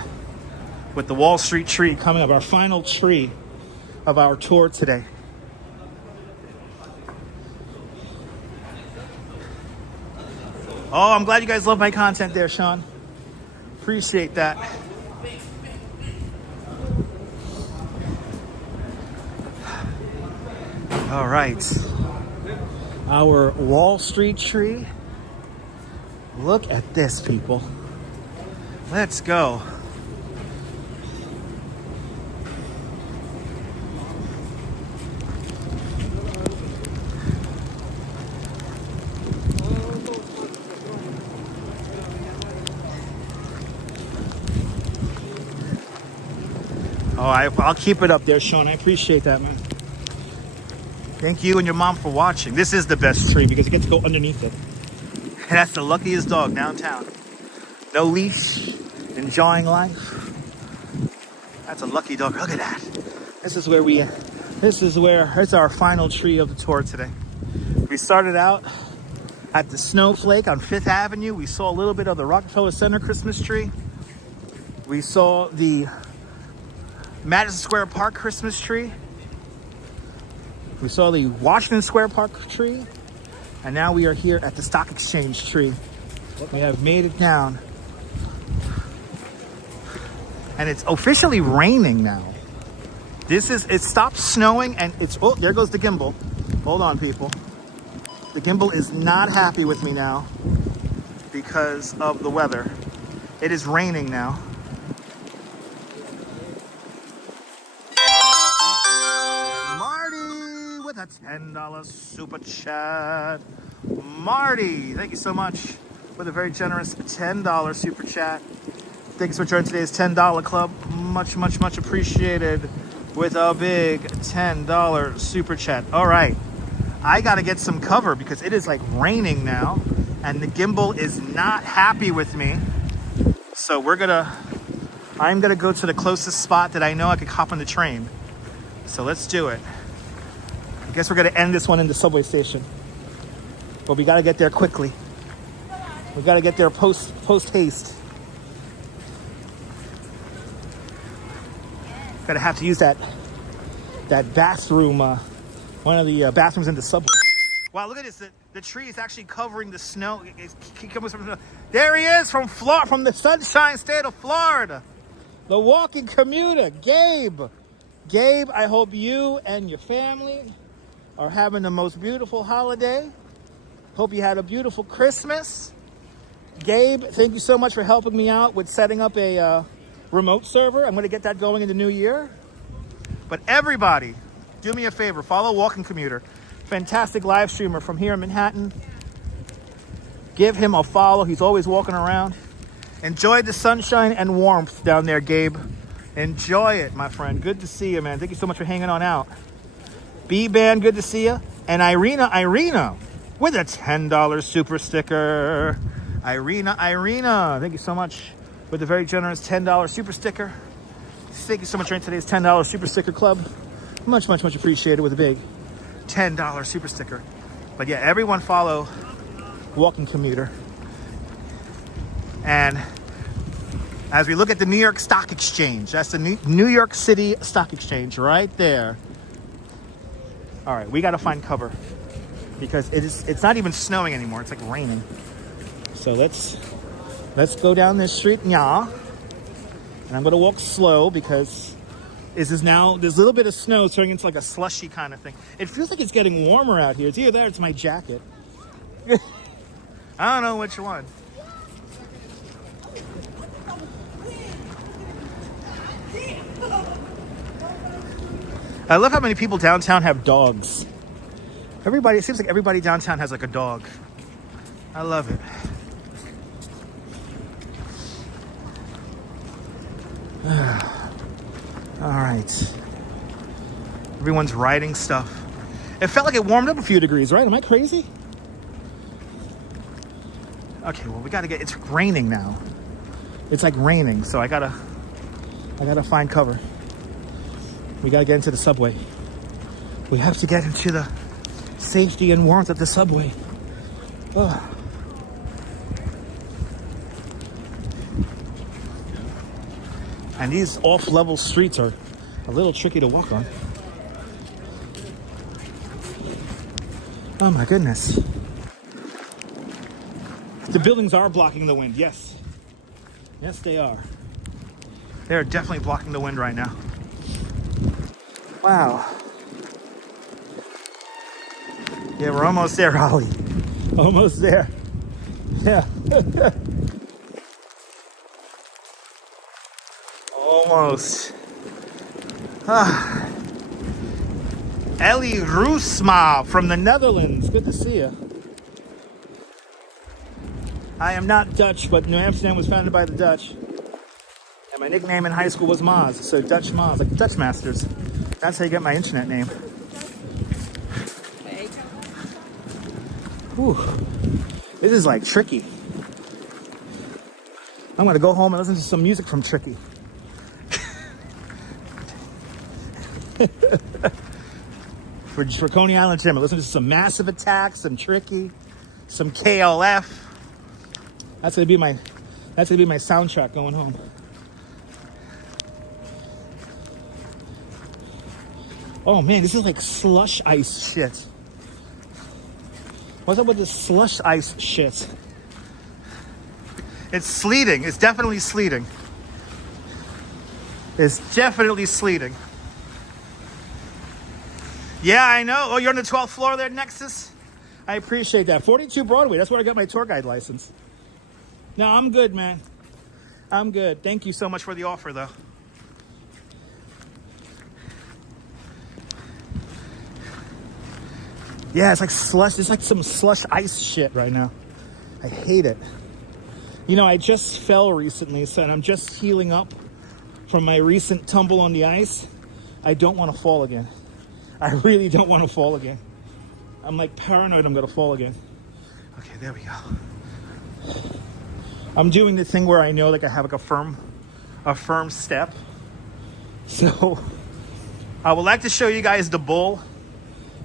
with the Wall Street tree coming up, our final tree of our tour today. Oh, I'm glad you guys love my content there, Sean. Appreciate that. All right. Our Wall Street tree. Look at this, people. Let's go. Oh, I'll keep it up there, Sean. I appreciate that, man. Thank you and your mom for watching. This is the best tree because you get to go underneath it. And that's the luckiest dog downtown. No leash, enjoying life. That's a lucky dog. Look at that. It's our final tree of the tour today. We started out at the Snowflake on 5th Avenue. We saw a little bit of the Rockefeller Center Christmas tree. We saw the Madison Square Park Christmas tree. We saw the Washington Square Park tree. And now we are here at the Stock Exchange tree. We have made it down. And it's officially raining now. It stopped snowing and oh, there goes the gimbal. Hold on, people. The gimbal is not happy with me now because of the weather. It is raining now. Marty with a $10 super chat. Marty, thank you so much with a very generous $10 super chat. Thanks for joining today's $10 club. Much, much, much appreciated with a big $10 super chat. All right, I got to get some cover because it is like raining now and the gimbal is not happy with me. So I'm gonna go to the closest spot that I know I could hop on the train. So let's do it. I guess we're gonna end this one in the subway station. But we gotta get there quickly. We gotta get there post haste. Gonna have to use that bathroom, one of the bathrooms in the subway. Wow, look at this. The tree is actually covering the snow. There he is from the Sunshine State of Florida. The walking commuter, Gabe. Gabe, I hope you and your family are having the most beautiful holiday. Hope you had a beautiful Christmas. Gabe, thank you so much for helping me out with setting up a remote server. I'm going to get that going in the new year. But everybody, do me a favor. Follow Walking Commuter. Fantastic live streamer from here in Manhattan. Give him a follow. He's always walking around. Enjoy the sunshine and warmth down there, Gabe. Enjoy it, my friend. Good to see you, man. Thank you so much for hanging on out. B-Band, good to see you. And Irina, with a $10 super sticker. Irina, thank you so much with a very generous $10 super sticker. Thank you so much for today's $10 super sticker club. Much, much, much appreciated with a big $10 super sticker. But yeah, everyone follow Walking Commuter. And as we look at the New York Stock Exchange, that's the New York City Stock Exchange right there. All right, we got to find cover because it's not even snowing anymore. It's like raining. So let's go down this street, yeah. And I'm going to walk slow because there's a little bit of snow turning into like a slushy kind of thing. It feels like it's getting warmer out here. It's either that or it's my jacket. I don't know which one. I love how many people downtown have dogs. It seems like everybody downtown has like a dog. I love it. All right. Everyone's riding stuff. It felt like it warmed up a few degrees, right? Am I crazy? Okay, well, it's raining now. It's like raining, so I gotta find cover. We gotta get into the subway. We have to get into the safety and warmth of the subway. Oh. And these off-level streets are a little tricky to walk on. Oh my goodness. The buildings are blocking the wind, yes. Yes, they are. They are definitely blocking the wind right now. Wow. Yeah, we're almost there, Holly. Almost there. Yeah. Almost. Ellie Roosma from the Netherlands. Good to see you. I am not Dutch, but New Amsterdam was founded by the Dutch. And my nickname in high school was Maz, so Dutch Maz, like Dutch Masters. That's how you get my internet name. Whew. This is like Tricky. I'm gonna go home and listen to some music from Tricky. For Coney Island Gym, listen to some Massive Attack, some Tricky, some KLF. That's gonna be my soundtrack going home. Oh man, this is like slush ice shit. What's up with this slush ice shit? It's sleeting. It's definitely sleeting. It's definitely sleeting. Yeah, I know. Oh, you're on the 12th floor there, Nexus? I appreciate that. 42 Broadway. That's where I got my tour guide license. No, I'm good, man. I'm good. Thank you so much for the offer, though. Yeah, it's like slush. It's like some slush ice shit right now. I hate it. You know, I just fell recently, so and I'm just healing up from my recent tumble on the ice. I don't want to fall again. I really don't want to fall again. I'm like paranoid I'm going to fall again. Okay, there we go. I'm doing the thing where I know like I have like a firm step. So I would like to show you guys the bull,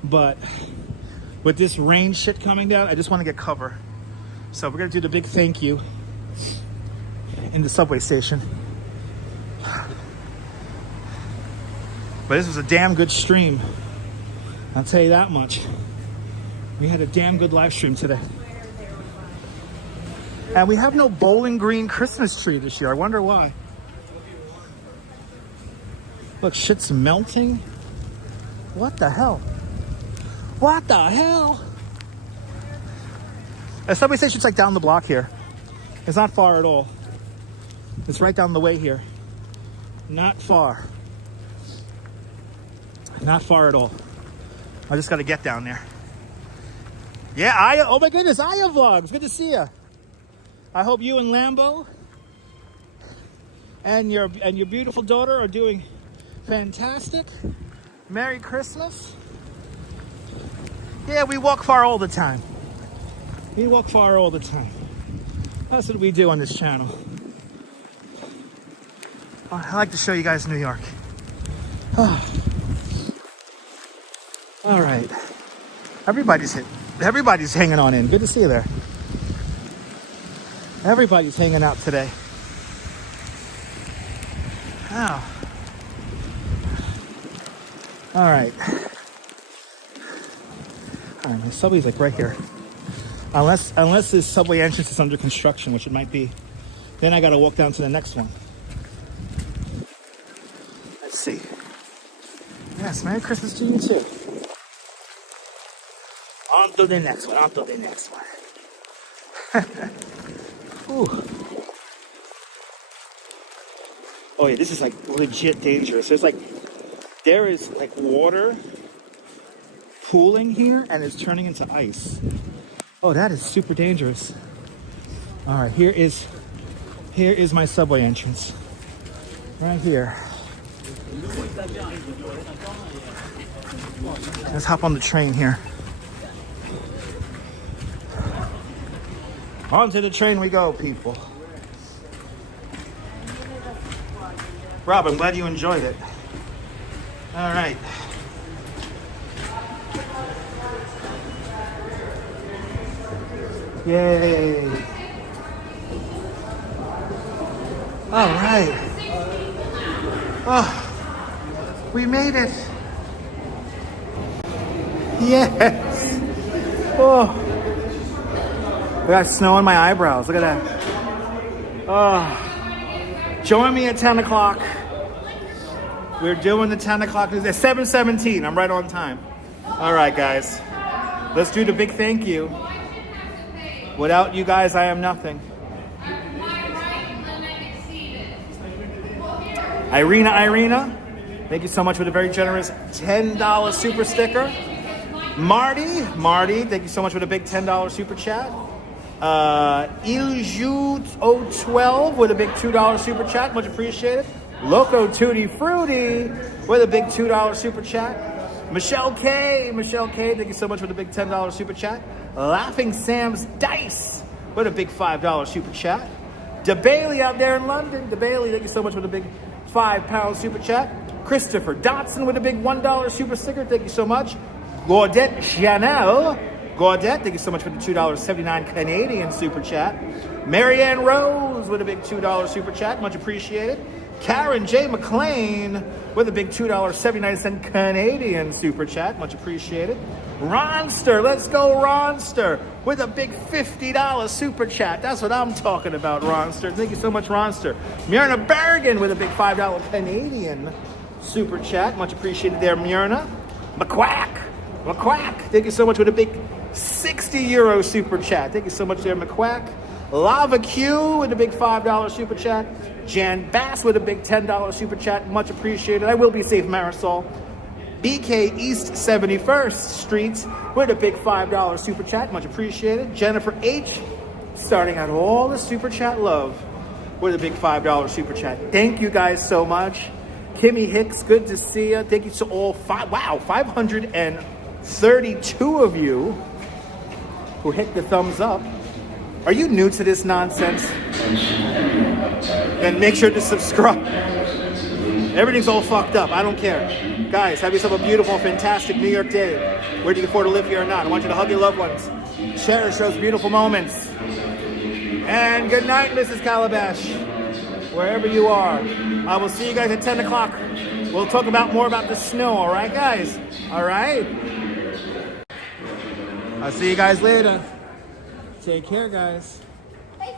but with this rain shit coming down, I just want to get cover. So we're going to do the big thank you in the subway station. But this was a damn good stream. I'll tell you that much. We had a damn good live stream today. And we have no Bowling Green Christmas tree this year. I wonder why. Look, shit's melting. What the hell? What the hell? The subway station's like down the block here. It's not far at all. It's right down the way here. Not far. Not far at all. I just got to get down there. Yeah, oh my goodness, Aya Vlogs. Good to see you. I hope you and Lambo and your beautiful daughter are doing fantastic. Merry Christmas. Yeah, we walk far all the time. We walk far all the time. That's what we do on this channel. I like to show you guys New York. Oh. All right. Everybody's hanging on in. Good to see you there. Everybody's hanging out today. Oh. All right. All right, my subway's like right here. Unless this subway entrance is under construction, which it might be. Then I gotta walk down to the next one. Let's see. Yes, Merry Christmas to you too. On to the next one, on to the next one. Ooh. Oh yeah, this is like legit dangerous. There is like water pooling here and it's turning into ice. Oh, that is super dangerous. All right, here is my subway entrance. Right here. Let's hop on the train here. Onto the train we go, people. Rob, I'm glad you enjoyed it. All right. Yay. All right. Oh, we made it. Yes. Oh. I got snow on my eyebrows. Look at that. Oh. Join me at 10 o'clock. We're doing the 10 o'clock. It's 7:17. I'm right on time. All right, guys. Let's do the big thank you. Without you guys, I am nothing. Irina, thank you so much for the very generous $10 super sticker. Marty, thank you so much for the big $10 super chat. Iljut012 with a big $2 super chat, much appreciated. Loco Tutti Fruity with a big $2 super chat. Michelle K, thank you so much for the big $10 super chat. Laughing Sam's Dice with a big $5 super chat. DeBailey out there in London. DeBailey, thank you so much for the big £5 super chat. Christopher Dotson with a big $1 super sticker. Thank you so much. Gaudette Chanel. Thank you so much for the $2.79 Canadian super chat. Marianne Rose with a big $2 super chat. Much appreciated. Karen J. McLean with a big $2.79 Canadian super chat. Much appreciated. Ronster, let's go Ronster, with a big $50 super chat. That's what I'm talking about, Ronster. Thank you so much, Ronster. Myrna Bergen with a big $5 Canadian super chat. Much appreciated there, Myrna. McQuack, thank you so much with a big €60 super chat. Thank you so much there, McQuack. Lava Q with a big $5 super chat. Jan Bass with a big $10 super chat. Much appreciated. I will be safe, Marisol. BK East 71st Street with a big $5 super chat. Much appreciated. Jennifer H. starting out all the super chat love with a big $5 super chat. Thank you guys so much. Kimmy Hicks, good to see you. Thank you to all 532 of you who hit the thumbs up. Are you new to this nonsense? Then make sure to subscribe. Everything's all fucked up. I don't care. Guys, have yourself a beautiful, fantastic New York day. Whether you can afford to live here or not. I want you to hug your loved ones. Cherish those beautiful moments. And good night, Mrs. Calabash. Wherever you are. I will see you guys at 10 o'clock. We'll talk about more about the snow, all right, guys? All right? I'll see you guys later. Take care, guys. Bye.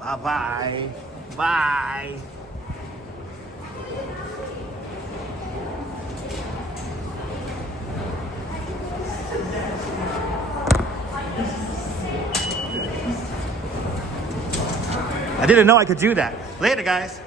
Bye-bye. Bye. I didn't know I could do that. Later, guys.